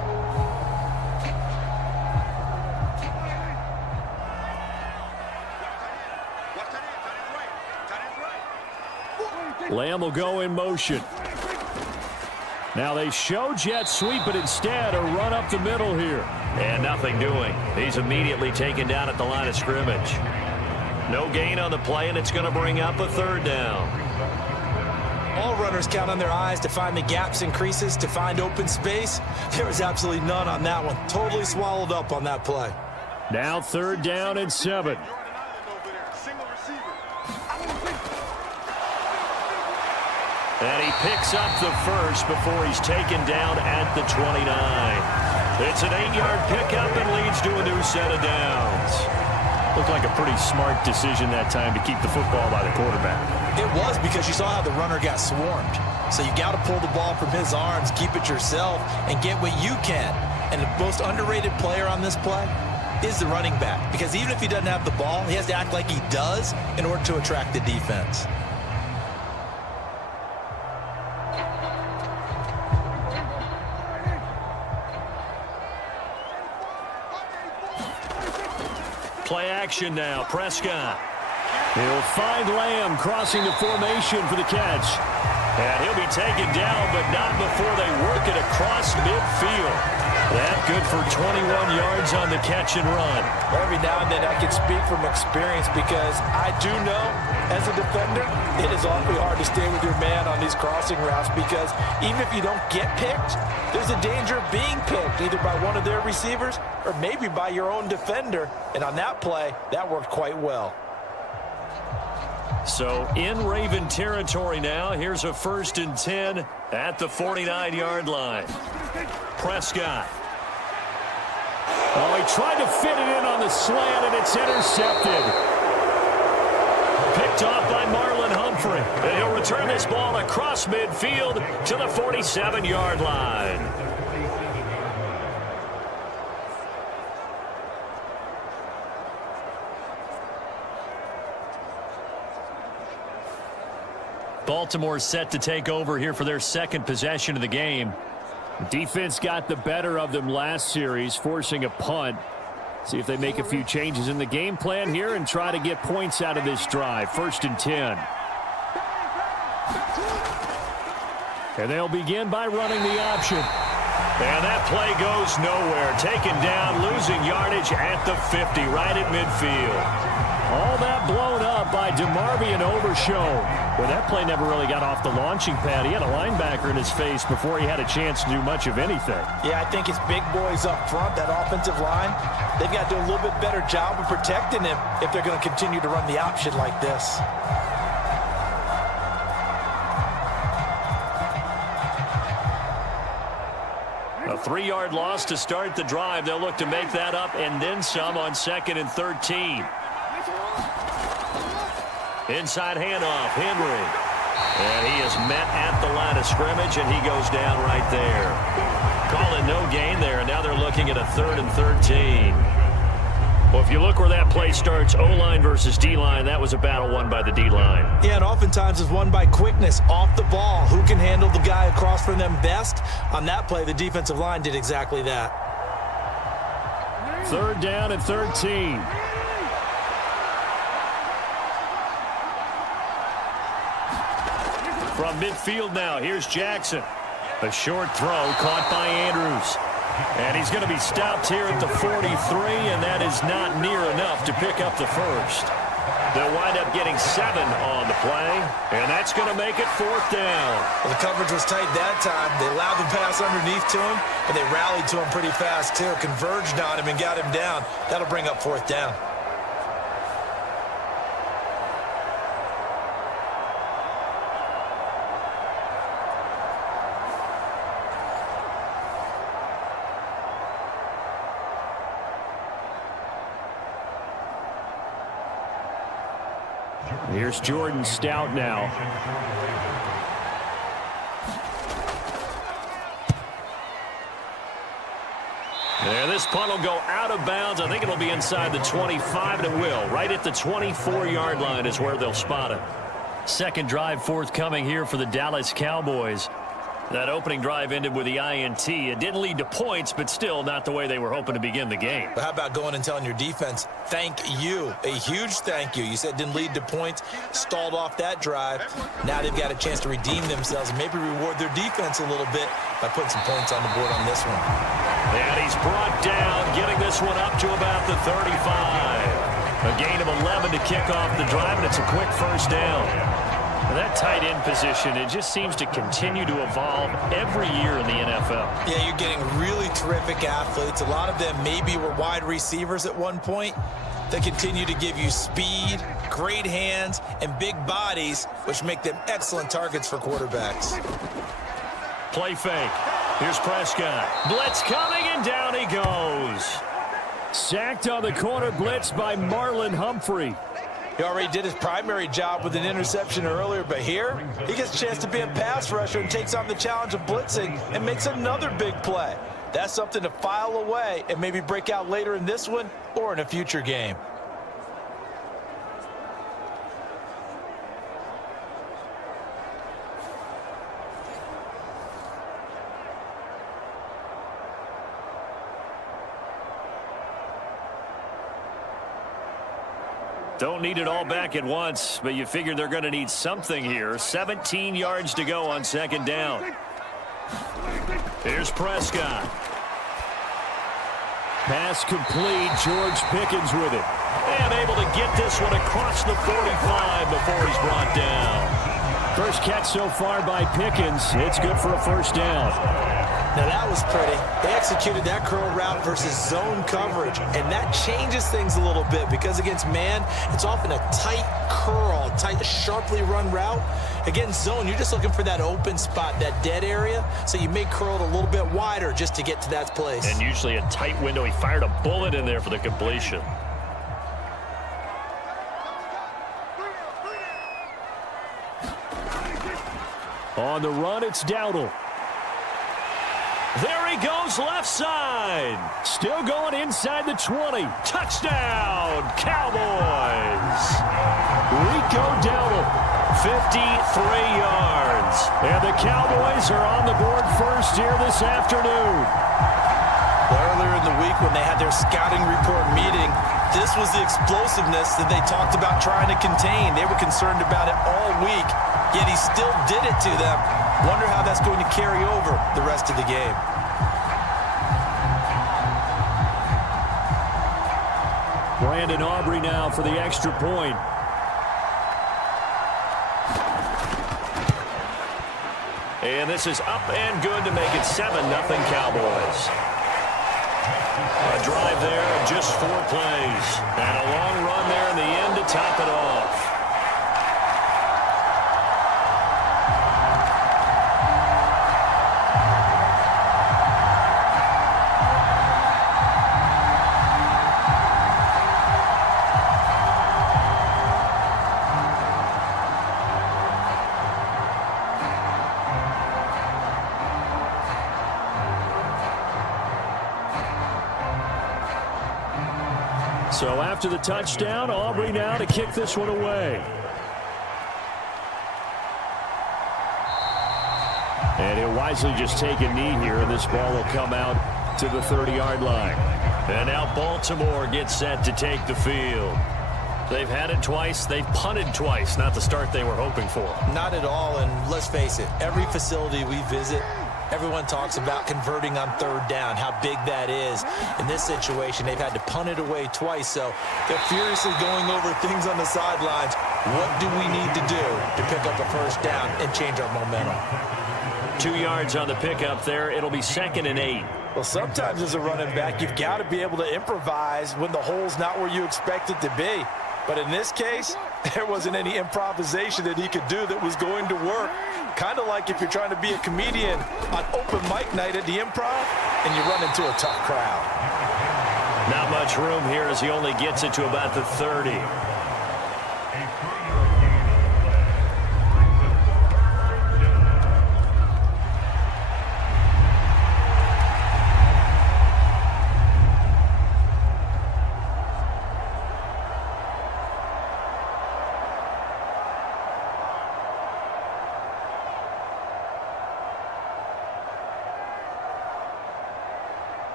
Lamb will go in motion. Now they show jet sweep, but instead a run up the middle here. And nothing doing. He's immediately taken down at the line of scrimmage. No gain on the play, and it's going to bring up a third down. All runners count on their eyes to find the gaps and creases, to find open space. There was absolutely none on that one. Totally swallowed up on that play. Now 3rd down and 7. And he picks up the first before he's taken down at the 29. It's an 8-yard pickup and leads to a new set of downs. Looked like a pretty smart decision that time to keep the football by the quarterback. It was, because you saw how the runner got swarmed. So you got to pull the ball from his arms, keep it yourself, and get what you can. And the most underrated player on this play is the running back. Because even if he doesn't have the ball, he has to act like he does in order to attract the defense. Play action now. Prescott. He'll find Lamb crossing the formation for the catch. And he'll be taken down, but not before they work it across midfield. That good for 21 yards on the catch and run. Every now and then I can speak from experience, because I do know as a defender it is awfully hard to stay with your man on these crossing routes, because even if you don't get picked, there's a danger of being picked either by one of their receivers or maybe by your own defender. And on that play, that worked quite well. So in Raven territory now. Here's a 1st and 10 at the 49-yard line. Prescott. Oh, he tried to fit it in on the slant, and it's intercepted. Picked off by Marlon Humphrey. And he'll return this ball across midfield to the 47-yard line. Baltimore set to take over here for their 2nd possession of the game. Defense got the better of them last series, forcing a punt. See if they make a few changes in the game plan here and try to get points out of this drive. 1st and 10. And they'll begin by running the option. And that play goes nowhere. Taken down, losing yardage at the 50, right at midfield. All that blown up by DeMarvion Overshown. Well, that play never really got off the launching pad. He had a linebacker in his face before he had a chance to do much of anything. Yeah, I think it's big boys up front, that offensive line. They've got to do a little bit better job of protecting him if they're going to continue to run the option like this. A 3-yard loss to start the drive. They'll look to make that up and then some on 2nd and 13. Inside handoff, Henry. And he is met at the line of scrimmage, and he goes down right there. Calling no gain there, and now they're looking at a 3rd and 13. Well, if you look where that play starts, O-line versus D-line, that was a battle won by the D-line. Yeah, and oftentimes it's won by quickness off the ball. Who can handle the guy across from them best? On that play, the defensive line did exactly that. 3rd down and 13. From midfield now, here's Jackson. A short throw caught by Andrews. And he's going to be stopped here at the 43, and that is not near enough to pick up the first. They'll wind up getting 7 on the play, and that's going to make it 4th down. Well, the coverage was tight that time. They allowed the pass underneath to him, but they rallied to him pretty fast, too. Converged on him and got him down. That'll bring up 4th down. Here's Jordan Stout now. There, this punt will go out of bounds. I think it'll be inside the 25, and it will. Right at the 24-yard line is where they'll spot it. Second drive forthcoming here for the Dallas Cowboys. That opening drive ended with the INT. It didn't lead to points, but still not the way they were hoping to begin the game. But how about going and telling your defense, thank you, a huge thank you. You said it didn't lead to points, stalled off that drive. Now they've got a chance to redeem themselves and maybe reward their defense a little bit by putting some points on the board on this one. And he's brought down, getting this one up to about the 35. A gain of 11 to kick off the drive, and it's a quick first down. That tight end position, it just seems to continue to evolve every year in the NFL. Yeah, you're getting really terrific athletes. A lot of them maybe were wide receivers at one point. They continue to give you speed, great hands, and big bodies, which make them excellent targets for quarterbacks. Play fake. Here's Prescott. Blitz coming, and down he goes. Sacked on the corner blitz by Marlon Humphrey. He already did his primary job with an interception earlier, but here he gets a chance to be a pass rusher and takes on the challenge of blitzing and makes another big play. That's something to file away and maybe break out later in this one or in a future game. Don't need it all back at once, but you figure they're going to need something here. 17 yards to go on second down. Here's Prescott. Pass complete. George Pickens with it. And able to get this one across the 45 before he's brought down. First catch so far by Pickens. It's good for a first down. Now that was pretty. They executed that curl route versus zone coverage, and that changes things a little bit because against man, it's often a tight curl, tight, sharply run route. Against zone, you're just looking for that open spot, that dead area, so you may curl it a little bit wider just to get to that place. And usually a tight window. He fired a bullet in there for the completion. On the run, it's Dowdle. There he goes, left side. Still going inside the 20. Touchdown, Cowboys. Rico Dowdle, 53 yards. And the Cowboys are on the board first here this afternoon. Earlier in the week when they had their scouting report meeting, this was the explosiveness that they talked about trying to contain. They were concerned about it all week, yet he still did it to them. Wonder how that's going to carry over the rest of the game. Brandon Aubrey now for the extra point. And this is up and good to make it 7-0 Cowboys. A drive there of just 4 plays. And a long run there in the end to top it off. So after the touchdown, Aubrey now to kick this one away. And he'll wisely just take a knee here, and this ball will come out to the 30-yard line. And now Baltimore gets set to take the field. They've had it twice. They've punted twice. Not the start they were hoping for. Not at all, and let's face it, every facility we visit, everyone talks about converting on third down, how big that is. In this situation, they've had to punt it away twice, so they're furiously going over things on the sidelines. What do we need to do to pick up a first down and change our momentum? 2 yards on the pickup there. It'll be 2nd and 8. Well, sometimes as a running back, you've got to be able to improvise when the hole's not where you expect it to be. But in this case, there wasn't any improvisation that he could do that was going to work. Kind of like if you're trying to be a comedian on open mic night at the Improv and you run into a tough crowd. Not much room here as he only gets it to about the 30.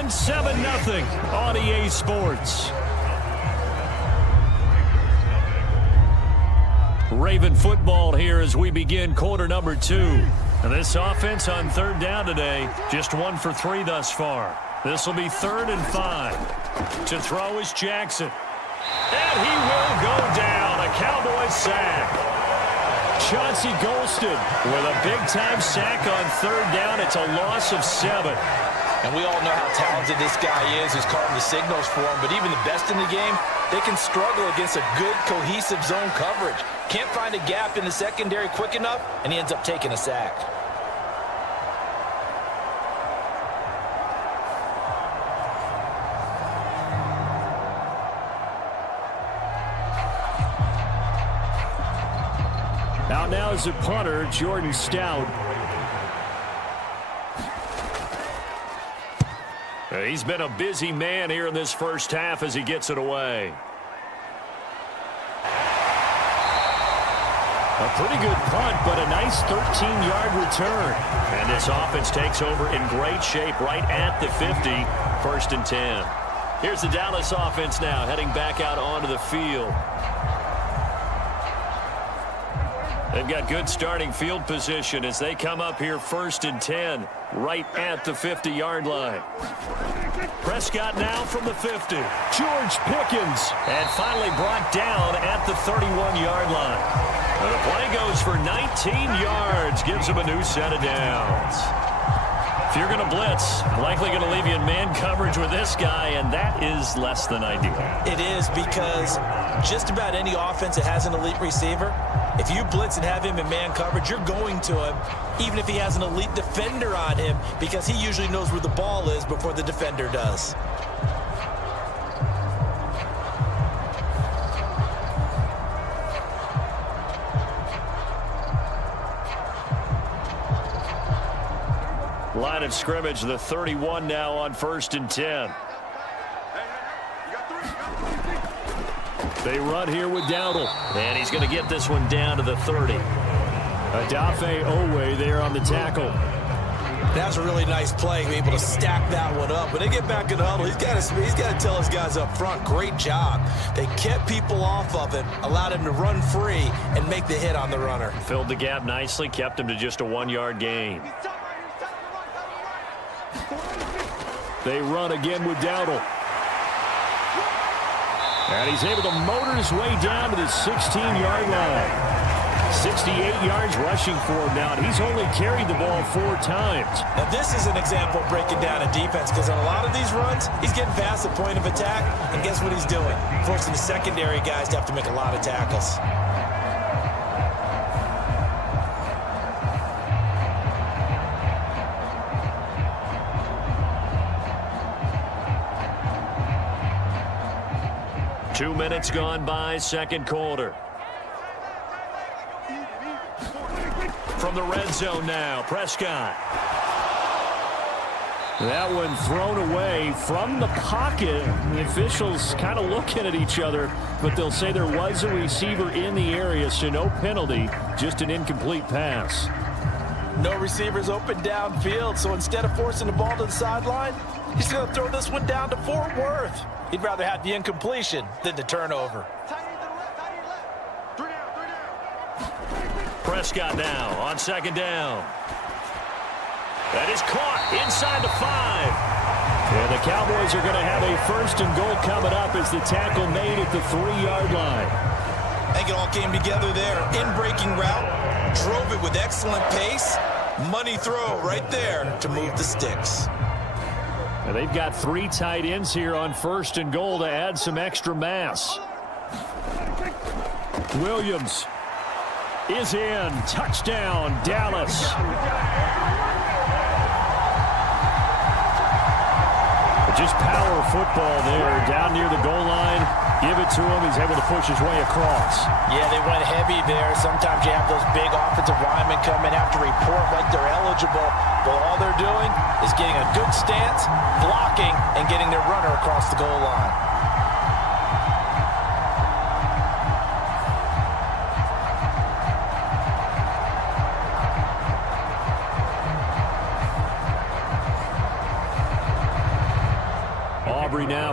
won 7-0 on EA Sports. Raven football here as we begin quarter number 2. And this offense on third down today, just 1 for 3 thus far. This will be 3rd and 5. To throw is Jackson. And he will go down. A Cowboys sack. Chauncey Golston with a big-time sack on third down. It's a loss of 7. And we all know how talented this guy is who's calling the signals for him. But even the best in the game, they can struggle against a good, cohesive zone coverage. Can't find a gap in the secondary quick enough, and he ends up taking a sack. Out now is the punter, Jordan Stout. He's been a busy man here in this first half as he gets it away. A pretty good punt, but a nice 13-yard return. And this offense takes over in great shape right at the 50, 1st and 10. Here's the Dallas offense now heading back out onto the field. They've got good starting field position as they come up here 1st and 10 right at the 50-yard line. Prescott now from the 50. George Pickens. And finally brought down at the 31-yard line. And the play goes for 19 yards. Gives him a new set of downs. If you're going to blitz, likely going to leave you in man coverage with this guy, and that is less than ideal. It is, because just about any offense that has an elite receiver, if you blitz and have him in man coverage, you're going to him, even if he has an elite defender on him, because he usually knows where the ball is before the defender does. Line of scrimmage, the 31 now on 1st and 10. They run here with Dowdle. And he's going to get this one down to the 30. Adafe Owe there on the tackle. That's a really nice play, able to stack that one up. When they get back in the huddle, he's got to tell his guys up front, great job. They kept people off of it, allowed him to run free and make the hit on the runner. Filled the gap nicely, kept him to just a 1-yard gain. They run again with Dowdle. And he's able to motor his way down to the 16-yard line. 68 yards rushing for him now, and he's only carried the ball 4 times. Now this is an example of breaking down a defense, because on a lot of these runs, he's getting past the point of attack, and guess what he's doing? Forcing the secondary guys to have to make a lot of tackles. Two minutes gone by, second quarter. From the red zone now, Prescott. That one thrown away from the pocket. The officials kind of looking at each other, but they'll say there was a receiver in the area, so no penalty, just an incomplete pass. No receivers open downfield, so instead of forcing the ball to the sideline, he's going to throw this one down to Fort Worth. He'd rather have the incompletion than the turnover. Prescott now on 2nd down. That is caught inside the 5. And the Cowboys are going to have a 1st and goal coming up as the tackle made at the 3-yard line. I think it all came together there. In-breaking route, drove it with excellent pace. Money throw right there to move the sticks. And they've got 3 tight ends here on 1st and goal to add some extra mass. Williams is in. Touchdown, Dallas. Just power football there down near the goal line. Give it to him. He's able to push his way across. Yeah, they went heavy there. Sometimes you have those big offensive linemen come in, have to report like they're eligible. But all they're doing is getting a good stance, blocking, and getting their runner across the goal line.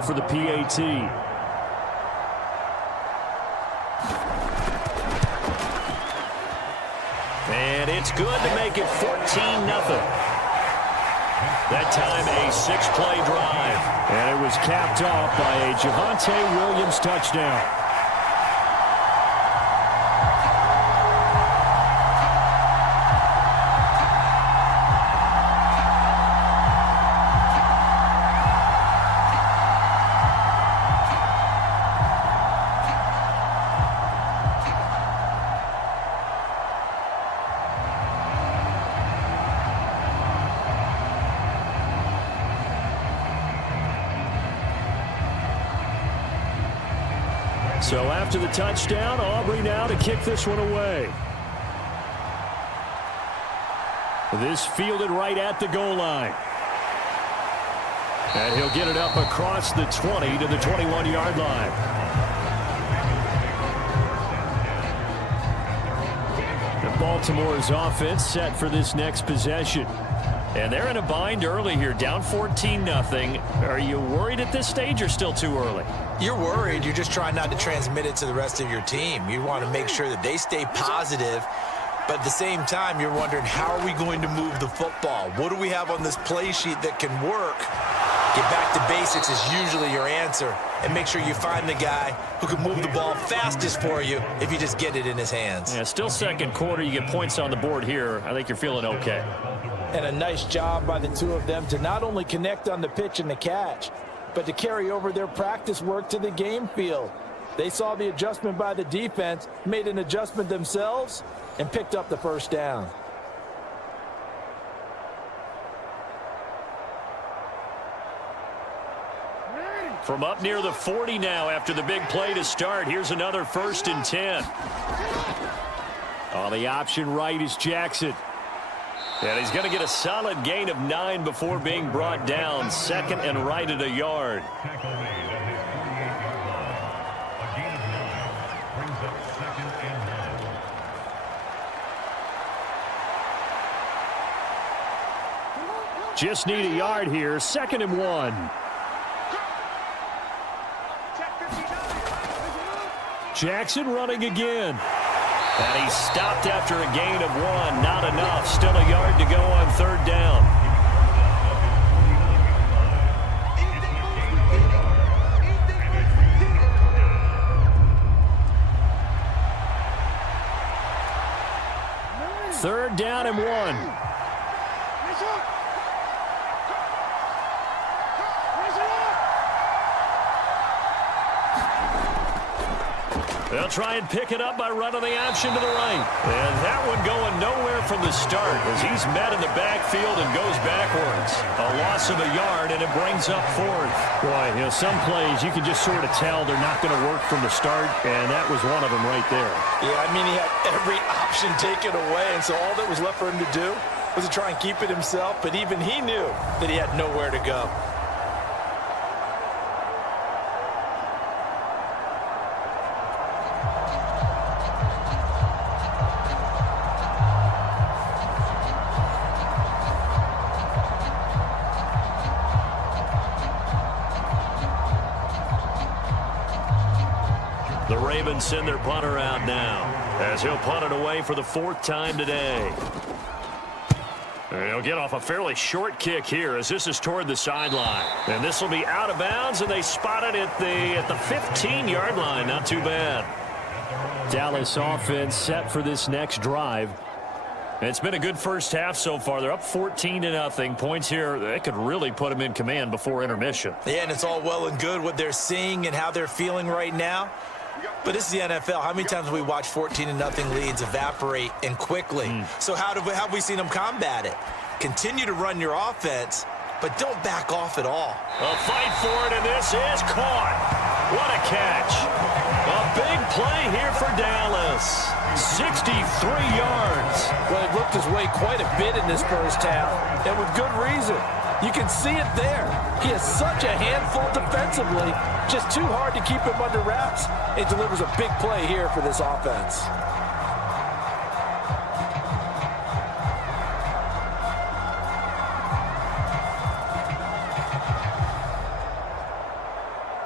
for the PAT. And it's good to make it 14-0. That time a 6-play drive. And it was capped off by a Javonte Williams touchdown. So after the touchdown, Aubrey now to kick this one away. This fielded right at the goal line. And he'll get it up across the 20 to the 21-yard line. The Baltimore's offense set for this next possession. And they're in a bind early here, down 14-0. Are you worried at this stage or still too early? You're worried. You're just trying not to transmit it to the rest of your team. You want to make sure that they stay positive. But at the same time, you're wondering, how are we going to move the football? What do we have on this play sheet that can work? Get back to basics is usually your answer. And make sure you find the guy who can move the ball fastest for you if you just get it in his hands. Yeah, still second quarter. You get points on the board here. I think you're feeling okay. And a nice job by the two of them to not only connect on the pitch and the catch, but to carry over their practice work to the game field. They saw the adjustment by the defense, made an adjustment themselves, and picked up the first down. From up near the 40 now after the big play to start. Here's another 1st and 10. On the option right is Jackson. And he's going to get a solid gain of 9 before being brought down. 2nd and right at a yard. Just need a yard here. 2nd and 1. Jackson running again. And he stopped after a gain of 1. Not enough. Still a yard to go on 3rd down. Third down and 1. They'll try and pick it up by running the option to the right. And that one going nowhere from the start as he's met in the backfield and goes backwards. A loss of a yard, and it brings up 4th. Boy, you know, some plays you can just sort of tell they're not going to work from the start, and that was one of them right there. Yeah, I mean, he had every option taken away, and so all that was left for him to do was to try and keep it himself, but even he knew that he had nowhere to go. The Ravens send their punter out now as he'll punt it away for the 4th time today. And he'll get off a fairly short kick here as this is toward the sideline. And this will be out of bounds, and they spot it at the 15-yard line. Not too bad. Dallas offense set for this next drive. It's been a good first half so far. They're up 14-0. Points here, they could really put them in command before intermission. Yeah, and it's all well and good what they're seeing and how they're feeling right now. But this is the NFL. How many times have we watched 14-0 leads evaporate and quickly? So how have we seen them combat it? Continue to run your offense, but don't back off at all. A fight for it, and this is caught. What a catch. A big play here for Dallas. 63 yards. Well, he looked his way quite a bit in this first half, and with good reason. You can see it there. He is such a handful defensively, just too hard to keep him under wraps. It delivers a big play here for this offense.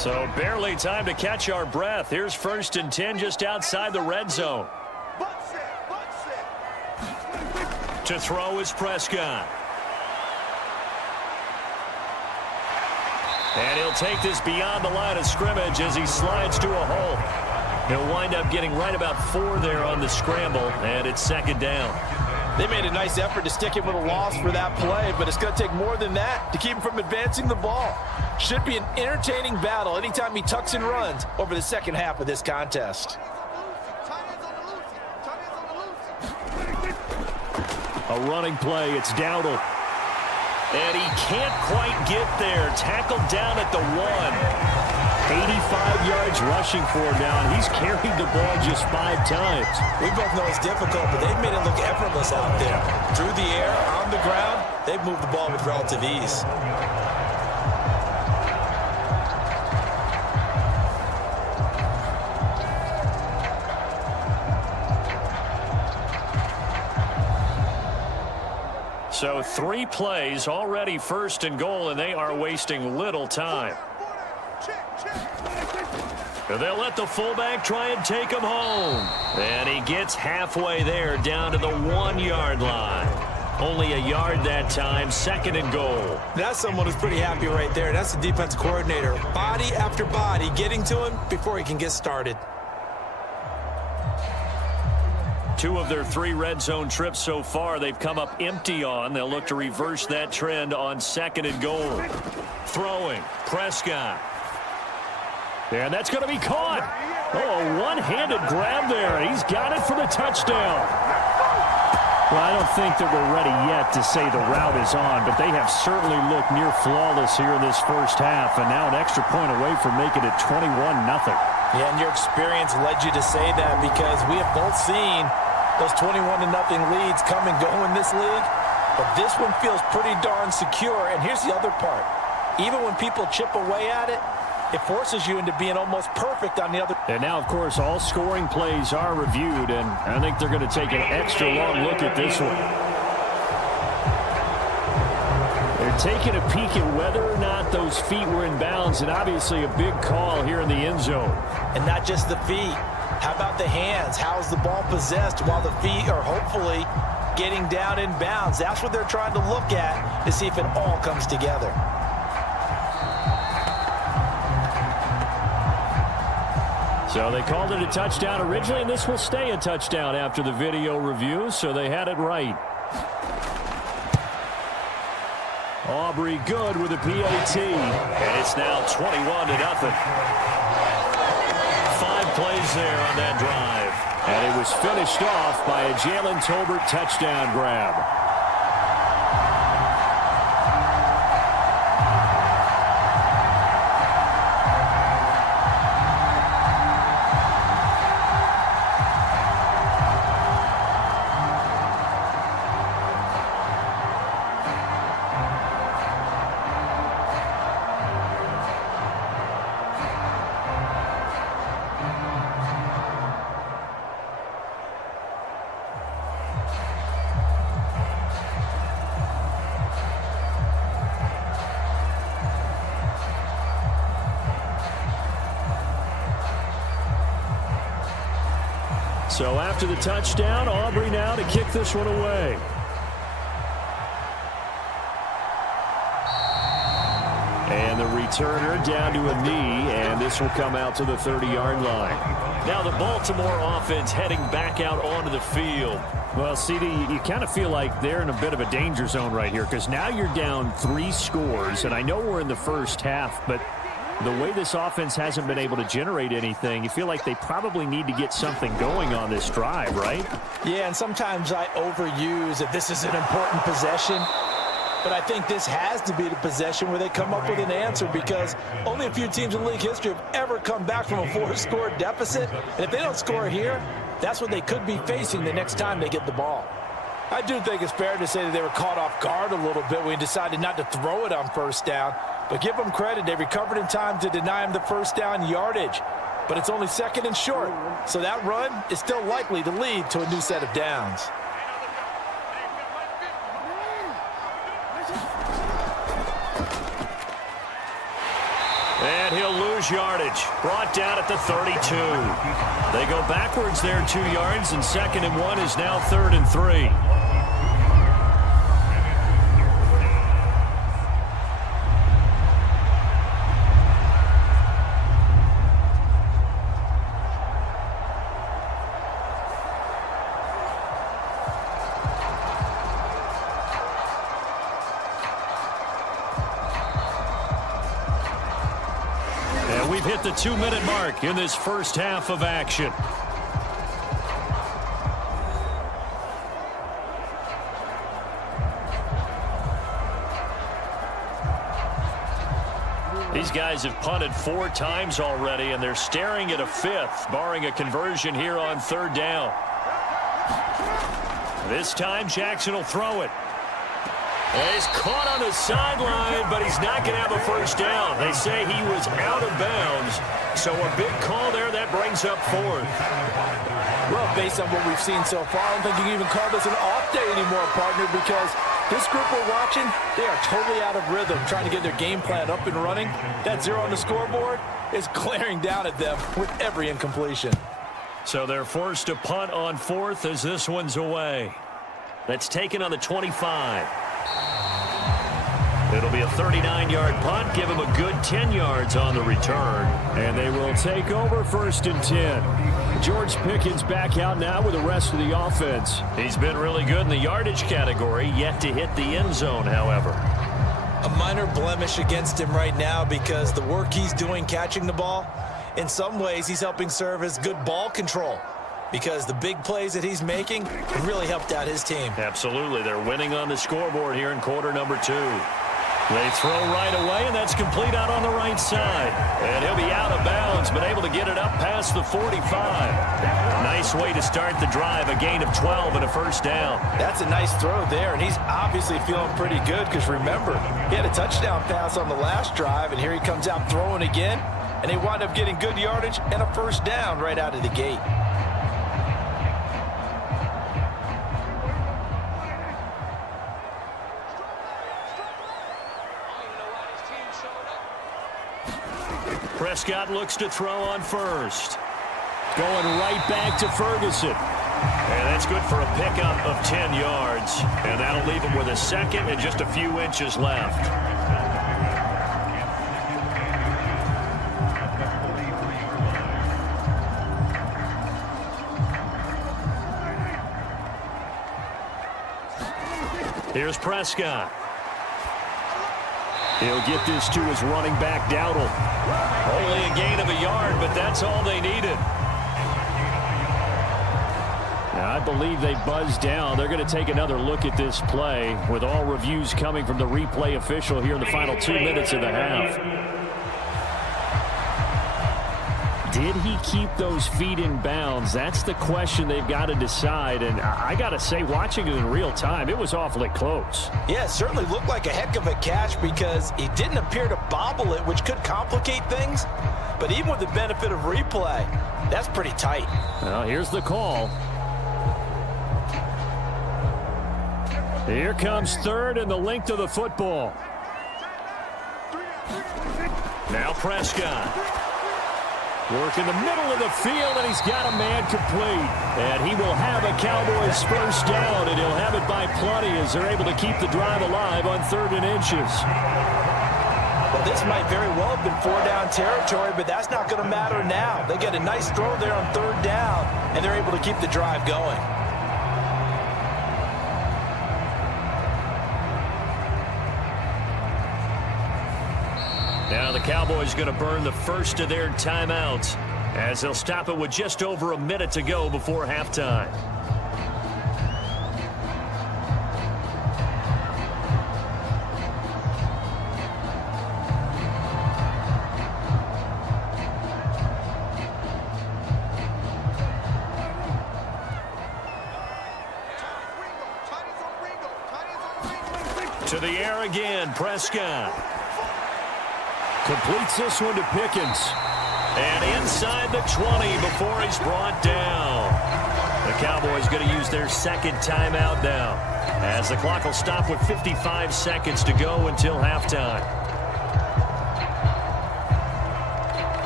So barely time to catch our breath. Here's 1st and 10 just outside the red zone. To throw is Prescott. And he'll take this beyond the line of scrimmage as he slides to a hole. He'll wind up getting right about 4 there on the scramble, and it's 2nd down. They made a nice effort to stick him with a loss for that play, but it's going to take more than that to keep him from advancing the ball. Should be an entertaining battle anytime he tucks and runs over the second half of this contest. A running play, it's Dowdle. And he can't quite get there. Tackled down at the 1. 85 yards rushing for him now, and he's carried the ball just 5 times. We both know it's difficult, but they've made it look effortless out there. Through the air, on the ground, they've moved the ball with relative ease. So 3 plays, already 1st and goal, and they are wasting little time. They'll let the fullback try and take him home. And he gets halfway there, down to the 1-yard line. Only a yard that time, 2nd and goal. That's someone who's pretty happy right there. That's the defense coordinator. Body after body getting to him before he can get started. 2 of their 3 red zone trips so far, they've come up empty on. They'll look to reverse that trend on 2nd and goal. Throwing, Prescott. And that's going to be caught. Oh, a one-handed grab there. He's got it for the touchdown. Well, I don't think that we're ready yet to say the route is on, but they have certainly looked near flawless here in this first half, and now an extra point away from making it 21-0. Yeah, and your experience led you to say that because we have both seen those 21-0 leads come and go in this league, but this one feels pretty darn secure. And here's the other part. Even when people chip away at it, it forces you into being almost perfect on the other. And now, of course, all scoring plays are reviewed, and I think they're going to take an extra long look at this one. They're taking a peek at whether or not those feet were in bounds, and obviously a big call here in the end zone. And not just the feet. How about the hands? How's the ball possessed while the feet are hopefully getting down in bounds? That's what they're trying to look at to see if it all comes together. So they called it a touchdown originally, and this will stay a touchdown after the video review, so they had it right. Aubrey good with a PAT, and it's now 21-0. 5 plays there on that drive, and it was finished off by a Jalen Tolbert touchdown grab. So after the touchdown, Aubrey now to kick this one away. And the returner down to a knee, and this will come out to the 30-yard line. Now the Baltimore offense heading back out onto the field. Well, CD, you kind of feel like they're in a bit of a danger zone right here because now you're down 3 scores, and I know we're in the first half, but the way this offense hasn't been able to generate anything, you feel like they probably need to get something going on this drive, right? Yeah, and sometimes I overuse that this is an important possession, but I think this has to be the possession where they come up with an answer because only a few teams in league history have ever come back from a 4-score deficit, and if they don't score here, that's what they could be facing the next time they get the ball. I do think it's fair to say that they were caught off guard a little bit when we decided not to throw it on first down. But give them credit. They recovered in time to deny him the first down yardage. But it's only 2nd and short. So that run is still likely to lead to a new set of downs. And he'll lose lose yardage. Brought down at the 32. They go backwards there 2 yards, and 2nd and 1 is now 3rd and 3. We've hit the 2-minute mark in this first half of action. These guys have punted 4 times already, and they're staring at a 5th, barring a conversion here on 3rd down. This time, Jackson will throw it. He's caught on the sideline, but he's not going to have a first down. They say he was out of bounds, so a big call there that brings up 4th. Well, based on what we've seen so far, I don't think you can even call this an off day anymore, partner, because this group we're watching, they are totally out of rhythm, trying to get their game plan up and running. That 0 on the scoreboard is glaring down at them with every incompletion. So they're forced to punt on 4th as this one's away. That's taken on the 25. It'll be a 39-yard punt, give him a good 10 yards on the return. And they will take over 1st and 10. George Pickens back out now with the rest of the offense. He's been really good in the yardage category, yet to hit the end zone, however. A minor blemish against him right now because the work he's doing catching the ball, in some ways he's helping serve as good ball control, because the big plays that he's making really helped out his team. Absolutely. They're winning on the scoreboard here in quarter number 2. They throw right away, and that's complete out on the right side. And he'll be out of bounds, but able to get it up past the 45. Nice way to start the drive, a gain of 12 and a first down. That's a nice throw there, and he's obviously feeling pretty good because, remember, he had a touchdown pass on the last drive, and here he comes out throwing again, and they wind up getting good yardage and a first down right out of the gate. Prescott looks to throw on first. Going right back to Ferguson. And that's good for a pickup of 10 yards. And that'll leave him with a second and just a few inches left. Here's Prescott. He'll get this to his running back, Dowdle. Only a gain of a yard, but that's all they needed. Now, I believe they buzzed down. They're going to take another look at this play with all reviews coming from the replay official here in the final 2 minutes of the half. Did he keep those feet in bounds? That's the question they've got to decide. And I got to say, watching it in real time, it was awfully close. Yeah, it certainly looked like a heck of a catch because he didn't appear to bobble it, which could complicate things. But even with the benefit of replay, that's pretty tight. Well, here's the call. Here comes 3rd and the length of the football. Now Prescott. Work in the middle of the field, and he's got a man complete. And he will have a Cowboys first down, and he'll have it by plenty as they're able to keep the drive alive on 3rd and inches. Well, this might very well have been 4-down territory, but that's not going to matter now. They get a nice throw there on 3rd down, and they're able to keep the drive going. Now the Cowboys going to burn the first of their timeouts as they'll stop it with just over a minute to go before halftime. To the air again, Prescott. Completes this one to Pickens. And inside the 20 before he's brought down. The Cowboys going to use their second timeout now, as the clock will stop with 55 seconds to go until halftime.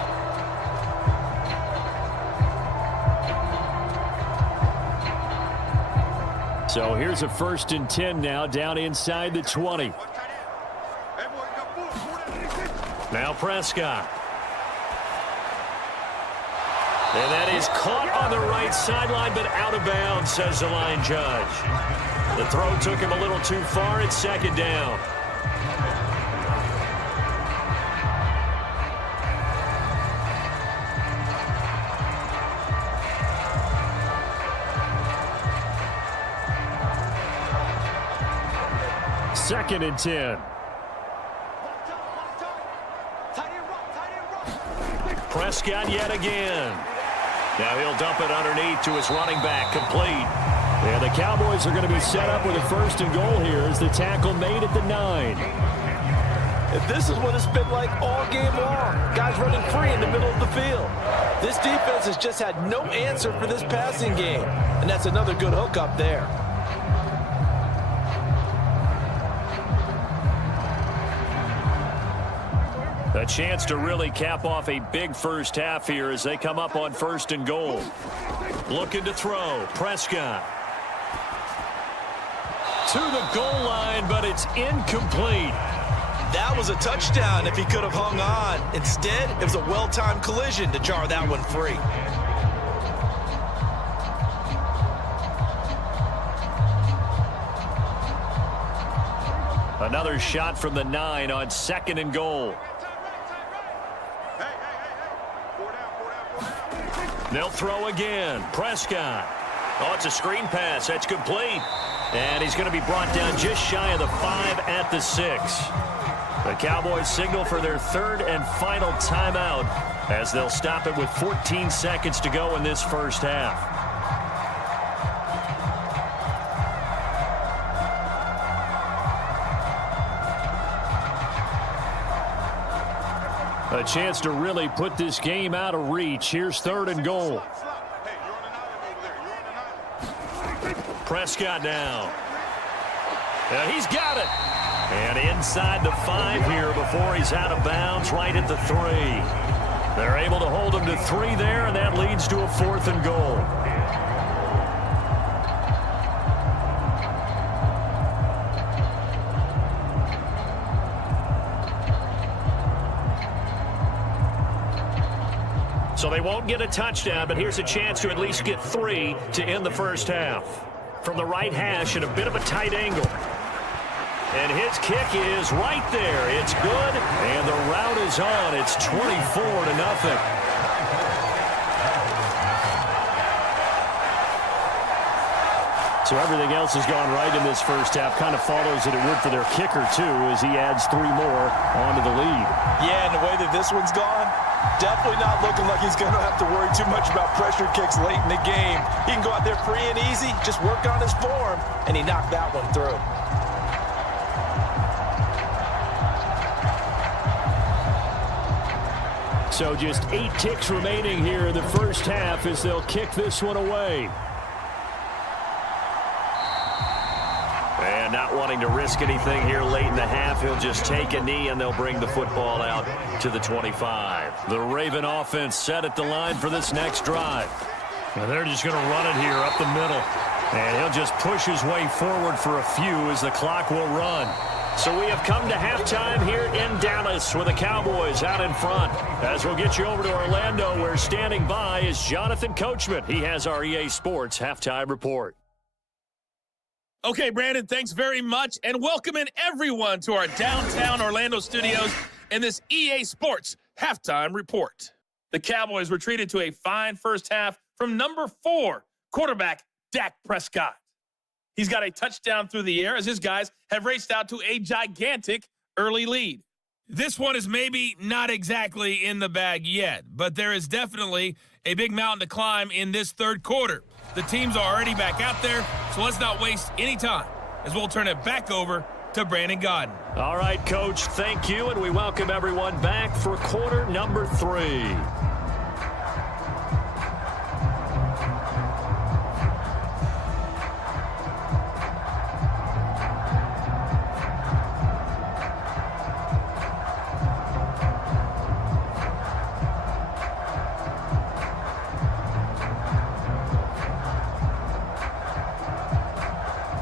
So here's a 1st and 10 now, down inside the 20. Now Prescott. And that is caught on the right sideline, but out of bounds, says the line judge. The throw took him a little too far. It's 2nd down. Second and 10. Prescott yet again. Now he'll dump it underneath to his running back, complete. And the Cowboys are going to be set up with a 1st and goal here as the tackle made at the 9. And this is what it's been like all game long. Guys running free in the middle of the field. This defense has just had no answer for this passing game. And that's another good hook up there. A chance to really cap off a big first half here as they come up on 1st and goal. Looking to throw. Prescott. To the goal line, but it's incomplete. That was a touchdown if he could have hung on. Instead, it was a well-timed collision to jar that one free. Another shot from the 9 on 2nd and goal. They'll throw again. Prescott. Oh, it's a screen pass. That's complete. And he's going to be brought down just shy of the 5 at the 6. The Cowboys signal for their 3rd and final timeout as they'll stop it with 14 seconds to go in this first half. A chance to really put this game out of reach. Here's 3rd and goal. Prescott now. He's got it. And inside the 5 here before he's out of bounds, right at the 3. They're able to hold him to 3 there, and that leads to a 4th and goal. So they won't get a touchdown, but here's a chance to at least get 3 to end the first half. From the right hash at a bit of a tight angle. And his kick is right there. It's good, and the route is on. It's 24-0. So everything else has gone right in this first half. Kind of follows that it would for their kicker, too, as he adds 3 more onto the lead. Yeah, and the way that this one's gone, definitely not looking like he's going to have to worry too much about pressure kicks late in the game. He can go out there free and easy, just work on his form, and he knocked that one through. So just 8 ticks remaining here in the first half as they'll kick this one away. And not wanting to risk anything here late in the half, he'll just take a knee and they'll bring the football out to the 25. The Raven offense set at the line for this next drive. And they're just going to run it here up the middle. And he'll just push his way forward for a few as the clock will run. So we have come to halftime here in Dallas with the Cowboys out in front. As we'll get you over to Orlando, where standing by is Jonathan Coachman. He has our EA Sports Halftime Report. Okay, Brandon, thanks very much. And welcome in everyone to our downtown Orlando studios and this EA Sports Halftime Report. The Cowboys were treated to a fine first half from number 4, quarterback Dak Prescott. He's got a touchdown through the air as his guys have raced out to a gigantic early lead. This one is maybe not exactly in the bag yet, but there is definitely a big mountain to climb in this third quarter. The teams are already back out there, so let's not waste any time as we'll turn it back over to Brandon Godden. All right, Coach, thank you, and we welcome everyone back for quarter number 3.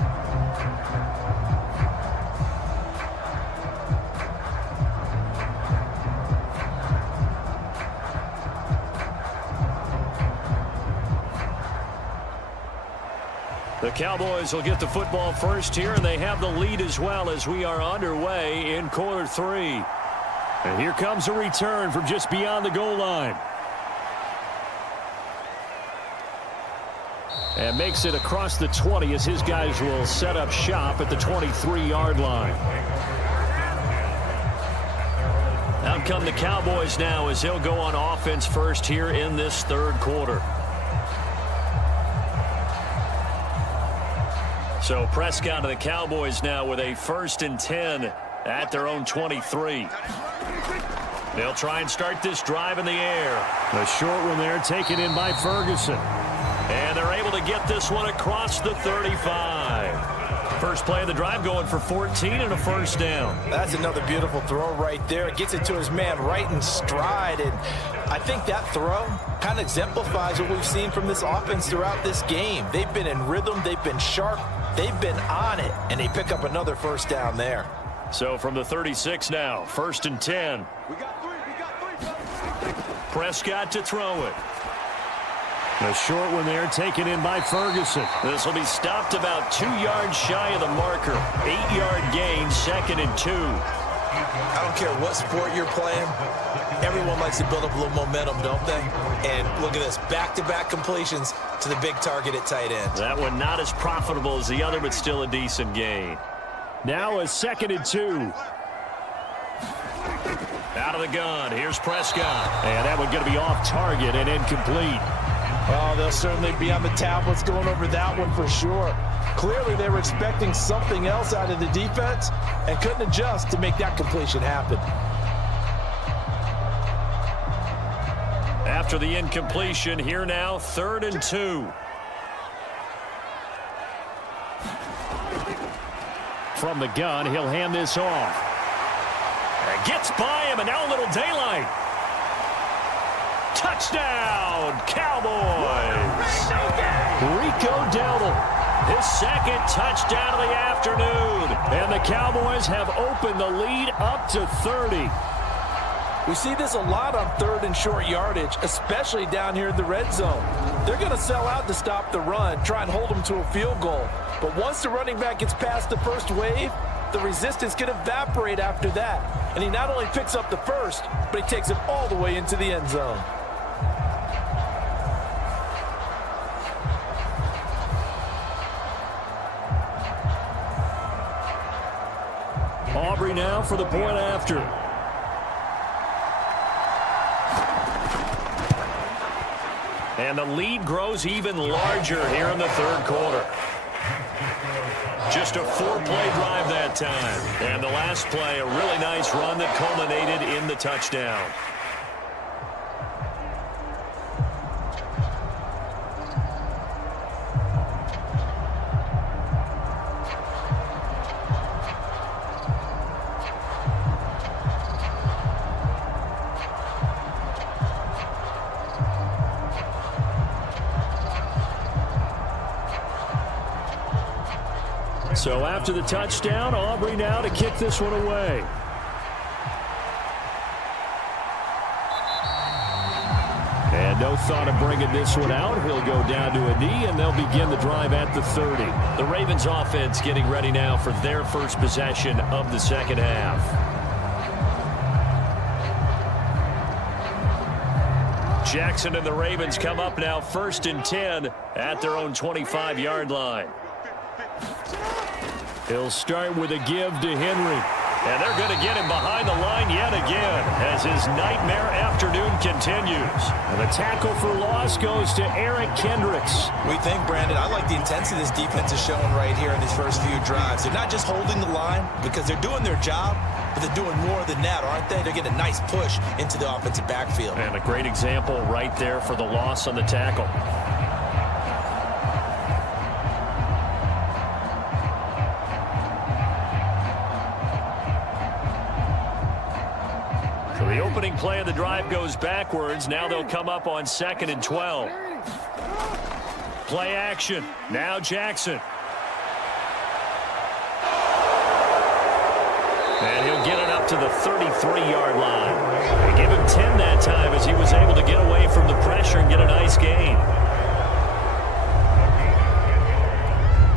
The Cowboys will get the football first here, and they have the lead as well as we are underway in quarter 3. And here comes a return from just beyond the goal line. And makes it across the 20 as his guys will set up shop at the 23-yard line. Out come the Cowboys now as they'll go on offense first here in this third quarter. So Prescott to the Cowboys now with a 1st and 10 at their own 23. They'll try and start this drive in the air. A short one there taken in by Ferguson. And they're able to get this one across the 35. First play of the drive going for 14 and a 1st down. That's another beautiful throw right there. Gets it to his man right in stride. And I think that throw kind of exemplifies what we've seen from this offense throughout this game. They've been in rhythm. They've been sharp. They've been on it. And they pick up another 1st down there. So from the 36 now, 1st and 10. Prescott to throw it. A short one there taken in by Ferguson. This will be stopped about 2 yards shy of the marker. 8-yard gain, 2nd and 2. I don't care what sport you're playing. Everyone likes to build up a little momentum, don't they? And look at this, back-to-back completions to the big target at tight end. That one not as profitable as the other, but still a decent gain. Now a 2nd and 2. Out of the gun, here's Prescott. And that one going to be off target and incomplete. Oh, they'll certainly be on the tablets going over that one for sure. Clearly, they were expecting something else out of the defense and couldn't adjust to make that completion happen. After the incompletion, here now, 3rd and 2. From the gun, he'll hand this off. And gets by him, and now a little daylight. Touchdown, Cowboys! Rico Dowdle, his 2nd touchdown of the afternoon. And the Cowboys have opened the lead up to 30. We see this a lot on 3rd and short yardage, especially down here in the red zone. They're going to sell out to stop the run, try and hold them to a field goal. But once the running back gets past the first wave, the resistance can evaporate after that. And he not only picks up the 1st, but he takes it all the way into the end zone. Aubrey now for the point after. And the lead grows even larger here in the 3rd quarter. Just a 4-play drive that time. And the last play, a really nice run that culminated in the touchdown. So after the touchdown, Aubrey now to kick this one away. And no thought of bringing this one out. He'll go down to a knee, and they'll begin the drive at the 30. The Ravens offense getting ready now for their first possession of the 2nd half. Jackson and the Ravens come up now 1st and 10 at their own 25-yard line. He'll start with a give to Henry. And they're going to get him behind the line yet again as his nightmare afternoon continues. And the tackle for loss goes to Eric Kendricks. We think, Brandon, I like the intensity this defense is showing right here in these first few drives. They're not just holding the line because they're doing their job, but they're doing more than that, aren't they? They're getting a nice push into the offensive backfield. And a great example right there for the loss on the tackle. The opening play of the drive goes backwards. Now they'll come up on 2nd and 12. Play action. Now Jackson. And he'll get it up to the 33-yard line. They give him 10 that time as he was able to get away from the pressure and get a nice gain.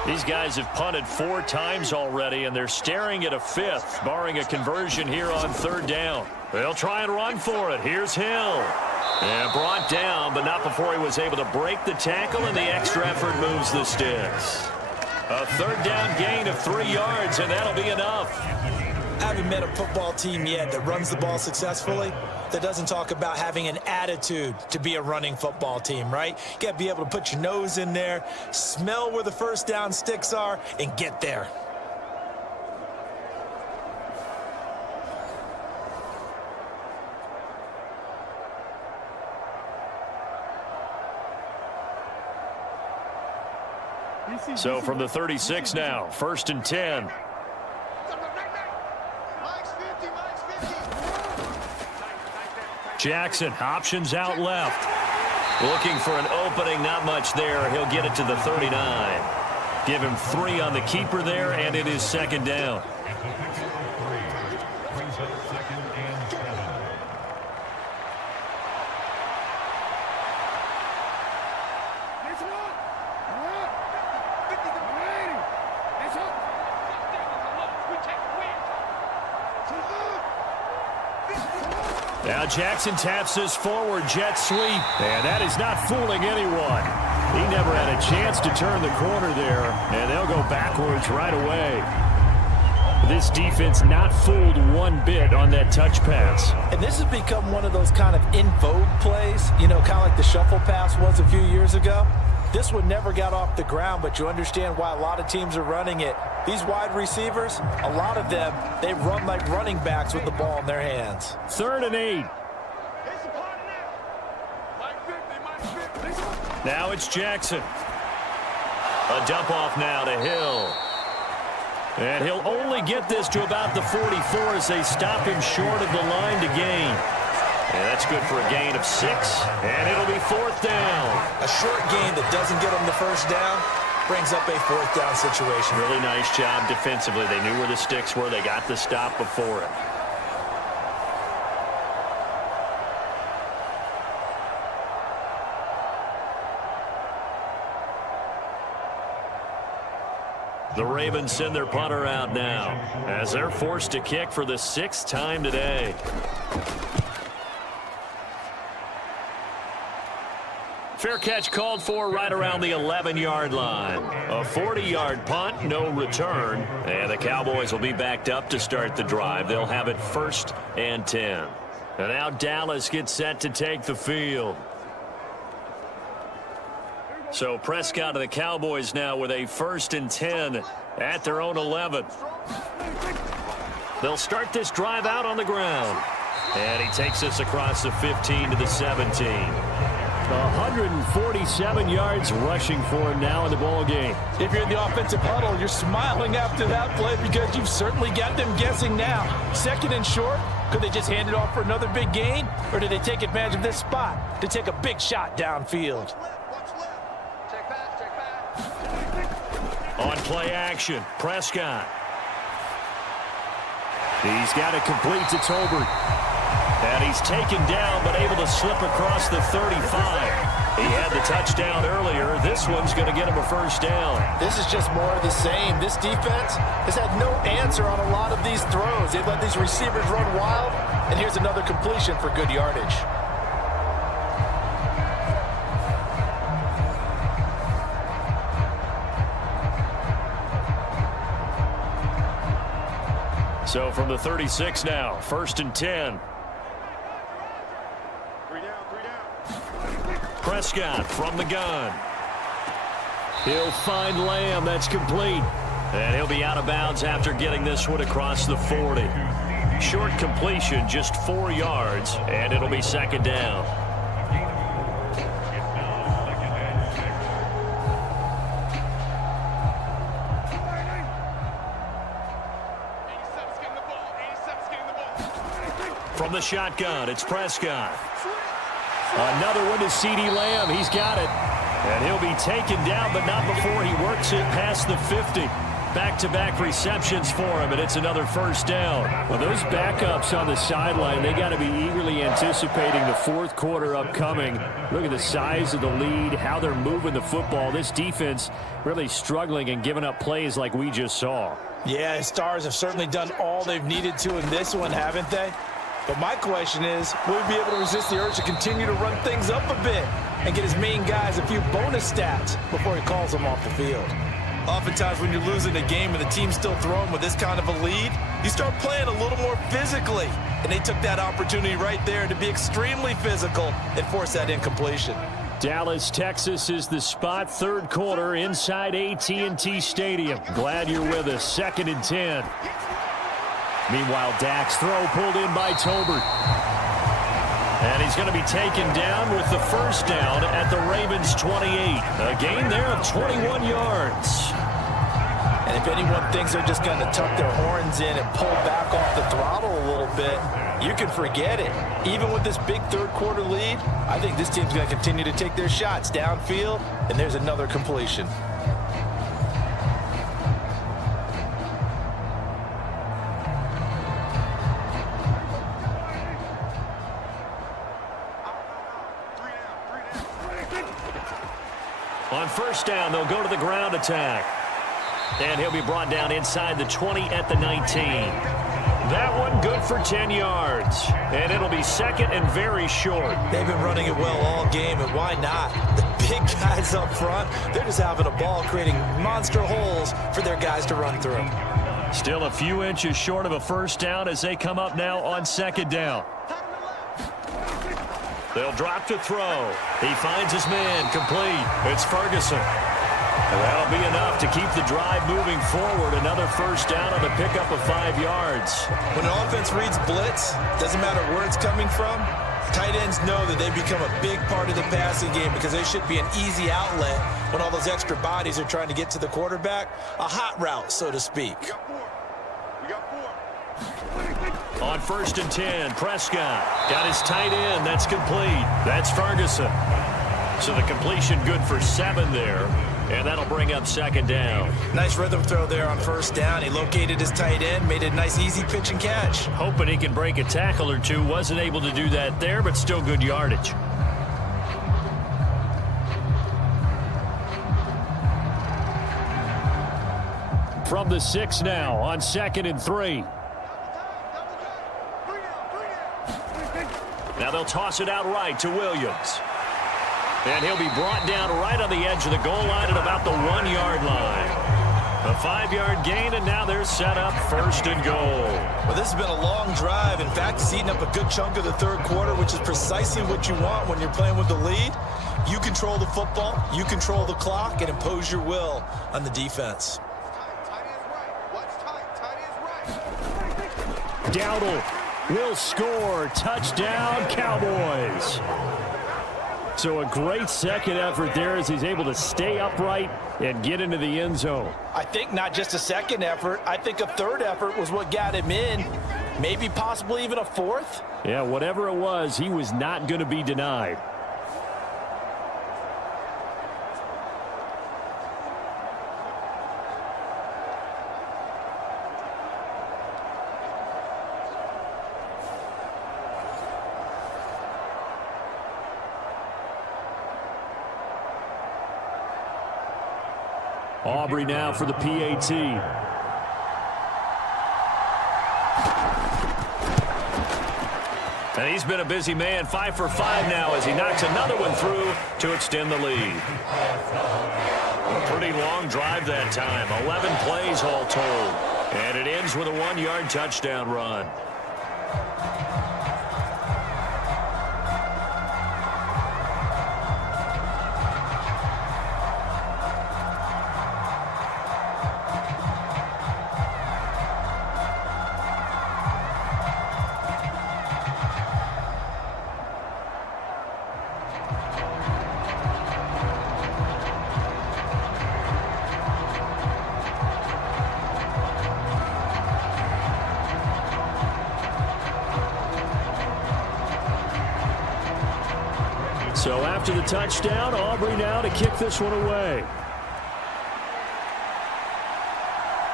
These guys have punted 4 times already, and they're staring at a 5th, barring a conversion here on 3rd down. They'll try and run for it. Here's Hill. And brought down, but not before he was able to break the tackle, and the extra effort moves the sticks. A 3rd down gain of 3 yards, and that'll be enough. I haven't met a football team yet that runs the ball successfully that doesn't talk about having an attitude to be a running football team, right? You got to be able to put your nose in there, smell where the first down sticks are, and get there. So from the 36 now, 1st and 10. Jackson, options out left. Looking for an opening, not much there. He'll get it to the 39. Give him 3 on the keeper there, and it is 2nd down. Now Jackson taps this forward jet sweep, and that is not fooling anyone. He never had a chance to turn the corner there, and they'll go backwards right away. This defense not fooled one bit on that touch pass. And this has become one of those kind of in vogue plays, you know, kind of like the shuffle pass was a few years ago. This one never got off the ground, but you understand why a lot of teams are running it. These wide receivers, a lot of them, they run like running backs with the ball in their hands. 3rd and 8. Now it's Jackson. A dump off now to Hill. And he'll only get this to about the 44 as they stop him short of the line to gain. And that's good for a gain of 6, and it'll be 4th down. A short gain that doesn't get them the first down brings up a 4th down situation. Really nice job defensively. They knew where the sticks were. They got the stop before it. The Ravens send their punter out now as they're forced to kick for the 6th time today. Fair catch called for right around the 11-yard line. A 40-yard punt, no return. And the Cowboys will be backed up to start the drive. They'll have it 1st and 10. And now Dallas gets set to take the field. So Prescott of the Cowboys now with a 1st and 10 at their own 11. They'll start this drive out on the ground. And he takes us across the 15 to the 17. 147 yards rushing for him now in the ball game. If you're in the offensive huddle, you're smiling after that play because you've certainly got them guessing now. 2nd and short, could they just hand it off for another big gain? Or did they take advantage of this spot to take a big shot downfield? On play action, Prescott. He's got it complete to Tolbert. And he's taken down, but able to slip across the 35. He had the touchdown earlier. This one's going to get him a 1st down. This is just more of the same. This defense has had no answer on a lot of these throws. They've let these receivers run wild, and here's another completion for good yardage. So from the 36 now, 1st and 10. Prescott from the gun. He'll find Lamb. That's complete. And he'll be out of bounds after getting this one across the 40. Short completion, just 4 yards, and it'll be 2nd down. From the shotgun, it's Prescott. Another one to CeeDee Lamb. He's got it. And he'll be taken down, but not before he works it past the 50. back-to-back receptions for him, and it's another first down. Well, those backups on the sideline, they got to be eagerly anticipating the fourth quarter upcoming. Look at the size of the lead, how they're moving the football. This defense really struggling and giving up plays like we just saw. Yeah, his Stars have certainly done all they've needed to in this one, haven't they? But my question is, will he be able to resist the urge to continue to run things up a bit and get his main guys a few bonus stats before he calls them off the field? Oftentimes when you're losing a game and the team's still throwing with this kind of a lead, you start playing a little more physically. And they took that opportunity right there to be extremely physical and force that incompletion. Dallas, Texas is the spot. Third quarter inside AT&T Stadium. Glad you're with us. 2nd and 10. Meanwhile, Dak's throw pulled in by Tolbert. And he's going to be taken down with the first down at the Ravens' 28. A gain there of 21 yards. And if anyone thinks they're just going to tuck their horns in and pull back off the throttle a little bit, you can forget it. Even with this big third quarter lead, I think this team's going to continue to take their shots downfield, and there's another completion. On first down, they'll go to the ground attack. And he'll be brought down inside the 20 at the 19. That one good for 10 yards. And it'll be second and very short. They've been running it well all game, and why not? The big guys up front, they're just having a ball, creating monster holes for their guys to run through. Still a few inches short of a first down as they come up now on second down. They'll drop to throw. He finds his man complete. It's Ferguson. That'll be enough to keep the drive moving forward. Another first down on the pickup of 5 yards. When an offense reads blitz, doesn't matter where it's coming from, tight ends know that they become a big part of the passing game because they should be an easy outlet when all those extra bodies are trying to get to the quarterback. A hot route, so to speak. On 1st and 10, Prescott got his tight end. That's complete. That's Ferguson. So the completion good for 7 there. And that'll bring up second down. Nice rhythm throw there on first down. He located his tight end, made it a nice easy pitch and catch. Hoping he can break a tackle or two. Wasn't able to do that there, but still good yardage. From the 6 now on 2nd and 3. Now they'll toss it out right to Williams. And he'll be brought down right on the edge of the goal line at about the 1-yard line. A 5-yard gain, and now they're set up 1st and goal. Well, this has been a long drive. In fact, it's eaten up a good chunk of the third quarter, which is precisely what you want when you're playing with the lead. You control the football, you control the clock, and impose your will on the defense. Dowdle will score. Touchdown, Cowboys. So a great second effort there as he's able to stay upright and get into the end zone. I think not just a second effort. I think a third effort was what got him in. Maybe possibly even a fourth. Yeah, whatever it was, he was not going to be denied. Aubrey now for the PAT. And he's been a busy man, 5 for 5 now as he knocks another one through to extend the lead. A pretty long drive that time, 11 plays all told. And it ends with a 1-yard touchdown run. So after the touchdown, Aubrey now to kick this one away.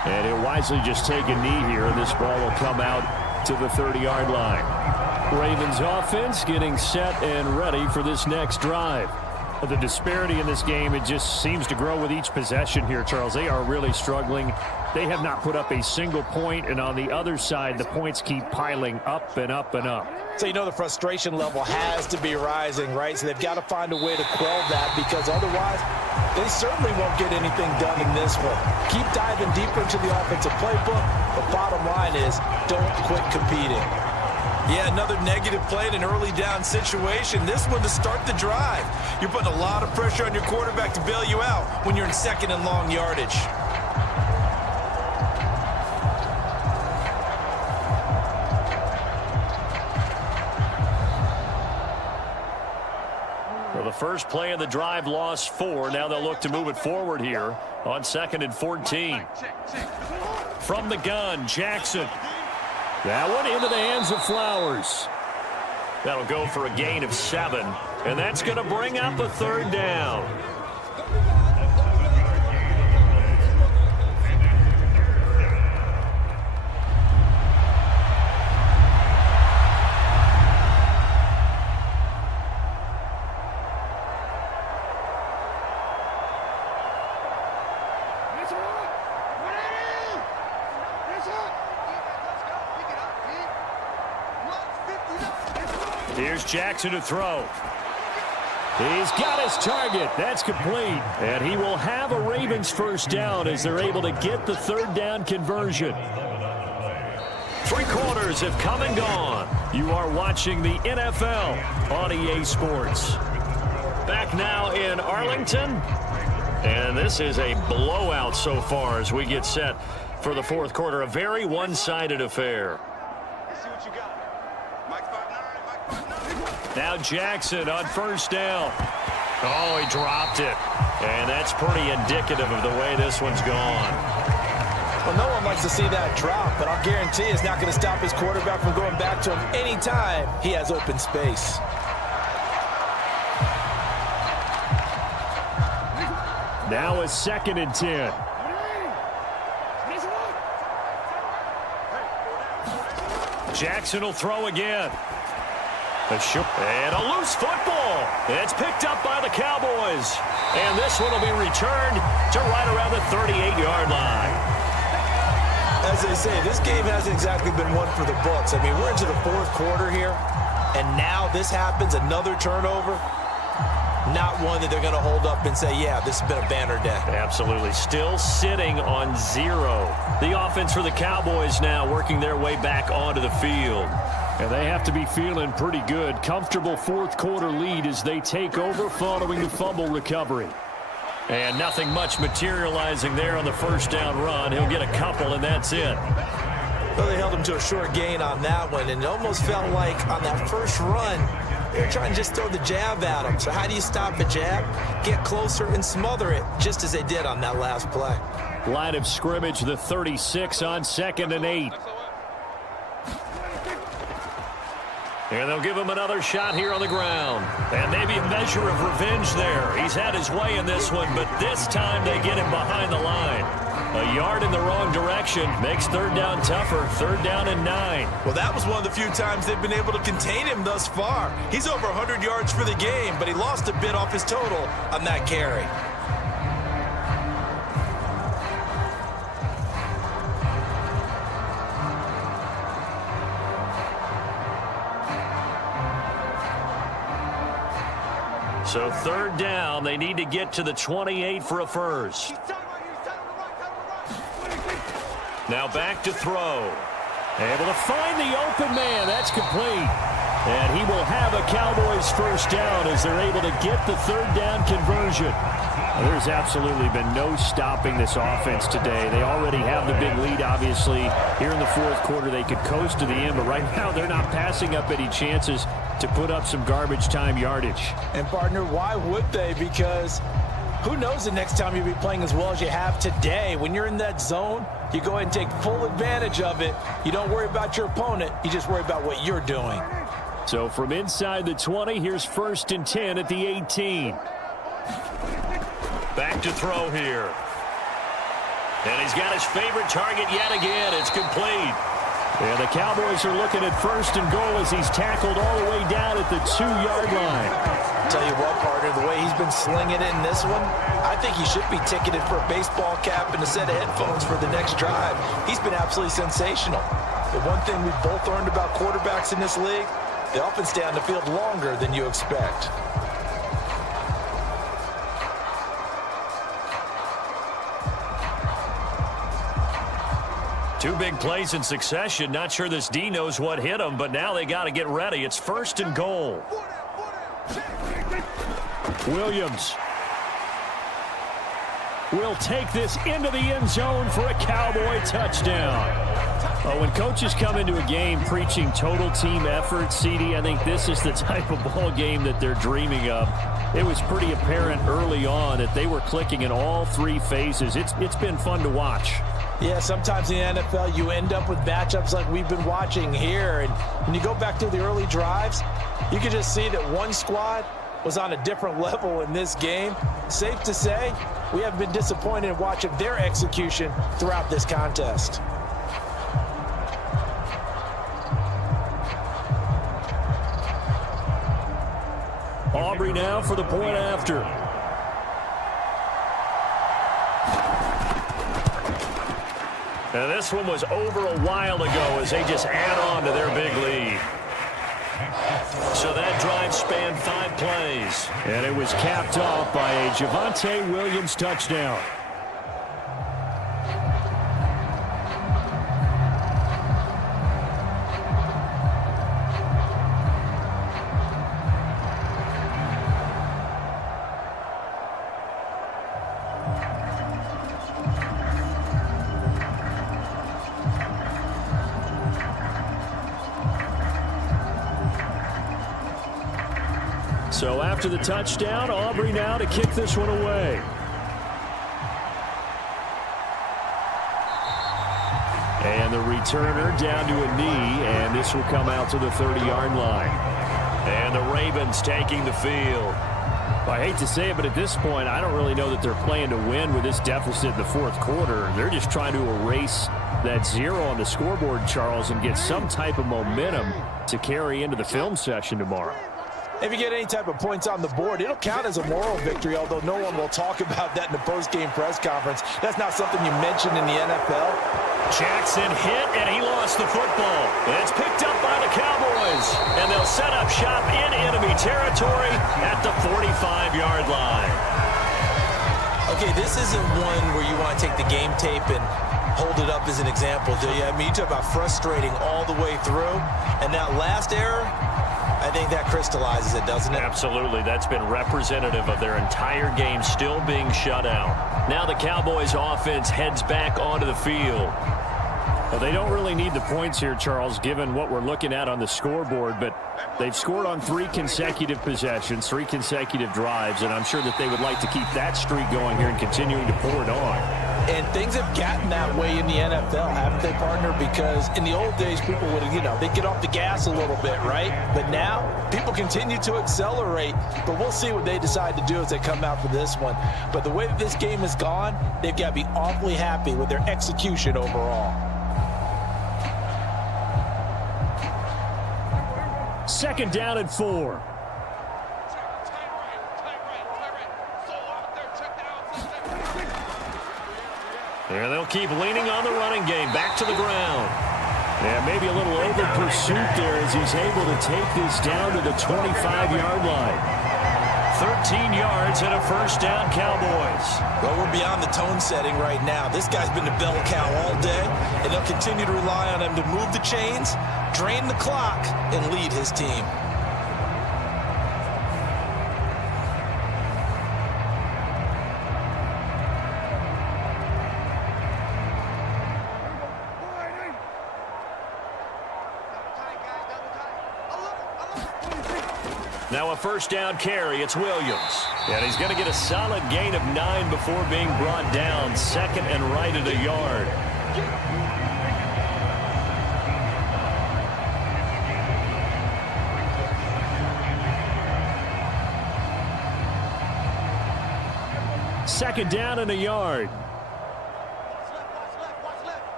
And he'll wisely just take a knee here, and this ball will come out to the 30-yard line. Ravens offense getting set and ready for this next drive. The disparity in this game, it just seems to grow with each possession here, Charles. They are really struggling. They have not put up a single point, and on the other side, the points keep piling up and up and up. So you know the frustration level has to be rising, right? So they've got to find a way to quell that, because otherwise they certainly won't get anything done in this one. Keep diving deeper into the offensive playbook. The bottom line is don't quit competing. Yeah, another negative play in an early down situation. This one to start the drive. You're putting a lot of pressure on your quarterback to bail you out when you're in second and long yardage. Well, the first play of the drive lost 4. Now they'll look to move it forward here on 2nd and 14. From the gun, Jackson. That one into the hands of Flowers. That'll go for a gain of 7, and that's going to bring up a 3rd down. Here's Jackson to throw. He's got his target. That's complete. And he will have a Ravens first down as they're able to get the 3rd down conversion. 3 quarters have come and gone. You are watching the NFL on EA Sports. Back now in Arlington. And this is a blowout so far as we get set for the 4th quarter. A very one-sided affair. Now Jackson on first down. Oh, he dropped it. And that's pretty indicative of the way this one's gone. Well, no one likes to see that drop, but I'll guarantee it's not going to stop his quarterback from going back to him anytime he has open space. Now a 2nd and 10. Jackson will throw again. And a loose football. It's picked up by the Cowboys. And this one will be returned to right around the 38-yard line. As they say, this game hasn't exactly been one for the books. I mean, we're into the 4th quarter here, and now this happens, another turnover. Not one that they're going to hold up and say, yeah, this has been a banner day. Absolutely. Still sitting on 0. The offense for the Cowboys now working their way back onto the field. And they have to be feeling pretty good. Comfortable 4th quarter lead as they take over following the fumble recovery. And nothing much materializing there on the first down run. He'll get a couple, and that's it. Well, they held him to a short gain on that one, and it almost felt like on that first run, they were trying to just throw the jab at him. So how do you stop a jab? Get closer and smother it, just as they did on that last play. Line of scrimmage, the 36 on 2nd and 8. And they'll give him another shot here on the ground. And maybe a measure of revenge there. He's had his way in this one, but this time they get him behind the line. A yard in the wrong direction makes 3rd down tougher. 3rd down and 9. Well, that was one of the few times they've been able to contain him thus far. He's over 100 yards for the game, but he lost a bit off his total on that carry. So 3rd down, they need to get to the 28 for a first. Now back to throw. Able to find the open man. That's complete. And he will have a Cowboys first down as they're able to get the 3rd down conversion. There's absolutely been no stopping this offense today. They already have the big lead, obviously. Here in the 4th quarter, they could coast to the end, but right now they're not passing up any chances to put up some garbage time yardage. And, partner, why would they? Because who knows the next time you'll be playing as well as you have today. When you're in that zone, you go ahead and take full advantage of it. You don't worry about your opponent. You just worry about what you're doing. So from inside the 20, here's 1st and 10 at the 18. Back to throw here. And he's got his favorite target yet again. It's complete. And the Cowboys are looking at 1st and goal as he's tackled all the way down at the 2-yard line. Tell you what, partner, the way he's been slinging it in this one, I think he should be ticketed for a baseball cap and a set of headphones for the next drive. He's been absolutely sensational. The one thing we've both learned about quarterbacks in this league, they often stay on the field longer than you expect. Two big plays in succession. Not sure this D knows what hit him, but now they got to get ready. It's 1st and goal. Williams will take this into the end zone for a Cowboy touchdown. When coaches come into a game preaching total team effort, CD, I think this is the type of ball game that they're dreaming of. It was pretty apparent early on that they were clicking in all 3 phases. It's been fun to watch. Yeah, sometimes in the NFL, you end up with matchups like we've been watching here. And when you go back to the early drives, you can just see that one squad was on a different level in this game. Safe to say, we have been disappointed in watching their execution throughout this contest. Aubrey now for the point after. And this one was over a while ago as they just add on to their big lead. So that drive spanned 5 plays. And it was capped off by a Javonte Williams touchdown. So after the touchdown, Aubrey now to kick this one away. And the returner down to a knee, and this will come out to the 30-yard line. And the Ravens taking the field. I hate to say it, but at this point, I don't really know that they're playing to win with this deficit in the 4th quarter. They're just trying to erase that 0 on the scoreboard, Charles, and get some type of momentum to carry into the film session tomorrow. If you get any type of points on the board, it'll count as a moral victory, although no one will talk about that in the post-game press conference. That's not something you mention in the NFL. Jackson hit, and he lost the football. It's picked up by the Cowboys, and they'll set up shop in enemy territory at the 45-yard line. Okay, this isn't one where you want to take the game tape and hold it up as an example, do you? I mean, you talk about frustrating all the way through, and that last error, I think that crystallizes it, doesn't it? Absolutely. That's been representative of their entire game still being shut out. Now the Cowboys offense heads back onto the field. Well, they don't really need the points here, Charles, given what we're looking at on the scoreboard, but they've scored on 3 consecutive possessions, 3 consecutive drives, and I'm sure that they would like to keep that streak going here and continuing to pour it on. And things have gotten that way in the NFL, haven't they, partner? Because in the old days, people would, they'd get off the gas a little bit, right? But now, people continue to accelerate. But we'll see what they decide to do as they come out for this one. But the way that this game has gone, they've got to be awfully happy with their execution overall. 2nd down and 4. And they'll keep leaning on the running game. Back to the ground. Yeah, maybe a little over pursuit there as he's able to take this down to the 25-yard line. 13 yards and a 1st down, Cowboys. Well, we're beyond the tone setting right now. This guy's been the bell cow all day, and they'll continue to rely on him to move the chains, drain the clock, and lead his team. Now a 1st down carry. It's Williams. And he's going to get a solid gain of 9 before being brought down. 2nd and right at a yard. Second down and a yard.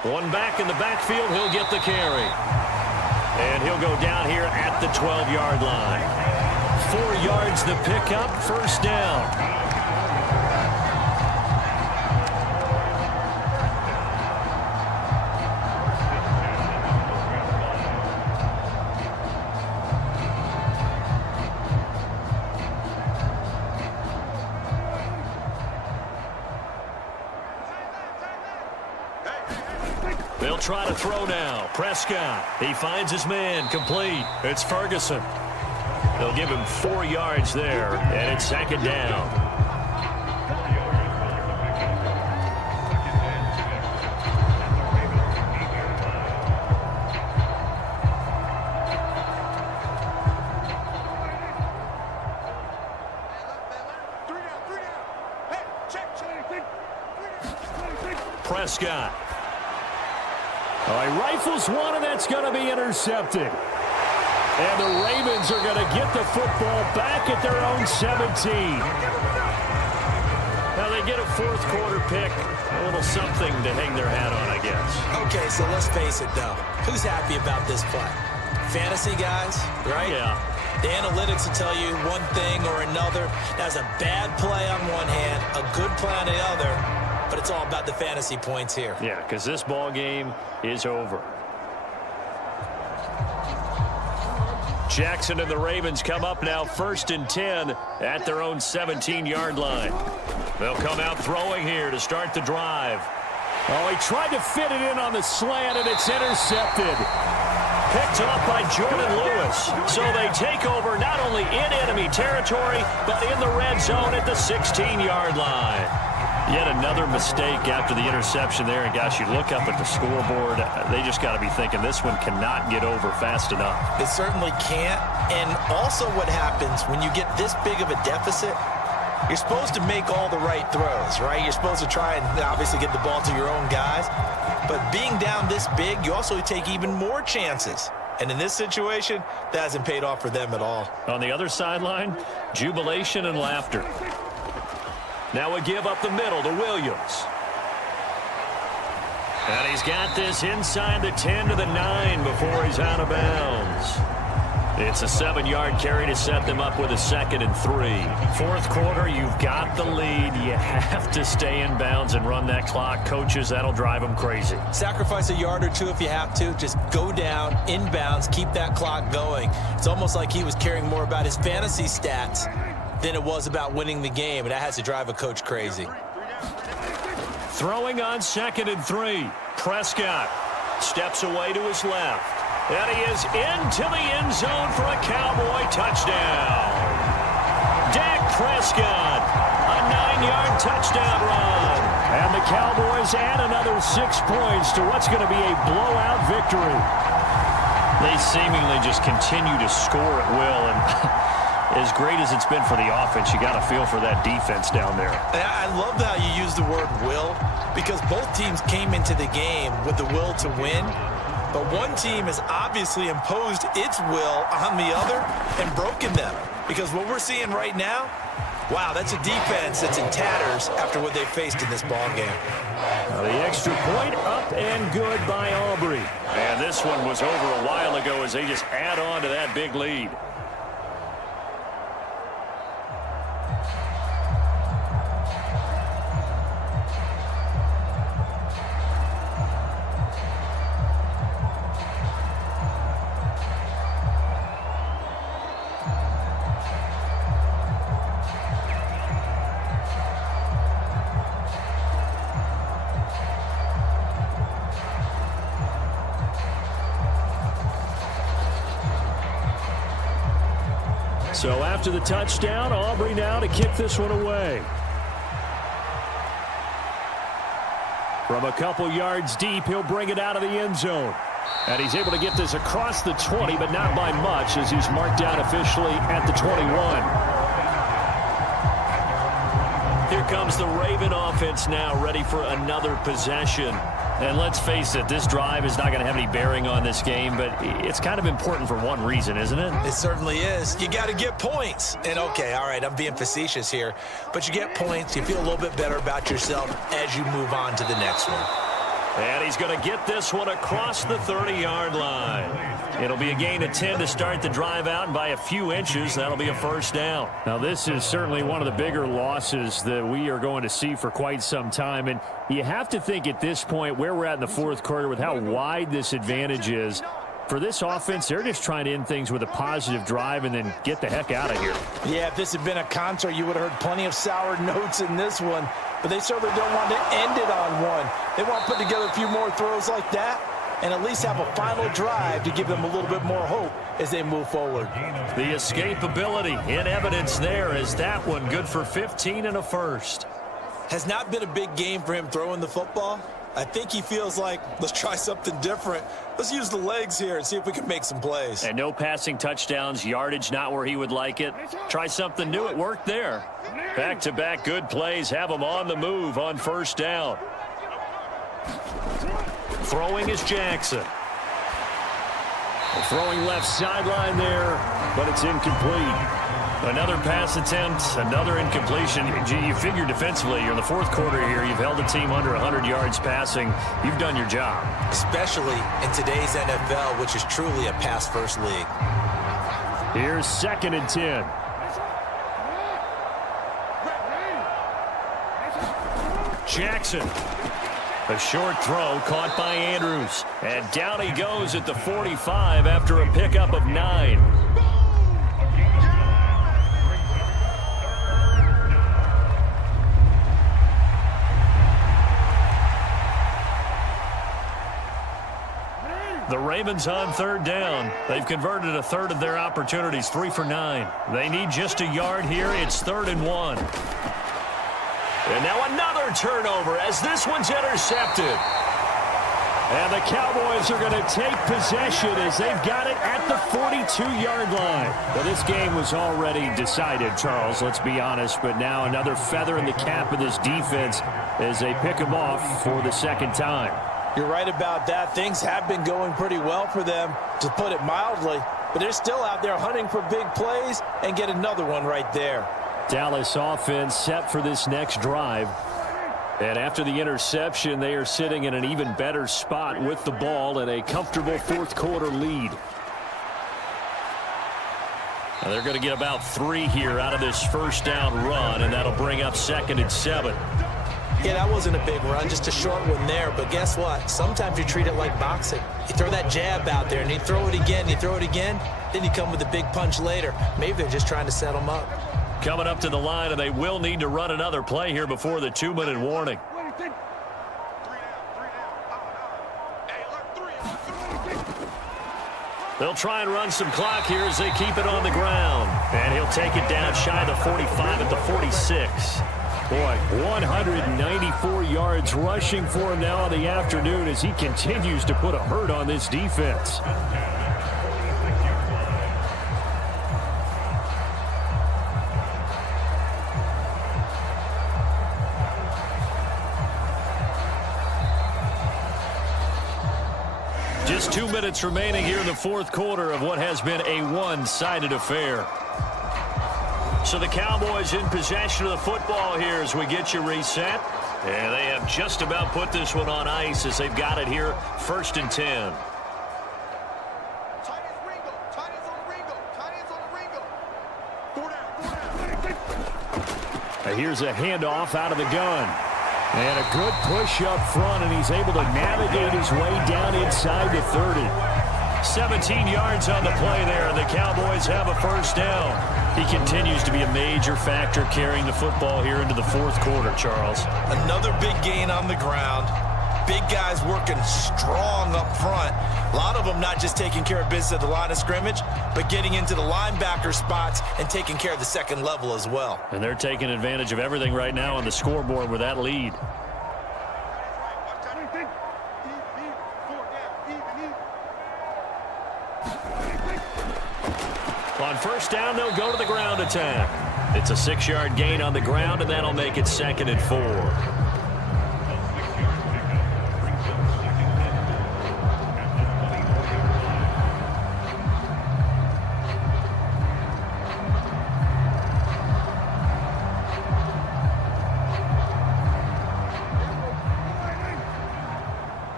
One back in the backfield. He'll get the carry. And he'll go down here at the 12-yard line. 4 yards the pickup, first down. They'll try to throw now. Prescott, he finds his man, complete. It's Ferguson. They'll give him 4 yards there, and it's second down. Prescott. He rifles one, and that's going to be intercepted. And the Ravens are going to get the football back at their own 17. Now they get a fourth quarter pick. A little something to hang their hat on, I guess. Okay, so let's face it, though. Who's happy about this play? Fantasy guys, right? Yeah. The analytics will tell you one thing or another. That's a bad play on one hand, a good play on the other. But it's all about the fantasy points here. Yeah, because this ball game is over. Jackson and the Ravens come up now 1st and 10 at their own 17-yard line. They'll come out throwing here to start the drive. Oh, he tried to fit it in on the slant, and it's intercepted. Picked off by Jordan Lewis. So they take over not only in enemy territory, but in the red zone at the 16-yard line. Yet another mistake after the interception there. And, gosh, you look up at the scoreboard, they just got to be thinking this one cannot get over fast enough. It certainly can't. And also what happens when you get this big of a deficit, you're supposed to make all the right throws, right? You're supposed to try and obviously get the ball to your own guys. But being down this big, you also take even more chances. And in this situation, that hasn't paid off for them at all. On the other sideline, jubilation and laughter. Now we give up the middle to Williams. And he's got this inside the 10 to the 9 before he's out of bounds. It's a 7-yard carry to set them up with a 2nd and 3. Fourth quarter, you've got the lead. You have to stay in bounds and run that clock. Coaches, that'll drive them crazy. Sacrifice a yard or two if you have to. Just go down, in bounds, keep that clock going. It's almost like he was caring more about his fantasy stats than it was about winning the game, and that has to drive a coach crazy. Throwing on 2nd and 3. Prescott steps away to his left. And he is into the end zone for a Cowboy touchdown. Dak Prescott, a 9-yard touchdown run. And the Cowboys add another 6 points to what's going to be a blowout victory. They seemingly just continue to score at will, and as great as it's been for the offense, you got to feel for that defense down there. I love how you use the word will, because both teams came into the game with the will to win, but one team has obviously imposed its will on the other and broken them. Because what we're seeing right now, wow, that's a defense that's in tatters after what they faced in this ball game. Now the extra point up and good by Aubrey. And this one was over a while ago as they just add on to that big lead. So after the touchdown, Aubrey now to kick this one away. From a couple yards deep, he'll bring it out of the end zone. And he's able to get this across the 20, but not by much as he's marked down officially at the 21. Here comes the Raven offense now, ready for another possession. And let's face it, this drive is not going to have any bearing on this game, but it's kind of important for one reason, isn't it? It certainly is. You got to get points. And, okay, all right, I'm being facetious here, but you get points, you feel a little bit better about yourself as you move on to the next one. And he's going to get this one across the 30-yard line. It'll be a gain of 10 to start the drive out, and by a few inches, that'll be a first down. Now, this is certainly one of the bigger losses that we are going to see for quite some time. And you have to think at this point where we're at in the fourth quarter with how wide this advantage is. For this offense, they're just trying to end things with a positive drive and then get the heck out of here. Yeah, if this had been a concert, you would have heard plenty of sour notes in this one. But they certainly don't want to end it on one. They want to put together a few more throws like that and at least have a final drive to give them a little bit more hope as they move forward. The escapability in evidence there is that one good for 15 and a first. Has not been a big game for him throwing the football. I think he feels like, let's try something different. Let's use the legs here and see if we can make some plays. And no passing touchdowns, yardage not where he would like it. Try something new, it worked there. Back-to-back good plays have him on the move on first down. Throwing is Jackson. Throwing left sideline there, but it's incomplete. Another pass attempt, another incompletion. You figure defensively, you're in the fourth quarter here. You've held the team under 100 yards passing. You've done your job. Especially in today's NFL, which is truly a pass-first league. Here's 2nd and 10. Jackson. A short throw caught by Andrews. And down he goes at the 45 after a pickup of 9. The Ravens on third down. They've converted a third of their opportunities, 3 for 9. They need just a yard here. It's 3rd and 1. And now another turnover as this one's intercepted. And the Cowboys are going to take possession as they've got it at the 42-yard line. Well, this game was already decided, Charles, let's be honest. But now another feather in the cap of this defense as they pick them off for the second time. You're right about that. Things have been going pretty well for them, to put it mildly. But they're still out there hunting for big plays and get another one right there. Dallas offense set for this next drive. And after the interception, they are sitting in an even better spot with the ball and a comfortable fourth quarter lead. Now they're going to get about 3 here out of this first down run, and that'll bring up 2nd and 7. Yeah, that wasn't a big run, just a short one there. But guess what? Sometimes you treat it like boxing. You throw that jab out there, and you throw it again, then you come with a big punch later. Maybe they're just trying to set them up. Coming up to the line, and they will need to run another play here before the 2-minute warning. They'll try and run some clock here as they keep it on the ground. And he'll take it down shy of the 45 at the 46. Boy, 194 yards rushing for him now on the afternoon as he continues to put a hurt on this defense. Just 2 minutes remaining here in the fourth quarter of what has been a one-sided affair. So the Cowboys in possession of the football here as we get you reset. And they have just about put this one on ice as they've got it here, 1st and 10. Here's a handoff out of the gun. And a good push up front, and he's able to navigate his way down inside the 30. 17 yards on the play there, and the Cowboys have a first down. He continues to be a major factor carrying the football here into the fourth quarter, Charles. Another big gain on the ground. Big guys working strong up front. A lot of them not just taking care of business at the line of scrimmage, but getting into the linebacker spots and taking care of the second level as well. And they're taking advantage of everything right now on the scoreboard with that lead. On first down, they'll go to the ground attack. It's a 6-yard gain on the ground, and that'll make it 2nd and 4.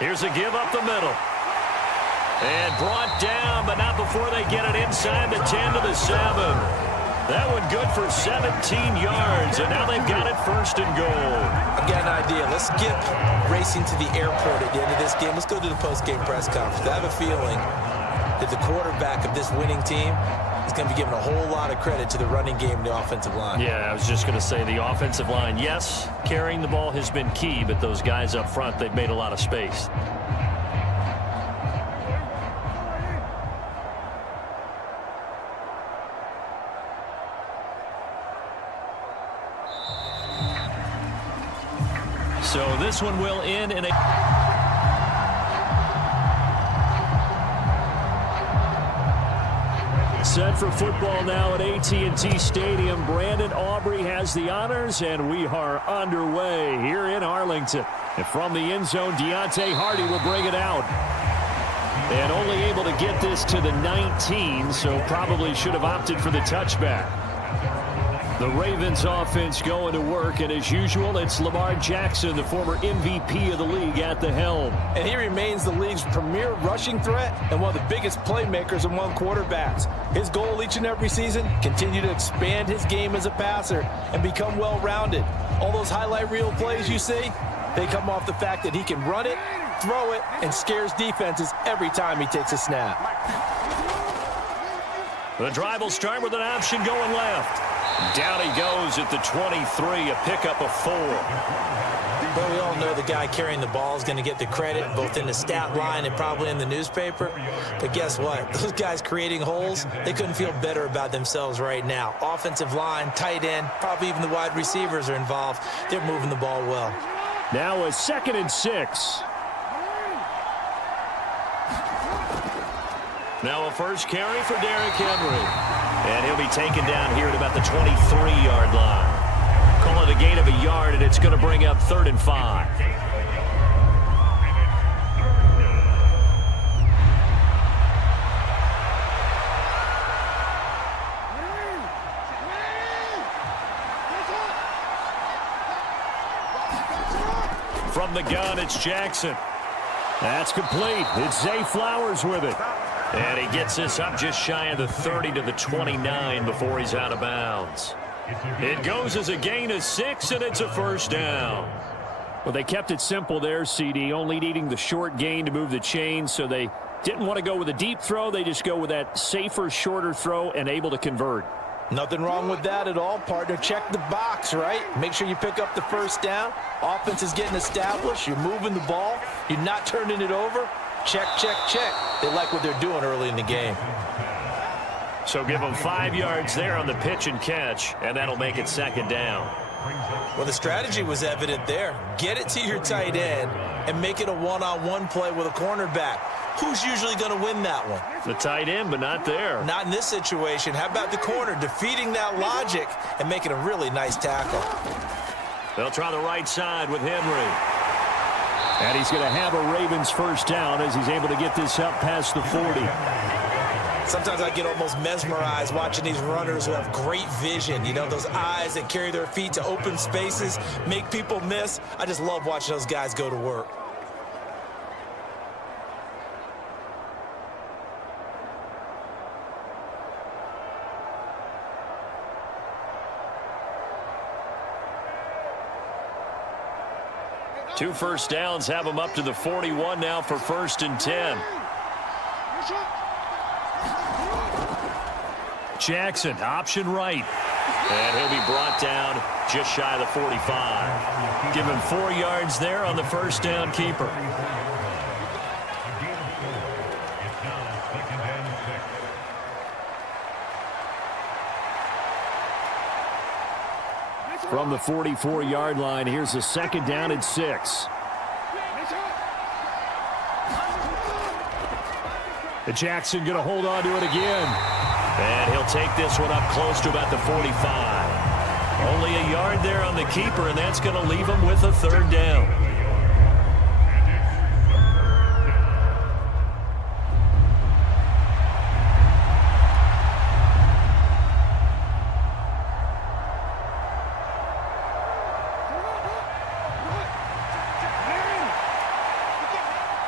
Here's a give up the middle. And brought down, but not before they get it inside the 10 to the 7. That one good for 17 yards, and now they've got it first and goal. I've got an idea. Let's skip racing to the airport at the end of this game. Let's go to the post-game press conference. I have a feeling that the quarterback of this winning team is going to be given a whole lot of credit to the running game and the offensive line. Yeah, I was just going to say the offensive line. Yes, carrying the ball has been key, but those guys up front, they've made a lot of space. So this one will end in a... Set for football now at AT&T Stadium. Brandon Aubrey has the honors, and we are underway here in Arlington. And from the end zone, Deontay Hardy will bring it out. And only able to get this to the 19, so probably should have opted for the touchback. The Ravens offense going to work, and as usual, it's Lamar Jackson, the former MVP of the league, at the helm. And he remains the league's premier rushing threat and one of the biggest playmakers among quarterbacks. His goal each and every season, continue to expand his game as a passer and become well-rounded. All those highlight reel plays you see, they come off the fact that he can run it, throw it, and scares defenses every time he takes a snap. The drive will start with an option going left. Down he goes at the 23, a pickup of 4. But we all know the guy carrying the ball is going to get the credit both in the stat line and probably in the newspaper. But guess what? Those guys creating holes, they couldn't feel better about themselves right now. Offensive line, tight end, probably even the wide receivers are involved. They're moving the ball well. Now a 2nd and 6. Now a first carry for Derrick Henry. And he'll be taken down here at about the 23-yard line. Call it a gain of a yard, and it's going to bring up 3rd and 5. From the gun, it's Jackson. That's complete. It's Zay Flowers with it. And he gets this up just shy of the 30 to the 29 before he's out of bounds. It goes as a gain of 6, and it's a first down. Well, they kept it simple there, CD, only needing the short gain to move the chains, so they didn't want to go with a deep throw. They just go with that safer, shorter throw and able to convert. Nothing wrong with that at all, partner. Check the box, right? Make sure you pick up the first down. Offense is getting established. You're moving the ball. You're not turning it over. Check, check, check. They like what they're doing early in the game. So give them 5 yards there on the pitch and catch, and that'll make it 2nd down. Well, the strategy was evident there. Get it to your tight end and make it a one-on-one play with a cornerback. Who's usually going to win that one? The tight end, but not there. Not in this situation. How about the corner defeating that logic and making a really nice tackle? They'll try the right side with Henry. And he's going to have a Ravens first down as he's able to get this up past the 40. Sometimes I get almost mesmerized watching these runners who have great vision. You know, those eyes that carry their feet to open spaces, make people miss. I just love watching those guys go to work. Two first downs have them up to the 41 now for 1st and 10. Jackson, option right. And he'll be brought down just shy of the 45. Give him 4 yards there on the first down keeper. From the 44-yard line, here's a 2nd down and 6. Jackson going to hold on to it again. And he'll take this one up close to about the 45. Only a yard there on the keeper, and that's going to leave him with a 3rd down.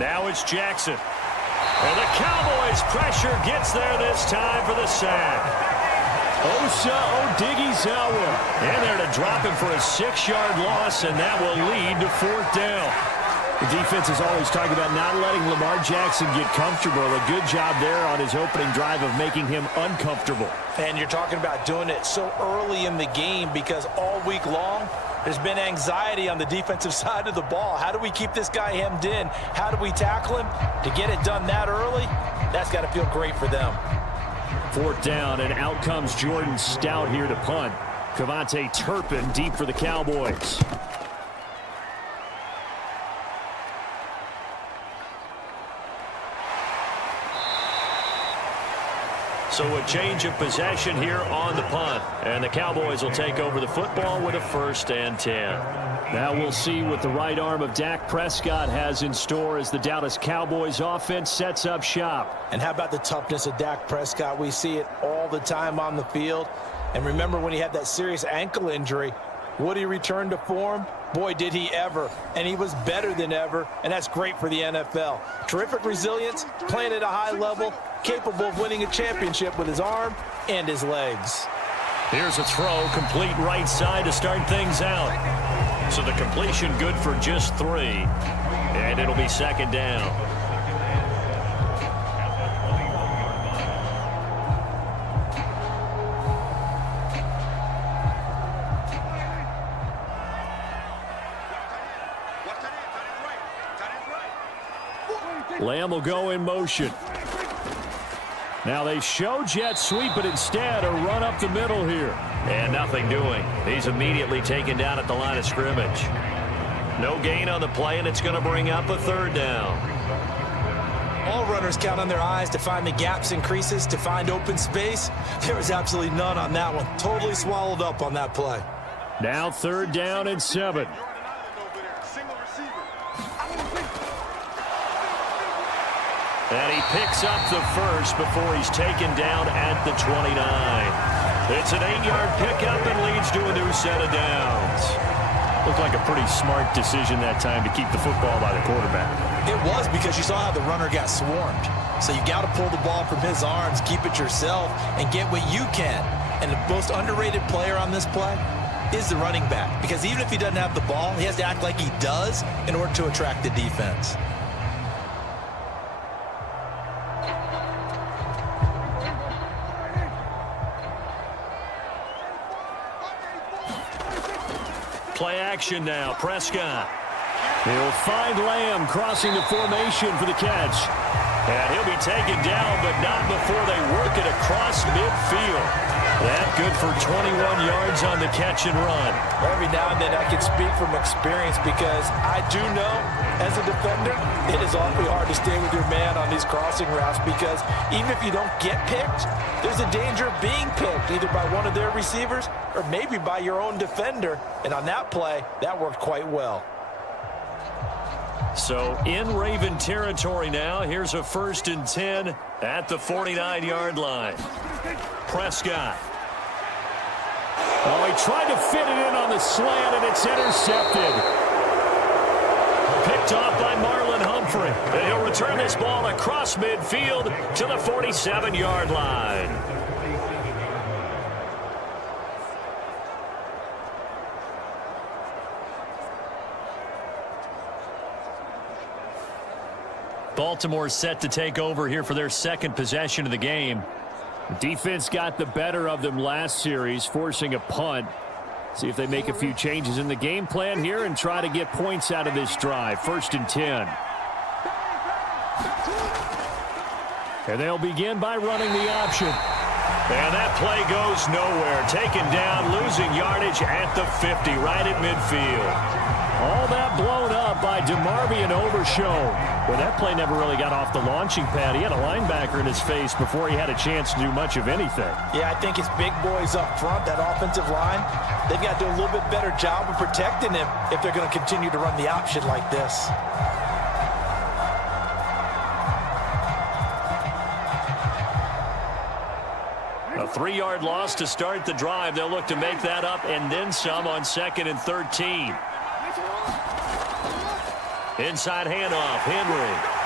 Now it's Jackson. And the Cowboys pressure gets there this time for the sack. Osa Odighizuwa in there to drop him for a 6-yard loss, and that will lead to 4th down. The defense is always talking about not letting Lamar Jackson get comfortable. A good job there on his opening drive of making him uncomfortable. And you're talking about doing it so early in the game because all week long, there's been anxiety on the defensive side of the ball. How do we keep this guy hemmed in? How do we tackle him? To get it done that early, that's got to feel great for them. 4th down, and out comes Jordan Stout here to punt. Cavante Turpin deep for the Cowboys. So a change of possession here on the punt. And the Cowboys will take over the football with a 1st and 10. Now we'll see what the right arm of Dak Prescott has in store as the Dallas Cowboys offense sets up shop. And how about the toughness of Dak Prescott? We see it all the time on the field. And remember when he had that serious ankle injury, would he return to form? Boy, did he ever. And he was better than ever, and that's great for the NFL. Terrific resilience, playing at a high level, capable of winning a championship with his arm and his legs. Here's a throw, complete right side to start things out. So the completion good for just 3. And it'll be 2nd down. Lamb will go in motion. Now they show jet sweep, but instead a run up the middle here. And nothing doing. He's immediately taken down at the line of scrimmage. No gain on the play, and it's going to bring up a 3rd down. All runners count on their eyes to find the gaps and creases, to find open space. There was absolutely none on that one. Totally swallowed up on that play. Now 3rd down and 7. And he picks up the 1st before he's taken down at the 29. It's an 8-yard pickup and leads to a new set of downs. Looked like a pretty smart decision that time to keep the football by the quarterback. It was, because you saw how the runner got swarmed. So you got to pull the ball from his arms, keep it yourself, and get what you can. And the most underrated player on this play is the running back. Because even if he doesn't have the ball, he has to act like he does in order to attract the defense. Play action now. Prescott. He'll find Lamb crossing the formation for the catch. And he'll be taken down, but not before they work it across midfield. That good for 21 yards on the catch and run. Every now and then I can speak from experience because I do know as a defender it is awfully hard to stay with your man on these crossing routes because even if you don't get picked, there's a danger of being picked either by one of their receivers or maybe by your own defender. And on that play, that worked quite well. So in Raven territory now, here's a 1st and 10 at the 49-yard line. Prescott. Oh, he tried to fit it in on the slant, and it's intercepted. Picked off by Marlon Humphrey. And he'll return this ball across midfield to the 47-yard line. Baltimore set to take over here for their 2nd possession of the game. Defense got the better of them last series, forcing a punt. See if they make a few changes in the game plan here and try to get points out of this drive. 1st and 10. And they'll begin by running the option. And that play goes nowhere. Taken down, losing yardage at the 50, right at midfield. All that blown up by DeMarvion Overshown. But that play never really got off the launching pad. He had a linebacker in his face before he had a chance to do much of anything. Yeah, I think it's big boys up front, that offensive line. They've got to do a little bit better job of protecting him if they're going to continue to run the option like this. A 3-yard loss to start the drive. They'll look to make that up and then some on 2nd and 13. Inside handoff, Henry.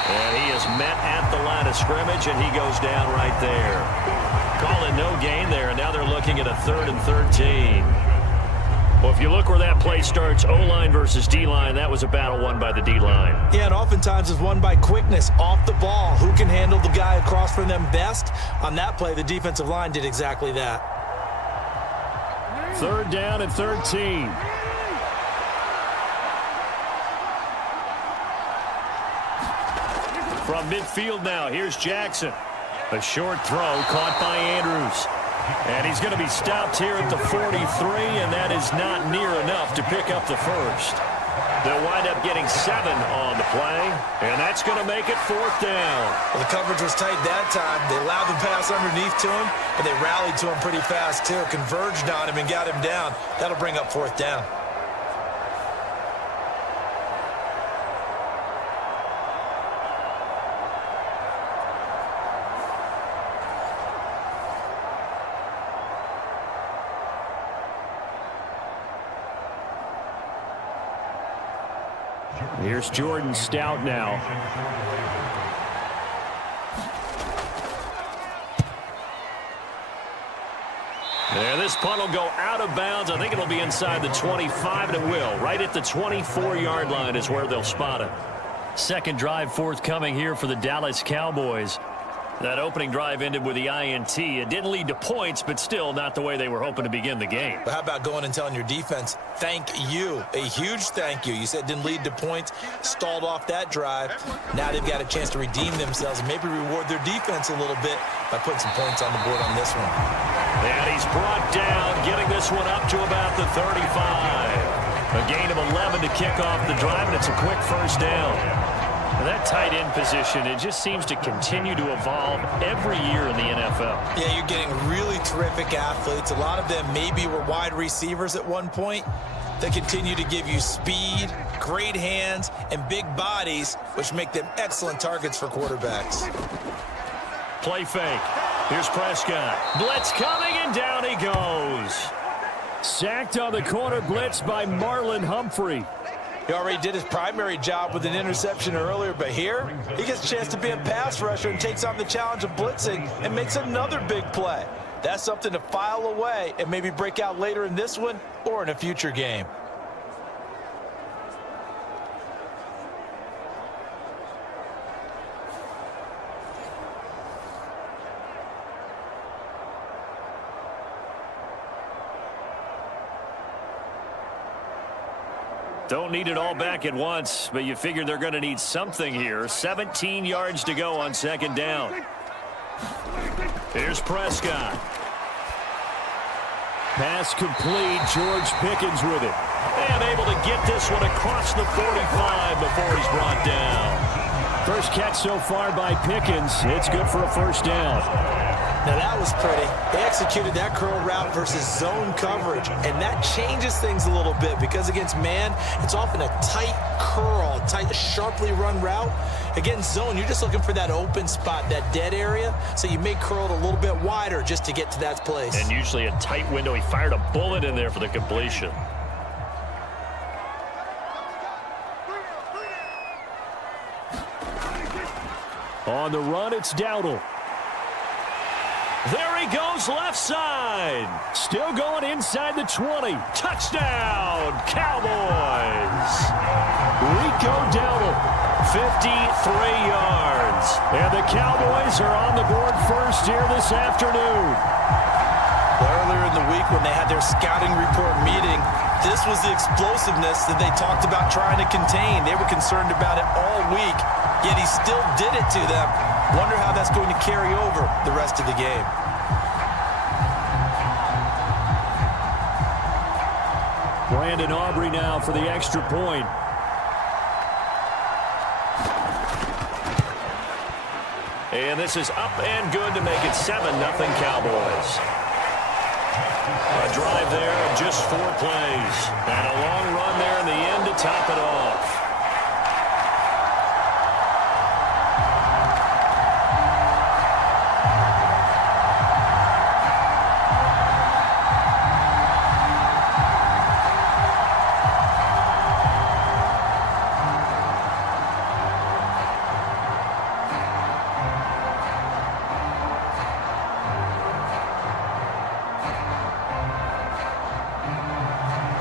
And he is met at the line of scrimmage, and he goes down right there. Call it no gain there, and now they're looking at a 3rd and 13. Well, if you look where that play starts, O-line versus D-line, that was a battle won by the D-line. Yeah, and oftentimes it's won by quickness off the ball. Who can handle the guy across from them best? On that play, the defensive line did exactly that. 3rd down and 13. From midfield now, here's Jackson. A short throw caught by Andrews. And he's going to be stopped here at the 43, and that is not near enough to pick up the first. They'll wind up getting 7 on the play, and that's going to make it 4th down. Well, the coverage was tight that time. They allowed the pass underneath to him, but they rallied to him pretty fast, too. Converged on him and got him down. That'll bring up 4th down. Here's Jordan Stout now. There, this punt will go out of bounds. I think it'll be inside the 25, and it will. Right at the 24-yard line is where they'll spot it. Second drive forthcoming here for the Dallas Cowboys. That opening drive ended with the INT. It didn't lead to points, but still not the way they were hoping to begin the game. But how about going and telling your defense, thank you, a huge thank you. You said it didn't lead to points, stalled off that drive. Now they've got a chance to redeem themselves and maybe reward their defense a little bit by putting some points on the board on this one. And he's brought down, getting this one up to about the 35. A gain of 11 to kick off the drive, and it's a quick first down. That tight end position, it just seems to continue to evolve every year in the NFL. Yeah, you're getting really terrific athletes. A lot of them maybe were wide receivers at one point. They continue to give you speed, great hands, and big bodies, which make them excellent targets for quarterbacks. Play fake. Here's Prescott. Blitz coming, and down he goes. Sacked on the corner blitz by Marlon Humphrey. He already did his primary job with an interception earlier, but here he gets a chance to be a pass rusher and takes on the challenge of blitzing and makes another big play. That's something to file away and maybe break out later in this one or in a future game. Don't need it all back at once, but you figure they're going to need something here. 17 yards to go on second down. Here's Prescott. Pass complete. George Pickens with it. And able to get this one across the 45 before he's brought down. First catch so far by Pickens. It's good for a first down. Now that was pretty. They executed that curl route versus zone coverage, and that changes things a little bit because against man, it's often a tight curl, tight, sharply run route. Against zone, you're just looking for that open spot, that dead area, so you may curl it a little bit wider just to get to that place. And usually a tight window. He fired a bullet in there for the completion. On the run, it's Dowdle. There he goes, left side. Still going inside the 20. Touchdown, Cowboys. Rico Dowdle, 53 yards. And the Cowboys are on the board first here this afternoon. Earlier in the week when they had their scouting report meeting, this was the explosiveness that they talked about trying to contain. They were concerned about it all week, yet he still did it to them. Wonder how that's going to carry over the rest of the game. Brandon Aubrey now for the extra point. And this is up and good to make it 7-0 Cowboys. A drive there of just 4 plays. And a long run there in the end to top it off.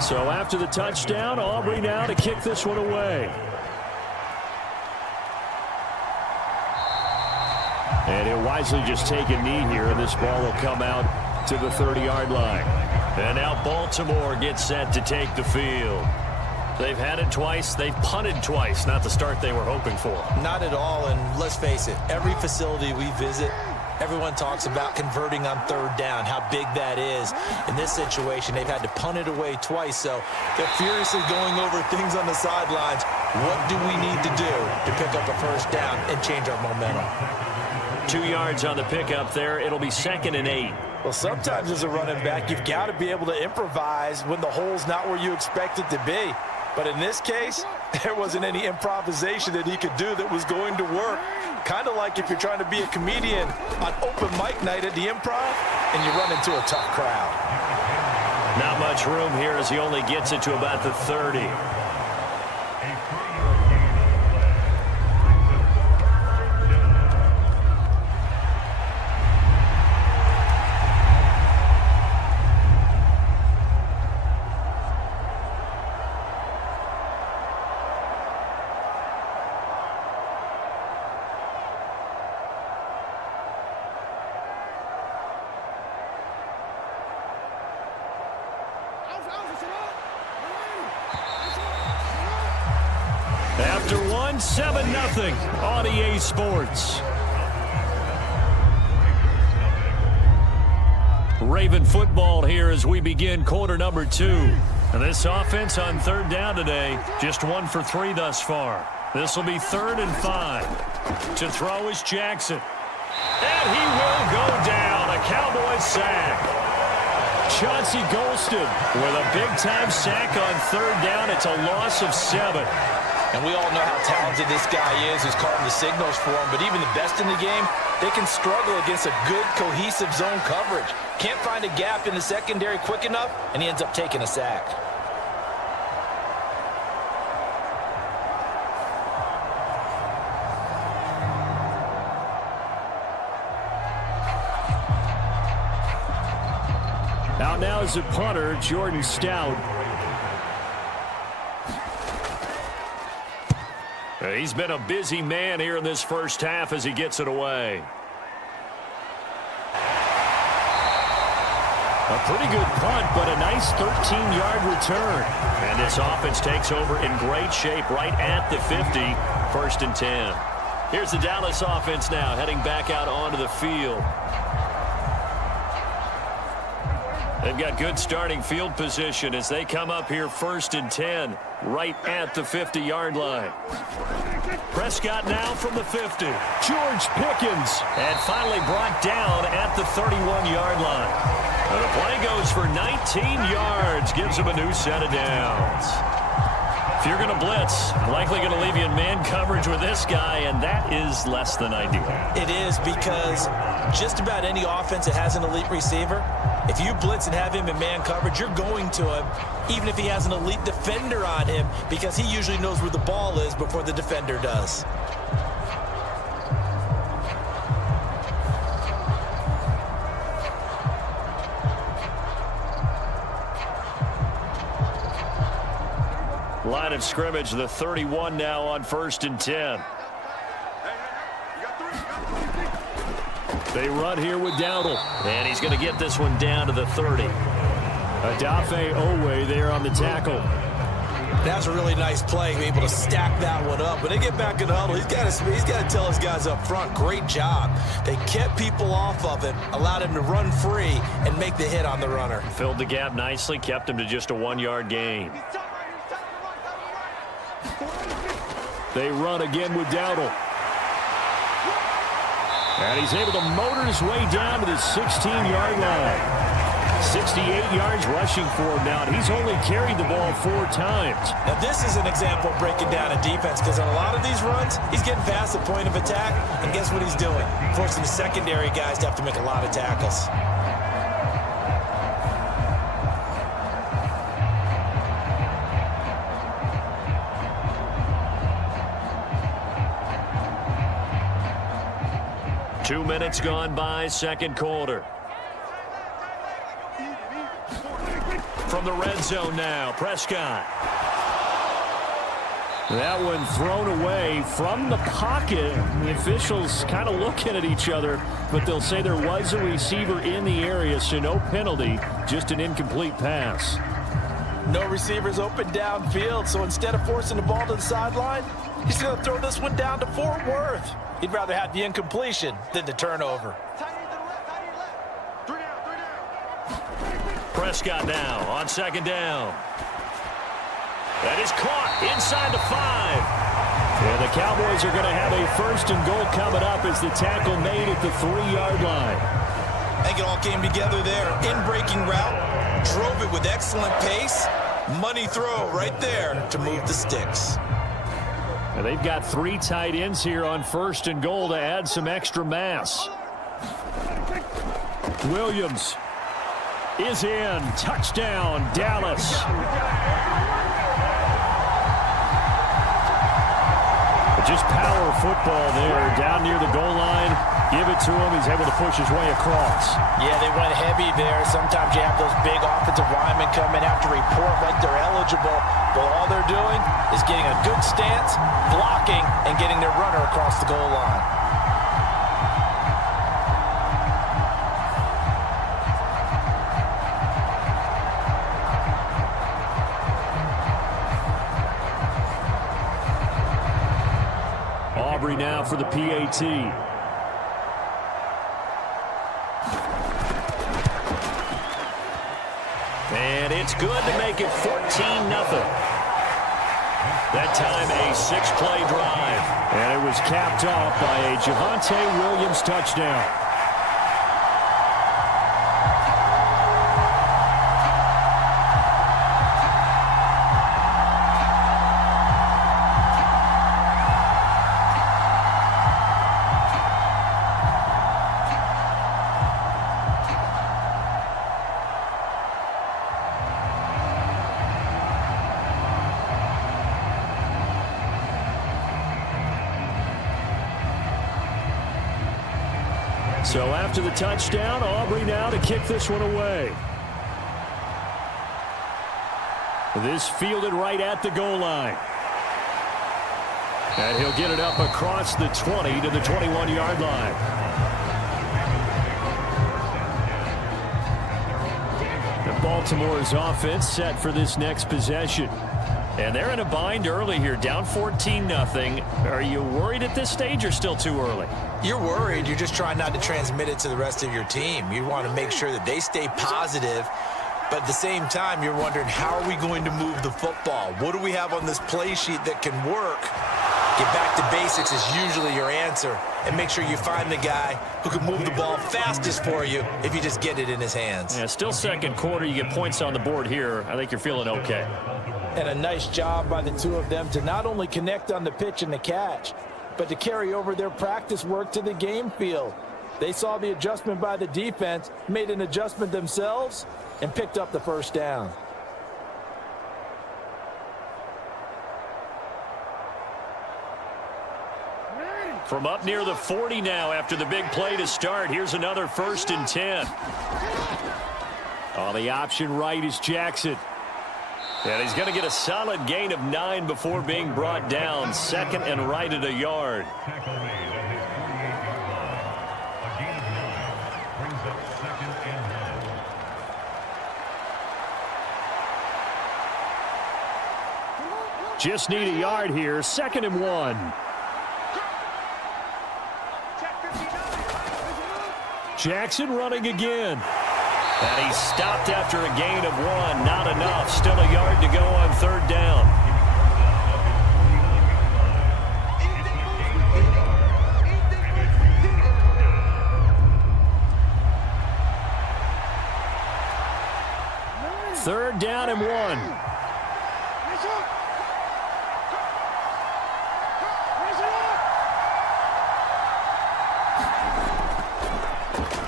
So after the touchdown, Aubrey now to kick this one away. And he'll wisely just take a knee here, and this ball will come out to the 30-yard line. And now Baltimore gets set to take the field. They've had it twice. They've punted twice. Not the start they were hoping for. Not at all, and let's face it, every facility we visit, everyone talks about converting on third down, how big that is. In this situation, they've had to punt it away twice, so they're furiously going over things on the sidelines. What do we need to do to pick up a first down and change our momentum? 2 yards on the pickup there. It'll be 2nd and 8. Well, sometimes as a running back, you've got to be able to improvise when the hole's not where you expect it to be. But in this case, there wasn't any improvisation that he could do that was going to work. Kind of like if you're trying to be a comedian on open mic night at the Improv and you run into a tough crowd. Not much room here as he only gets it to about the 30. After one, 7-0 on EA Sports. Raven football here as we begin quarter number 2. And this offense on third down today, just 1 for 3 thus far. This will be 3rd and 5. To throw is Jackson. And he will go down. A Cowboys sack. Chauncey Golston with a big-time sack on third down. It's a loss of 7. And we all know how talented this guy is who's calling the signals for him. But even the best in the game, they can struggle against a good, cohesive zone coverage. Can't find a gap in the secondary quick enough, and he ends up taking a sack. Out now is the punter, Jordan Stout. He's been a busy man here in this first half as he gets it away. A pretty good punt, but a nice 13-yard return. And this offense takes over in great shape right at the 50, 1st and 10. Here's the Dallas offense now heading back out onto the field. They've got good starting field position as they come up here 1st and 10, right at the 50-yard line. Prescott now from the 50. George Pickens. And finally brought down at the 31-yard line. And the play goes for 19 yards. Gives him a new set of downs. If you're going to blitz, likely going to leave you in man coverage with this guy, and that is less than ideal. It is, because just about any offense that has an elite receiver, if you blitz and have him in man coverage, you're going to him, even if he has an elite defender on him, because he usually knows where the ball is before the defender does. Line of scrimmage, the 31 now on 1st and 10. They run here with Dowdle. And he's going to get this one down to the 30. Adafe Owe there on the tackle. That's a really nice play, able to stack that one up. When they get back in the huddle, he's got to tell his guys up front, great job. They kept people off of it, allowed him to run free and make the hit on the runner. Filled the gap nicely, kept him to just a 1-yard gain. They run again with Dowdle. And he's able to motor his way down to the 16-yard line. 68 yards rushing for him now, and he's only carried the ball 4 times. Now, this is an example of breaking down a defense, because on a lot of these runs, he's getting past the point of attack, and guess what he's doing? Forcing the secondary guys to have to make a lot of tackles. Two minutes gone by, second quarter. from the red zone now. Prescott. That one thrown away from the pocket. The officials kind of looking at each other, but they'll say there was a receiver in the area, so no penalty, just an incomplete pass. No receivers open downfield, so instead of forcing the ball to the sideline, he's going to throw this one down to Fort Worth. He'd rather have the incompletion than the turnover. Prescott now on second down. That is caught inside the 5. And the Cowboys are going to have a 1st and goal coming up as the tackle made at the 3-yard line. I think it all came together there. In-breaking route, drove it with excellent pace. Money throw right there to move the sticks. And they've got 3 tight ends here on 1st and goal to add some extra mass. Williams is in. Touchdown, Dallas. Just power football there down near the goal line. Give it to him. He's able to push his way across. Yeah, they went heavy there. Sometimes you have those big offensive linemen come in after report like they're eligible. But all they're doing is getting a good stance, blocking, and getting their runner across the goal line. Aubrey now for the PAT. And it's good to make it 14-0. That time a 6-play drive. And it was capped off by a Javonte Williams touchdown. So after the touchdown, Aubrey now to kick this one away. This fielded right at the goal line. And he'll get it up across the 20 to the 21-yard line. The Baltimore's offense set for this next possession. And they're in a bind early here, down 14-0. Are you worried at this stage or still too early? You're worried. You're just trying not to transmit it to the rest of your team. You want to make sure that they stay positive. But at the same time, you're wondering, how are we going to move the football? What do we have on this play sheet that can work? Get back to basics is usually your answer. And make sure you find the guy who can move the ball fastest for you if you just get it in his hands. Yeah, still second quarter. You get points on the board here. I think you're feeling okay. And a nice job by the two of them to not only connect on the pitch and the catch, but to carry over their practice work to the game field. They saw the adjustment by the defense, made an adjustment themselves, and picked up the first down. From up near the 40 now after the big play to start. Here's another 1st and 10. On the option right is Jackson. And he's going to get a solid gain of 9 before being brought down. 2nd and right at a yard. Just need a yard here. 2nd and 1. Jackson running again. And he stopped after a gain of 1. Not enough. Still a yard to go on 3rd down. Third down and 1.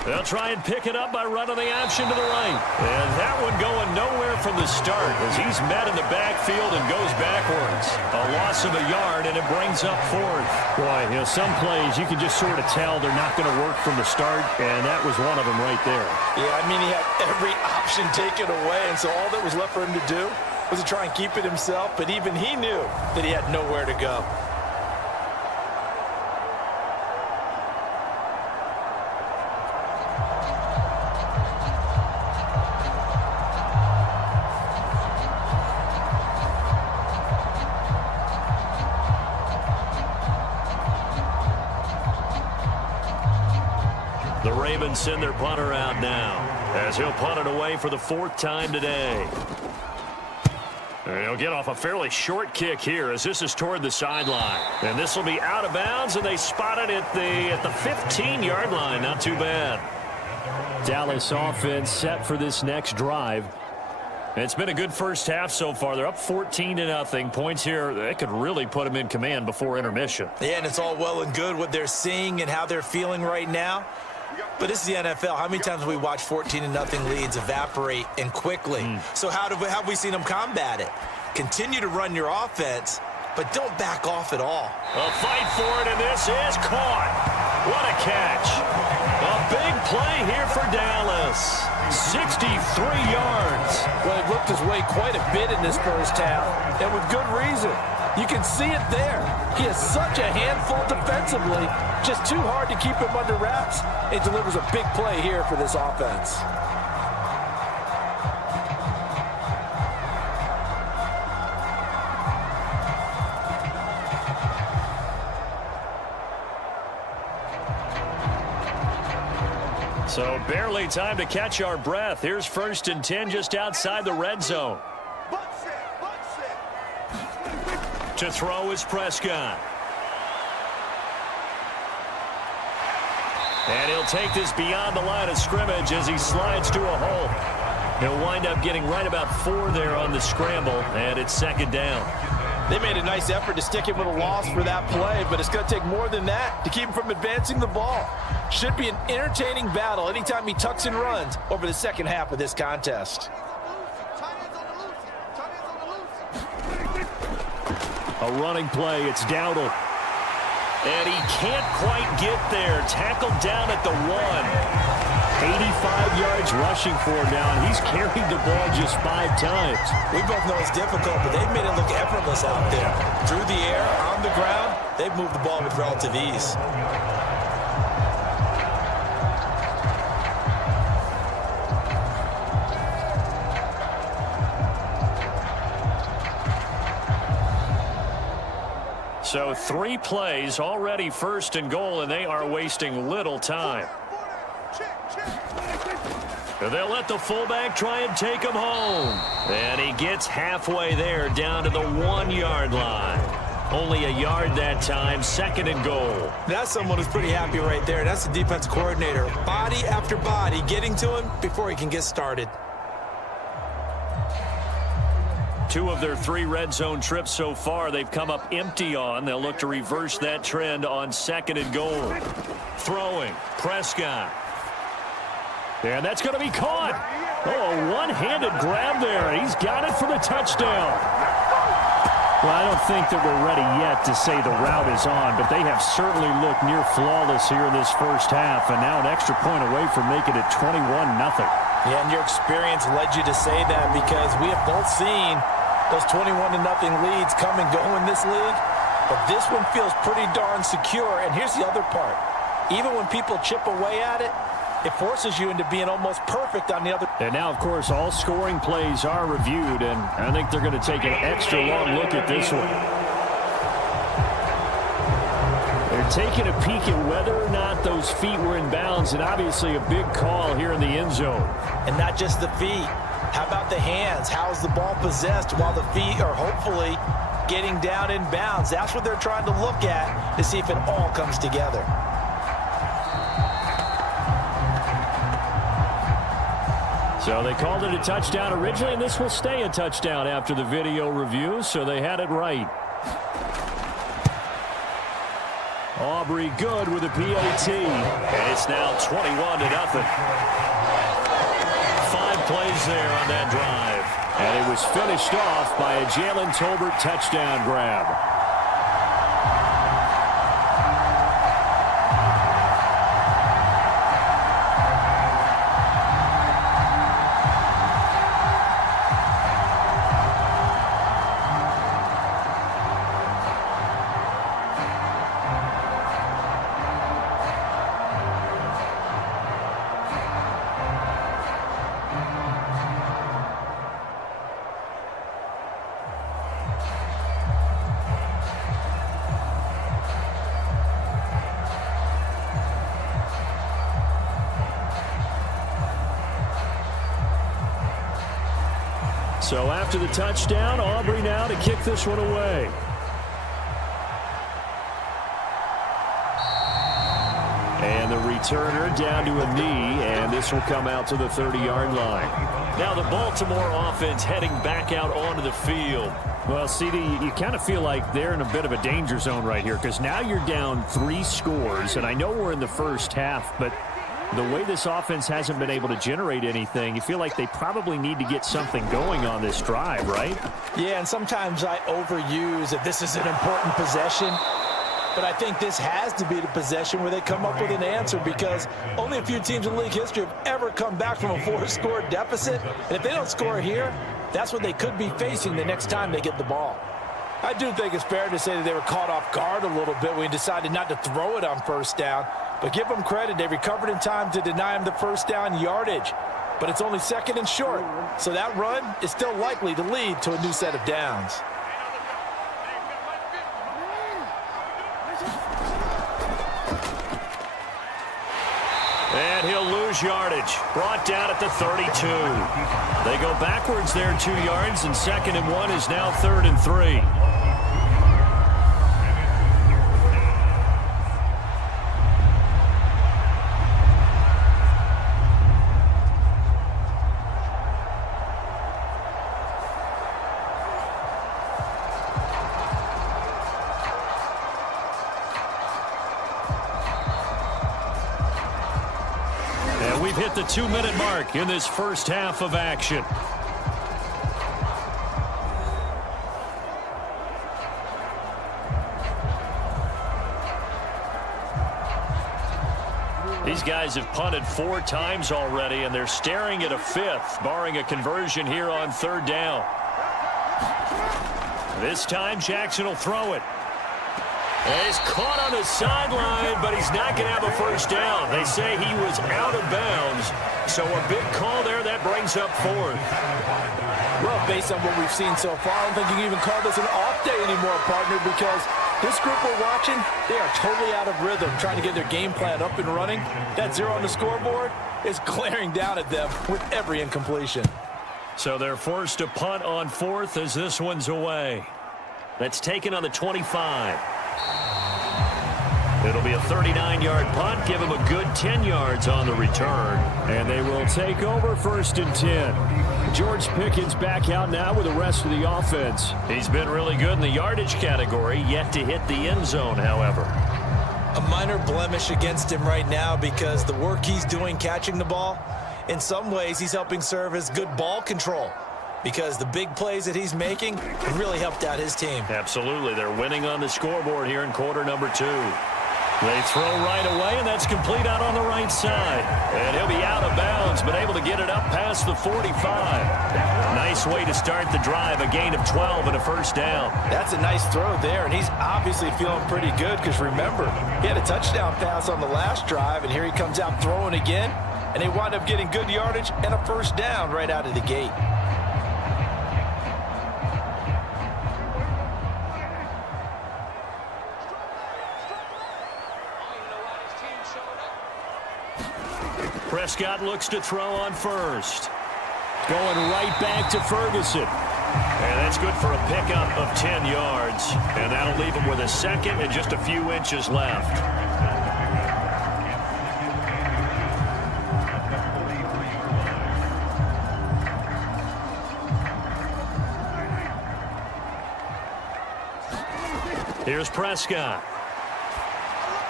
They'll try and pick it up by running the option to the right. And that one going nowhere from the start as he's met in the backfield and goes backwards. A loss of a yard, and it brings up fourth. Boy, you know, some plays you can just sort of tell they're not going to work from the start, and that was one of them right there. Yeah, I mean, he had every option taken away, and so all that was left for him to do was to try and keep it himself, but even he knew that he had nowhere to go. The Ravens send their punter out now as he'll punt it away for the fourth time today. And he'll get off a fairly short kick here as this is toward the sideline. And this will be out of bounds, and they spot it at the 15-yard line. Not too bad. Dallas offense set for this next drive. It's been a good first half so far. They're up 14-0. Points here, they could really put them in command before intermission. Yeah, and it's all well and good what they're seeing and how they're feeling right now. But this is the NFL. How many times have we watched 14-0 leads evaporate and quickly? So how have we seen them combat it? Continue to run your offense, but don't back off at all. A fight for it, and this is caught. What a catch. A big play here for Dallas. 63 yards. Well, he looked his way quite a bit in this first half, and with good reason. You can see it there. He is such a handful defensively, just too hard to keep him under wraps. It delivers a big play here for this offense. So barely time to catch our breath. Here's 1st and 10 just outside the red zone. To throw is Prescott. And he'll take this beyond the line of scrimmage as he slides to a hole. He'll wind up getting right about 4 there on the scramble, and it's 2nd down. They made a nice effort to stick him with a loss for that play, but it's going to take more than that to keep him from advancing the ball. Should be an entertaining battle anytime he tucks and runs over the second half of this contest. A running play, it's Dowdle. And he can't quite get there. Tackled down at the 1. 85 yards rushing for him now, and he's carried the ball just 5 times. We both know it's difficult, but they've made it look effortless out there. Through the air, on the ground, they've moved the ball with relative ease. So 3 plays, already 1st and goal, and they are wasting little time. They'll let the fullback try and take him home. And he gets halfway there, down to the 1-yard line. Only a yard that time, 2nd and goal. That's someone who's pretty happy right there. That's the defense coordinator. Body after body getting to him before he can get started. 2 of their 3 red zone trips so far, they've come up empty on. They'll look to reverse that trend on 2nd and goal. Throwing, Prescott. And that's going to be caught. Oh, a one-handed grab there. He's got it for the touchdown. Well, I don't think that we're ready yet to say the route is on, but they have certainly looked near flawless here in this first half, and now an extra point away from making it 21-0. Yeah, and your experience led you to say that because we have both seen those 21-0 leads come and go in this league. But this one feels pretty darn secure. And here's the other part. Even when people chip away at it, it forces you into being almost perfect on the other. And now, of course, all scoring plays are reviewed, and I think they're going to take an extra long look at this one. They're taking a peek at whether or not those feet were in bounds, and obviously a big call here in the end zone. And not just the feet. How about the hands? How's the ball possessed while the feet are hopefully getting down in bounds? That's what they're trying to look at to see if it all comes together. So they called it a touchdown originally, and this will stay a touchdown after the video review, so they had it right. Aubrey good with a PAT. And it's now 21-0. 5 plays there on that drive. And it was finished off by a Jalen Tolbert touchdown grab. So after the touchdown, Aubrey now to kick this one away. And the returner down to a knee, and this will come out to the 30-yard line. Now the Baltimore offense heading back out onto the field. Well, CD, you kind of feel like they're in a bit of a danger zone right here because now you're down 3 scores, and I know we're in the first half, but the way this offense hasn't been able to generate anything, you feel like they probably need to get something going on this drive, right? Yeah, and sometimes I overuse that this is an important possession, but I think this has to be the possession where they come up with an answer because only a few teams in league history have ever come back from a 4-score deficit, and if they don't score here, that's what they could be facing the next time they get the ball. I do think it's fair to say that they were caught off guard a little bit when they decided not to throw it on first down. But give them credit. They recovered in time to deny him the first down yardage. But it's only 2nd and short. So that run is still likely to lead to a new set of downs. And he'll lose yardage. Brought down at the 32. They go backwards there 2 yards, and 2nd and 1 is now 3rd and 3. We've hit the 2-minute mark in this first half of action. These guys have punted 4 times already, and they're staring at a 5th, barring a conversion here on 3rd down. This time, Jackson will throw it. And he's caught on the sideline, but he's not going to have a first down. They say he was out of bounds. So a big call there that brings up 4th. Well, based on what we've seen so far, I don't think you can even call this an off day anymore, partner, because this group we're watching, they are totally out of rhythm, trying to get their game plan up and running. That 0 on the scoreboard is glaring down at them with every incompletion. So they're forced to punt on 4th as this one's away. That's taken on the 25. It'll be a 39-yard punt. Give him a good 10 yards on the return. And they will take over 1st and 10. George Pickens back out now with the rest of the offense. He's been really good in the yardage category, yet to hit the end zone, however. A minor blemish against him right now because the work he's doing catching the ball, in some ways he's helping serve as good ball control because the big plays that he's making have really helped out his team. Absolutely. They're winning on the scoreboard here in quarter number 2. They throw right away, and that's complete out on the right side. And he'll be out of bounds, but able to get it up past the 45. Nice way to start the drive, a gain of 12 and a first down. That's a nice throw there, and he's obviously feeling pretty good because, remember, he had a touchdown pass on the last drive, and here he comes out throwing again, and they wind up getting good yardage and a first down right out of the gate. Prescott looks to throw on first. Going right back to Ferguson. And that's good for a pickup of 10 yards. And that'll leave him with a 2nd and just a few inches left. Here's Prescott.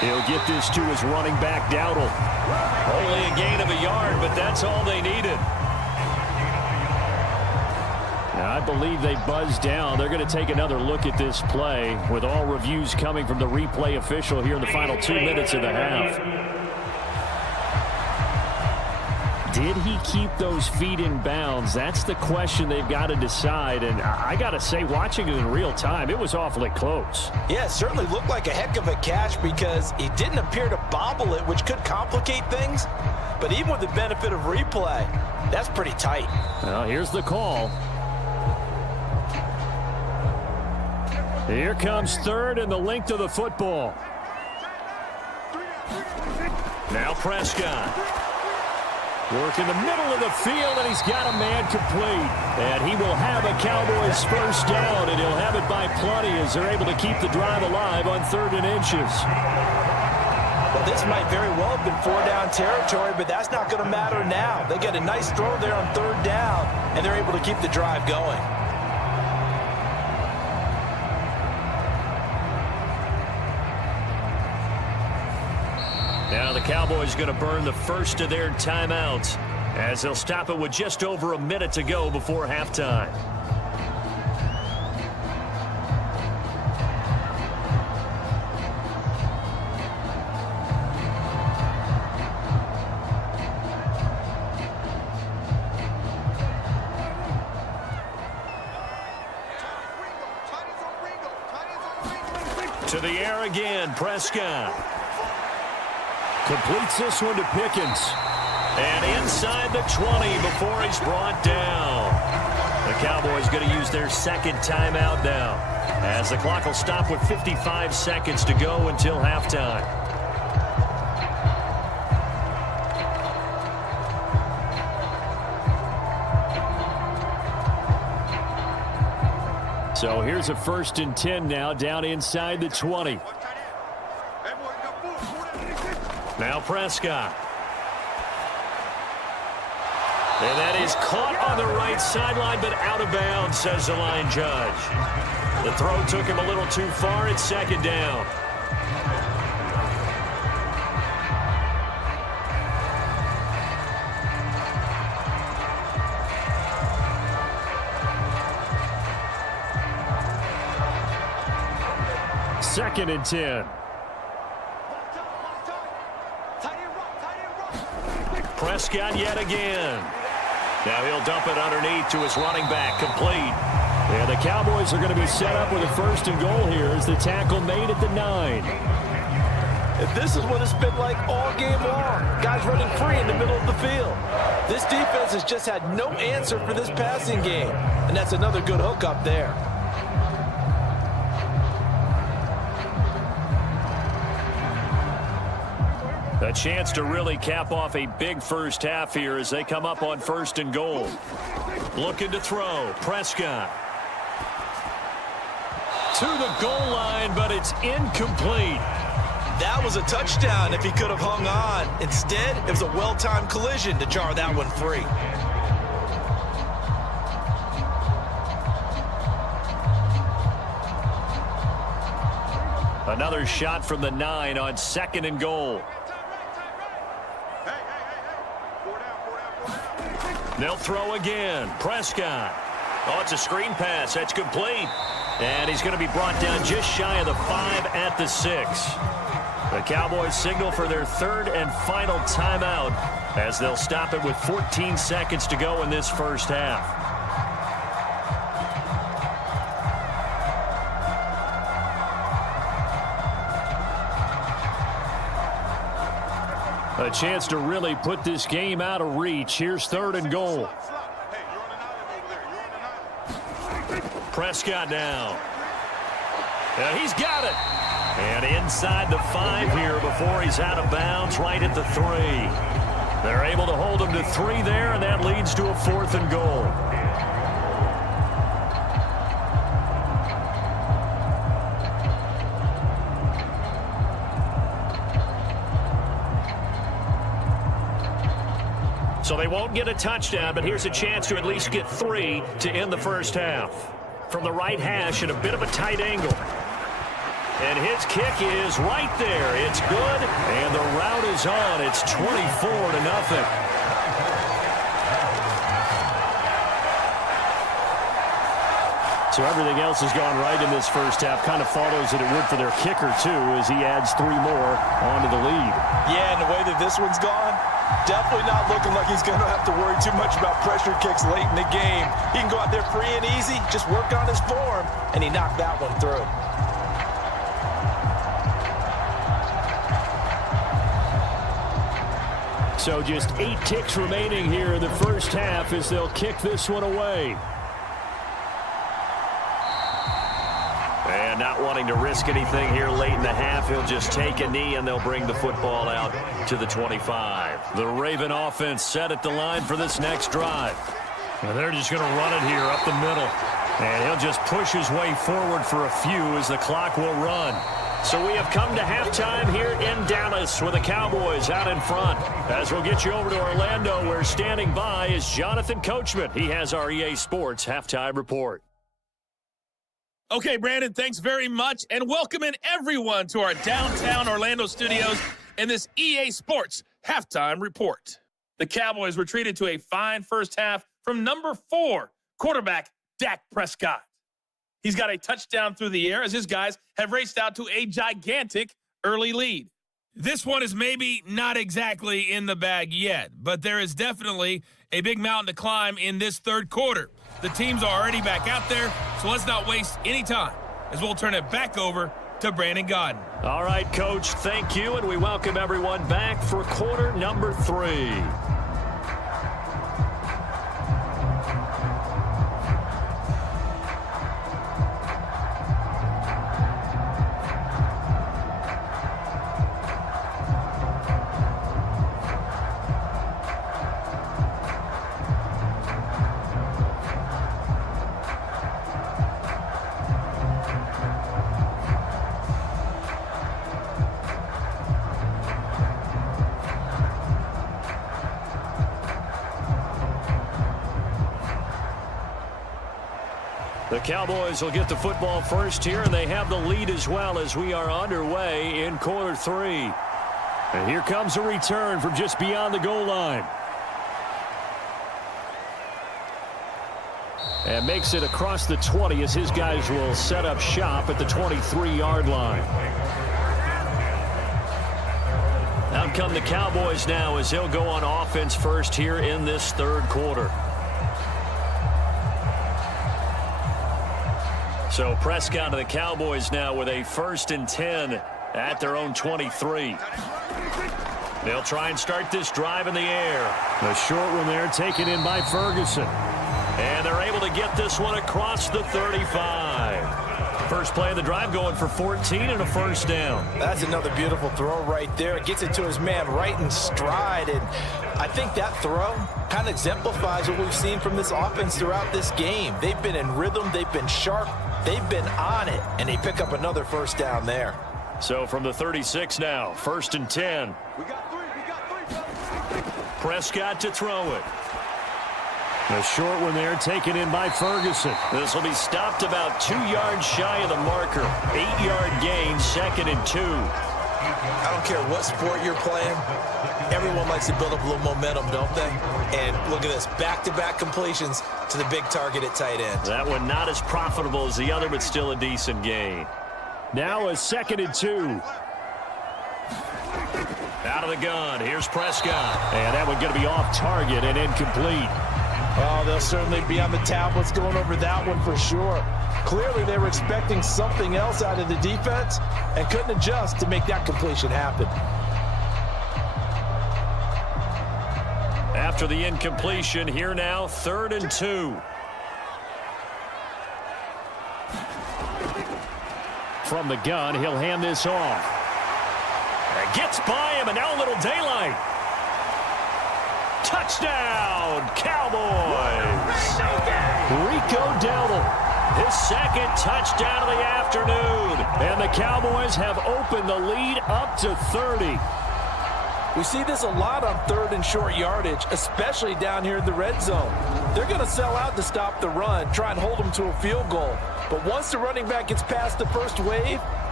He'll get this to his running back, Dowdle. Only a gain of a yard, but that's all they needed. Now, I believe they buzzed down. They're going to take another look at this play with all reviews coming from the replay official here in the final 2 minutes of the half. Did he keep those feet in bounds? That's the question they've got to decide. And I got to say, watching it in real time, it was awfully close. Yeah, it certainly looked like a heck of a catch because he didn't appear to bobble it, which could complicate things. But even with the benefit of replay, that's pretty tight. Well, here's the call. Here comes third and the length of the football. Now Prescott. Work in the middle of the field, and he's got a man complete. And he will have a Cowboys first down, and he'll have it by plenty as they're able to keep the drive alive on 3rd and inches. Well, this might very well have been 4-down territory, but that's not going to matter now. They get a nice throw there on 3rd down, and they're able to keep the drive going. Now the Cowboys going to burn the first of their timeouts as they'll stop it with just over a minute to go before halftime. To the air again, Prescott. Completes this one to Pickens. And inside the 20 before he's brought down. The Cowboys going to use their second timeout now, as the clock will stop with 55 seconds to go until halftime. So here's a 1st and 10 now, down inside the 20. Now Prescott. And that is caught on the right sideline, but out of bounds, says the line judge. The throw took him a little too far. It's 2nd down. Second and 10. Prescott yet again. Now he'll dump it underneath to his running back, complete. Yeah, the Cowboys are going to be set up with a 1st and goal here as the tackle made at the 9. And this is what it's been like all game long. Guys running free in the middle of the field. This defense has just had no answer for this passing game. And that's another good hook up there. A chance to really cap off a big first half here as they come up on 1st and goal. Looking to throw. Prescott. To the goal line, but it's incomplete. That was a touchdown if he could have hung on. Instead, it was a well-timed collision to jar that one free. Another shot from the 9 on 2nd and goal. They'll throw again. Prescott. Oh, it's a screen pass. That's complete. And he's going to be brought down just shy of the 5 at the 6. The Cowboys signal for their 3rd and final timeout as they'll stop it with 14 seconds to go in this first half. A chance to really put this game out of reach. Here's 3rd and goal. Prescott now. And he's got it. And inside the 5 here before he's out of bounds, right at the 3. They're able to hold him to 3 there, and that leads to a 4th and goal. So they won't get a touchdown, but here's a chance to at least get 3 to end the first half. From the right hash at a bit of a tight angle. And his kick is right there. It's good, and the route is on. It's 24-0. So everything else has gone right in this first half. Kind of follows that it would for their kicker, too, as he adds 3 more onto the lead. Yeah, and the way that this one's gone, definitely not looking like he's going to have to worry too much about pressure kicks late in the game. He can go out there free and easy, just work on his form, and he knocked that one through. So just 8 ticks remaining here in the first half as they'll kick this one away. And not wanting to risk anything here late in the half, he'll just take a knee and they'll bring the football out to the 25. The Raven offense set at the line for this next drive. Now they're just going to run it here up the middle. And he'll just push his way forward for a few as the clock will run. So we have come to halftime here in Dallas with the Cowboys out in front. As we'll get you over to Orlando, where standing by is Jonathan Coachman. He has our EA Sports Halftime Report. Okay, Brandon, thanks very much, and welcome in everyone to our downtown Orlando studios and this EA Sports Halftime Report. The Cowboys were treated to a fine first half from number 4, quarterback Dak Prescott. He's got a touchdown through the air as his guys have raced out to a gigantic early lead. This one is maybe not exactly in the bag yet, but there is definitely a big mountain to climb in this third quarter. The teams are already back out there, so let's not waste any time as we'll turn it back over to Brandon Godden. All right, Coach, thank you, and we welcome everyone back for quarter number 3. The Cowboys will get the football first here, and they have the lead as well as we are underway in quarter 3. And here comes a return from just beyond the goal line. And makes it across the 20 as his guys will set up shop at the 23-yard line. Out come the Cowboys now as they'll go on offense first here in this third quarter. So Prescott of the Cowboys now with a 1st and 10 at their own 23. They'll try and start this drive in the air. The short one there taken in by Ferguson. And they're able to get this one across the 35. First play of the drive going for 14 and a first down. That's another beautiful throw right there. Gets it to his man right in stride. And I think that throw kind of exemplifies what we've seen from this offense throughout this game. They've been in rhythm. They've been sharp. They've been on it. And they pick up another first down there. So from the 36 now, 1st and 10. Prescott to throw it. The short one there taken in by Ferguson. This will be stopped about 2 yards shy of the marker. 8-yard gain, 2nd and 2. I don't care what sport you're playing. Everyone likes to build up a little momentum, don't they? And look at this, back-to-back completions to the big target at tight end. That one not as profitable as the other, but still a decent gain. Now a 2nd and 2. Out of the gun, here's Prescott. And that one going to be off target and incomplete. Oh, they'll certainly be on the tablets going over that one for sure. Clearly, they were expecting something else out of the defense and couldn't adjust to make that completion happen. After the incompletion, here now, 3rd and 2. From the gun, he'll hand this off. Gets by him, and now a little daylight. Touchdown, Cowboys! Rico Dowdle, His 2nd touchdown of the afternoon. and the Cowboys have opened the lead up to 30. We see this a lot on 3rd and short yardage, especially down here in the red zone. They're going to sell out to stop the run, try and hold them to a field goal. But once the running back gets past the first wave,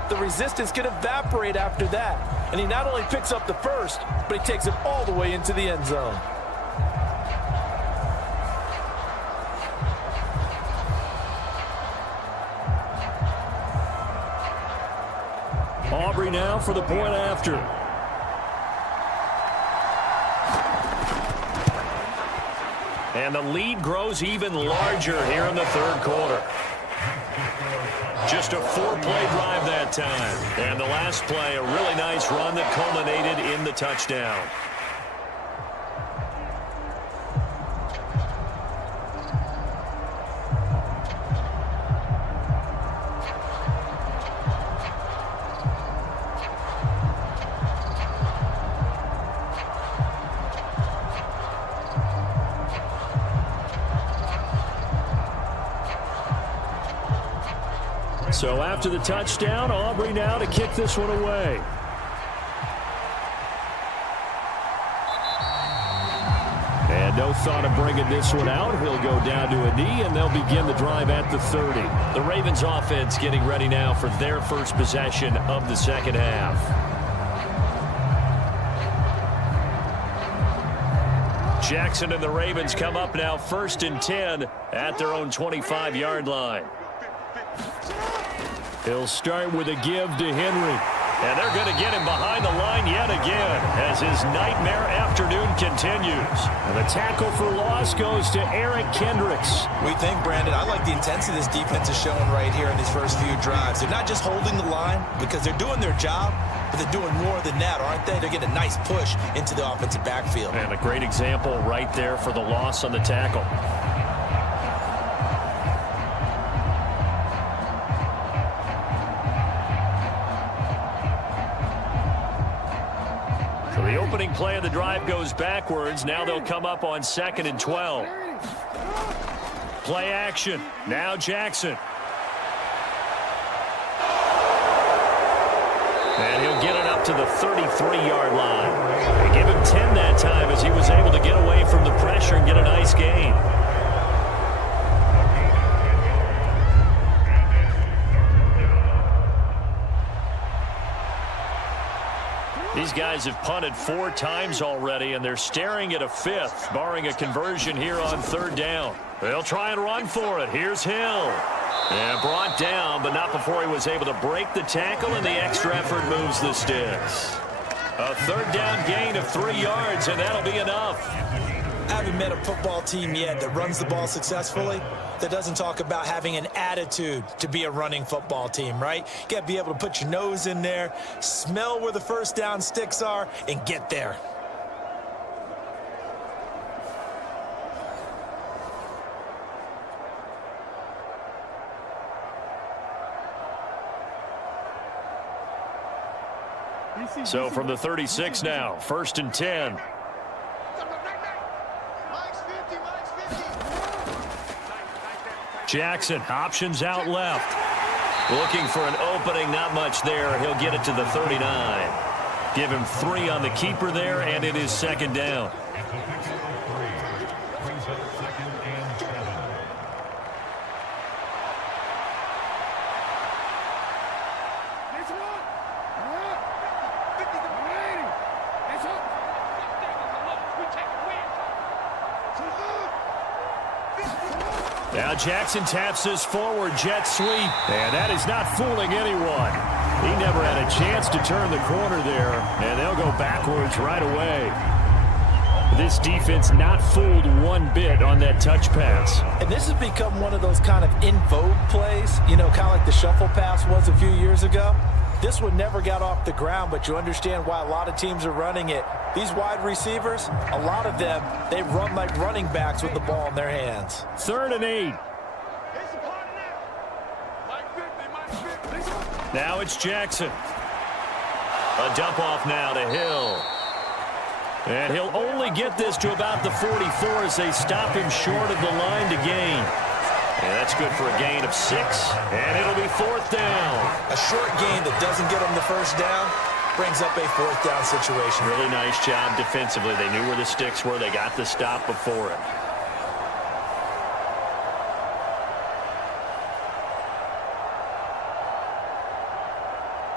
the resistance can evaporate after that. And he not only picks up the first, but he takes it all the way into the end zone. Aubrey now for the point after. And the lead grows even larger here in the third quarter. Just a 4-play drive that time. And the last play, a really nice run that culminated in the touchdown. So after the touchdown, Aubrey now to kick this one away. And no thought of bringing this one out. He'll go down to a knee, and they'll begin the drive at the 30. The Ravens offense getting ready now for their first possession of the second half. Jackson and the Ravens come up now 1st and 10 at their own 25-yard line. He'll start with a give to Henry. And they're going to get him behind the line yet again as his nightmare afternoon continues. And the tackle for loss goes to Eric Kendricks. We think, Brandon, I like the intensity this defense is showing right here in these first few drives. They're not just holding the line because they're doing their job, but they're doing more than that, aren't they? They're getting a nice push into the offensive backfield. And a great example right there for the loss on the tackle. The opening play of the drive goes backwards. Now they'll come up on 2nd and 12. Play action. Now Jackson. And he'll get it up to the 33-yard line. They give him 10 that time as he was able to get away from the pressure and get a nice gain. These guys have punted 4 times already, and they're staring at a 5th, barring a conversion here on 3rd down. They'll try and run for it. Here's Hill. And brought down, but not before he was able to break the tackle, and the extra effort moves the sticks. A 3rd down gain of 3 yards, and that'll be enough. I haven't met a football team yet that runs the ball successfully that doesn't talk about having an attitude to be a running football team, right? You got to be able to put your nose in there, smell where the first down sticks are, and get there. So from the 36 now, 1st and 10. Jackson, options out left. Looking for an opening, not much there. He'll get it to the 39. Give him 3 on the keeper there, and it is 2nd down. Now Jackson taps this forward jet sweep, and that is not fooling anyone. He never had a chance to turn the corner there, and they'll go backwards right away. This defense not fooled one bit on that touch pass. And this has become one of those kind of in vogue plays, you know, kind of like the shuffle pass was a few years ago. This one never got off the ground, but you understand why a lot of teams are running it. These wide receivers, a lot of them, they run like running backs with the ball in their hands. 3rd and 8. Now it's Jackson. A dump off now to Hill. And he'll only get this to about the 44 as they stop him short of the line to gain. And that's good for a gain of 6, and it'll be 4th down. A short gain that doesn't get them the first down brings up a 4th down situation. Really nice job defensively. They knew where the sticks were. They got the stop before it.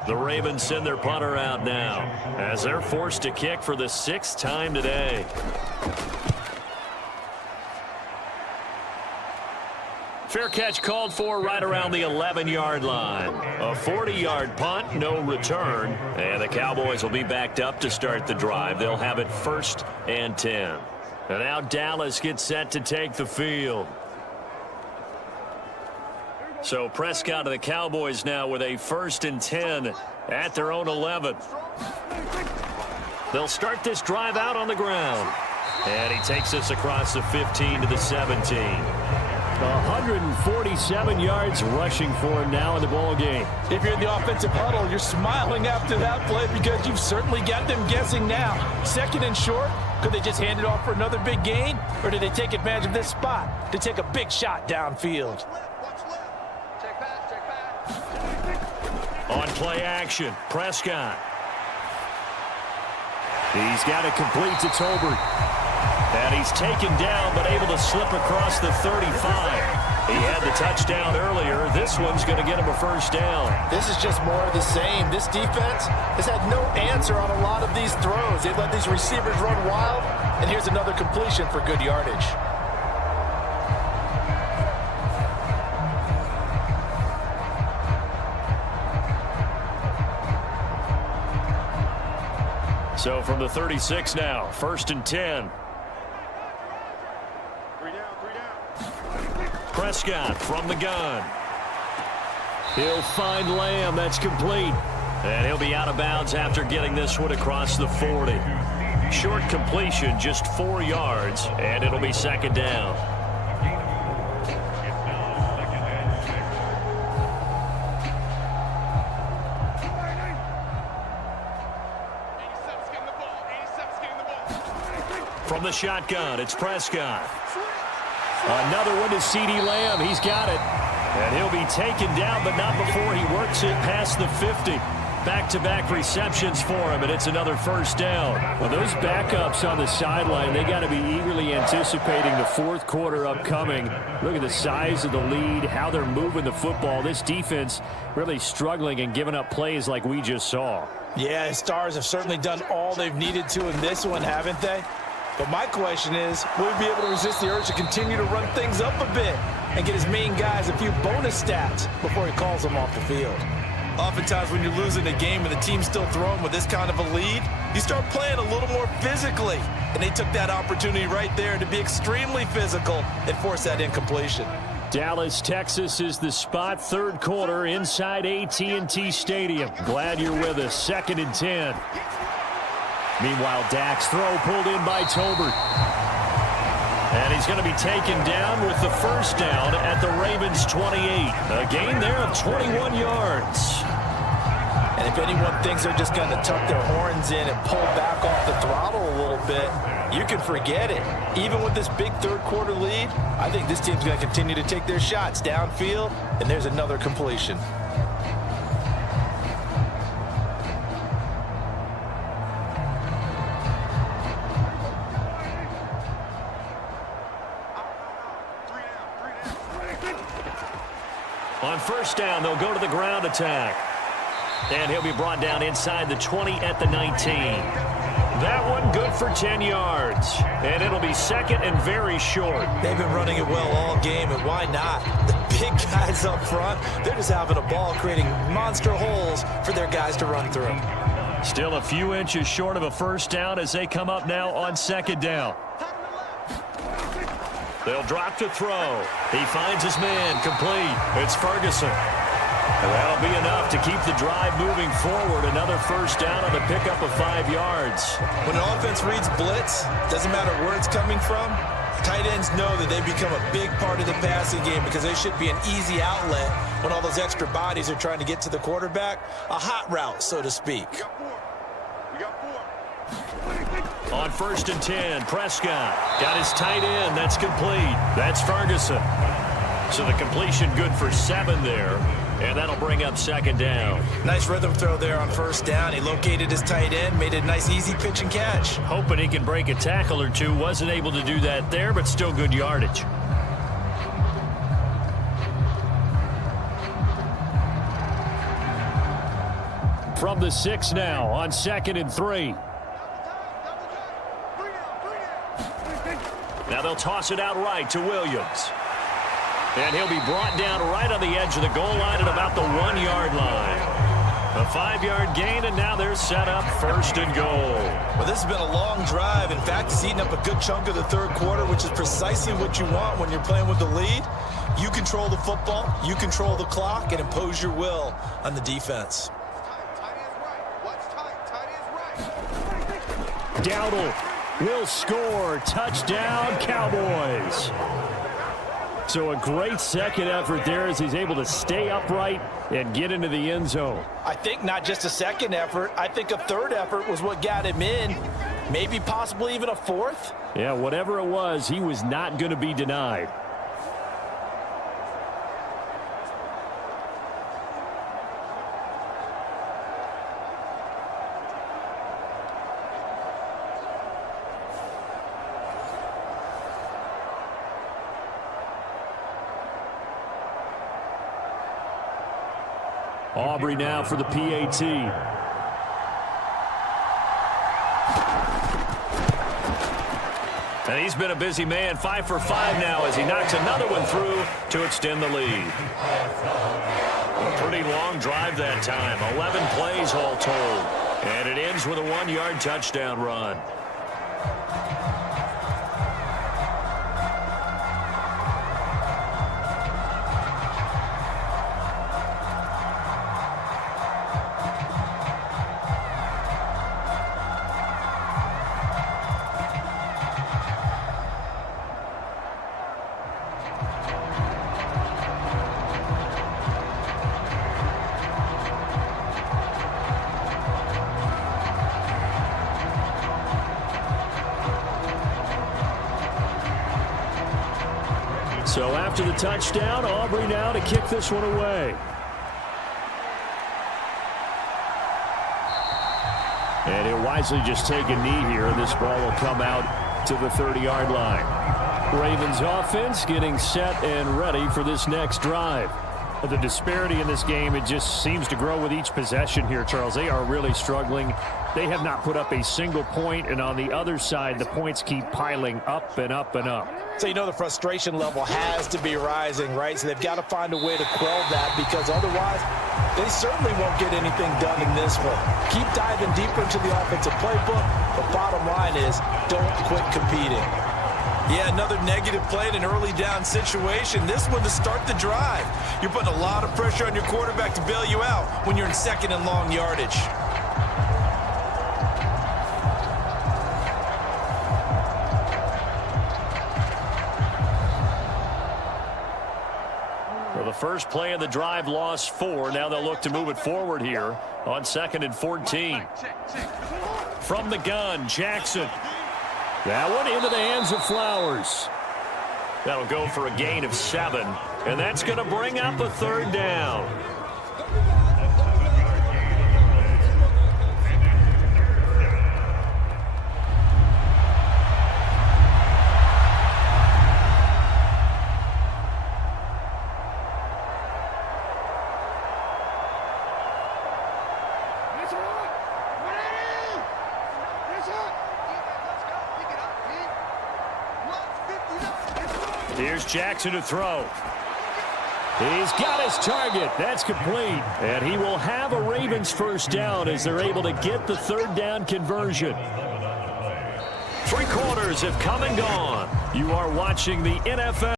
The Ravens send their punter out now as they're forced to kick for the 6th time today. Fair catch called for right around the 11-yard line. A 40-yard punt, no return. And the Cowboys will be backed up to start the drive. They'll have it 1st and 10. And now Dallas gets set to take the field. So Prescott of the Cowboys now with a 1st and 10 at their own 11. They'll start this drive out on the ground. And he takes us across the 15 to the 17. 147 yards rushing for him now in the ball game. If you're in the offensive huddle, you're smiling after that play because you've certainly got them guessing now. 2nd and short, could they just hand it off for another big gain? Or did they take advantage of this spot to take a big shot downfield? On play action, Prescott. He's got it complete to Tolbert. And he's taken down, but able to slip across the 35. He had the touchdown earlier. This one's going to get him a 1st down. This is just more of the same. This defense has had no answer on a lot of these throws. They've let these receivers run wild, and here's another completion for good yardage. So from the 36 now, 1st and 10. Prescott from the gun. He'll find Lamb. That's complete. And he'll be out of bounds after getting this one across the 40. Short completion, just 4 yards, and it'll be 2nd down. From the shotgun, it's Prescott. Another one to CeeDee Lamb. He's got it. And he'll be taken down, but not before he works it past the 50. Back-to-back receptions for him, and it's another 1st down. Well, those backups on the sideline, they got to be eagerly anticipating the 4th quarter upcoming. Look at the size of the lead, how they're moving the football. This defense really struggling and giving up plays like we just saw. Yeah, the Stars have certainly done all they've needed to in this one, haven't they? But my question is, will he be able to resist the urge to continue to run things up a bit and get his main guys a few bonus stats before he calls them off the field? Oftentimes when you're losing a game and the team's still throwing with this kind of a lead, you start playing a little more physically. And they took that opportunity right there to be extremely physical and force that incompletion. Dallas, Texas is the spot. 3rd quarter inside AT&T Stadium. Glad you're with us. 2nd and 10. Meanwhile, Dak's throw pulled in by Tolbert. And he's going to be taken down with the 1st down at the Ravens' 28. A gain there of 21 yards. And if anyone thinks they're just going to tuck their horns in and pull back off the throttle a little bit, you can forget it. Even with this big 3rd quarter lead, I think this team's going to continue to take their shots downfield, and there's another completion. On 1st down, they'll go to the ground attack. And he'll be brought down inside the 20 at the 19. That one good for 10 yards. And it'll be 2nd and very short. They've been running it well all game, and why not? The big guys up front, they're just having a ball, creating monster holes for their guys to run through. Still a few inches short of a 1st down as they come up now on 2nd down. They'll drop to throw. He finds his man complete. It's Ferguson. And that'll be enough to keep the drive moving forward. Another 1st down on the pickup of 5 yards. When an offense reads blitz, doesn't matter where it's coming from, tight ends know that they become a big part of the passing game because they should be an easy outlet when all those extra bodies are trying to get to the quarterback. A hot route, so to speak. On 1st and 10, Prescott got his tight end. That's complete. That's Ferguson. So the completion good for 7 there. And that'll bring up 2nd down. Nice rhythm throw there on 1st down. He located his tight end, made a nice easy pitch and catch. Hoping he can break a tackle or two. Wasn't able to do that there, but still good yardage. from the 6 now on 2nd and 3. Now they'll toss it out right to Williams. And he'll be brought down right on the edge of the goal line at about the 1-yard line. A 5-yard gain, and now they're set up 1st and goal. Well, this has been a long drive. In fact, it's eaten up a good chunk of the 3rd quarter, which is precisely what you want when you're playing with the lead. You control the football, you control the clock, and impose your will on the defense. Dowdle will score. Touchdown, Cowboys. So a great second effort there as he's able to stay upright and get into the end zone. I think not just a second effort. I think a 3rd effort was what got him in. Maybe possibly even a 4th. Yeah, whatever it was, he was not going to be denied. Aubrey now for the PAT. And he's been a busy man, 5 for 5 now as he knocks another one through to extend the lead. A pretty long drive that time, 11 plays all told. And it ends with a 1-yard touchdown run. So after the touchdown, Aubrey now to kick this one away. And he'll wisely just take a knee here, and this ball will come out to the 30-yard line. Ravens offense getting set and ready for this next drive. The disparity in this game, it just seems to grow with each possession here, Charles. They are really struggling. They have not put up a single point, and on the other side, the points keep piling up and up and up. So you know the frustration level has to be rising, right? So they've got to find a way to quell that, because otherwise they certainly won't get anything done in this one. Keep diving deeper into the offensive playbook. The bottom line is don't quit competing. Yeah, another negative play in an early down situation. This one to start the drive. You're putting a lot of pressure on your quarterback to bail you out when you're in 2nd and long yardage. Well, the first play of the drive lost 4. Now they'll look to move it forward here on 2nd and 14. From the gun, Jackson. That one into the hands of Flowers. That'll go for a gain of 7, and that's going to bring up a 3rd down. Here's Jackson to throw. He's got his target. That's complete. And he will have a Ravens 1st down as they're able to get the 3rd down conversion. 3 quarters have come and gone. You are watching the NFL.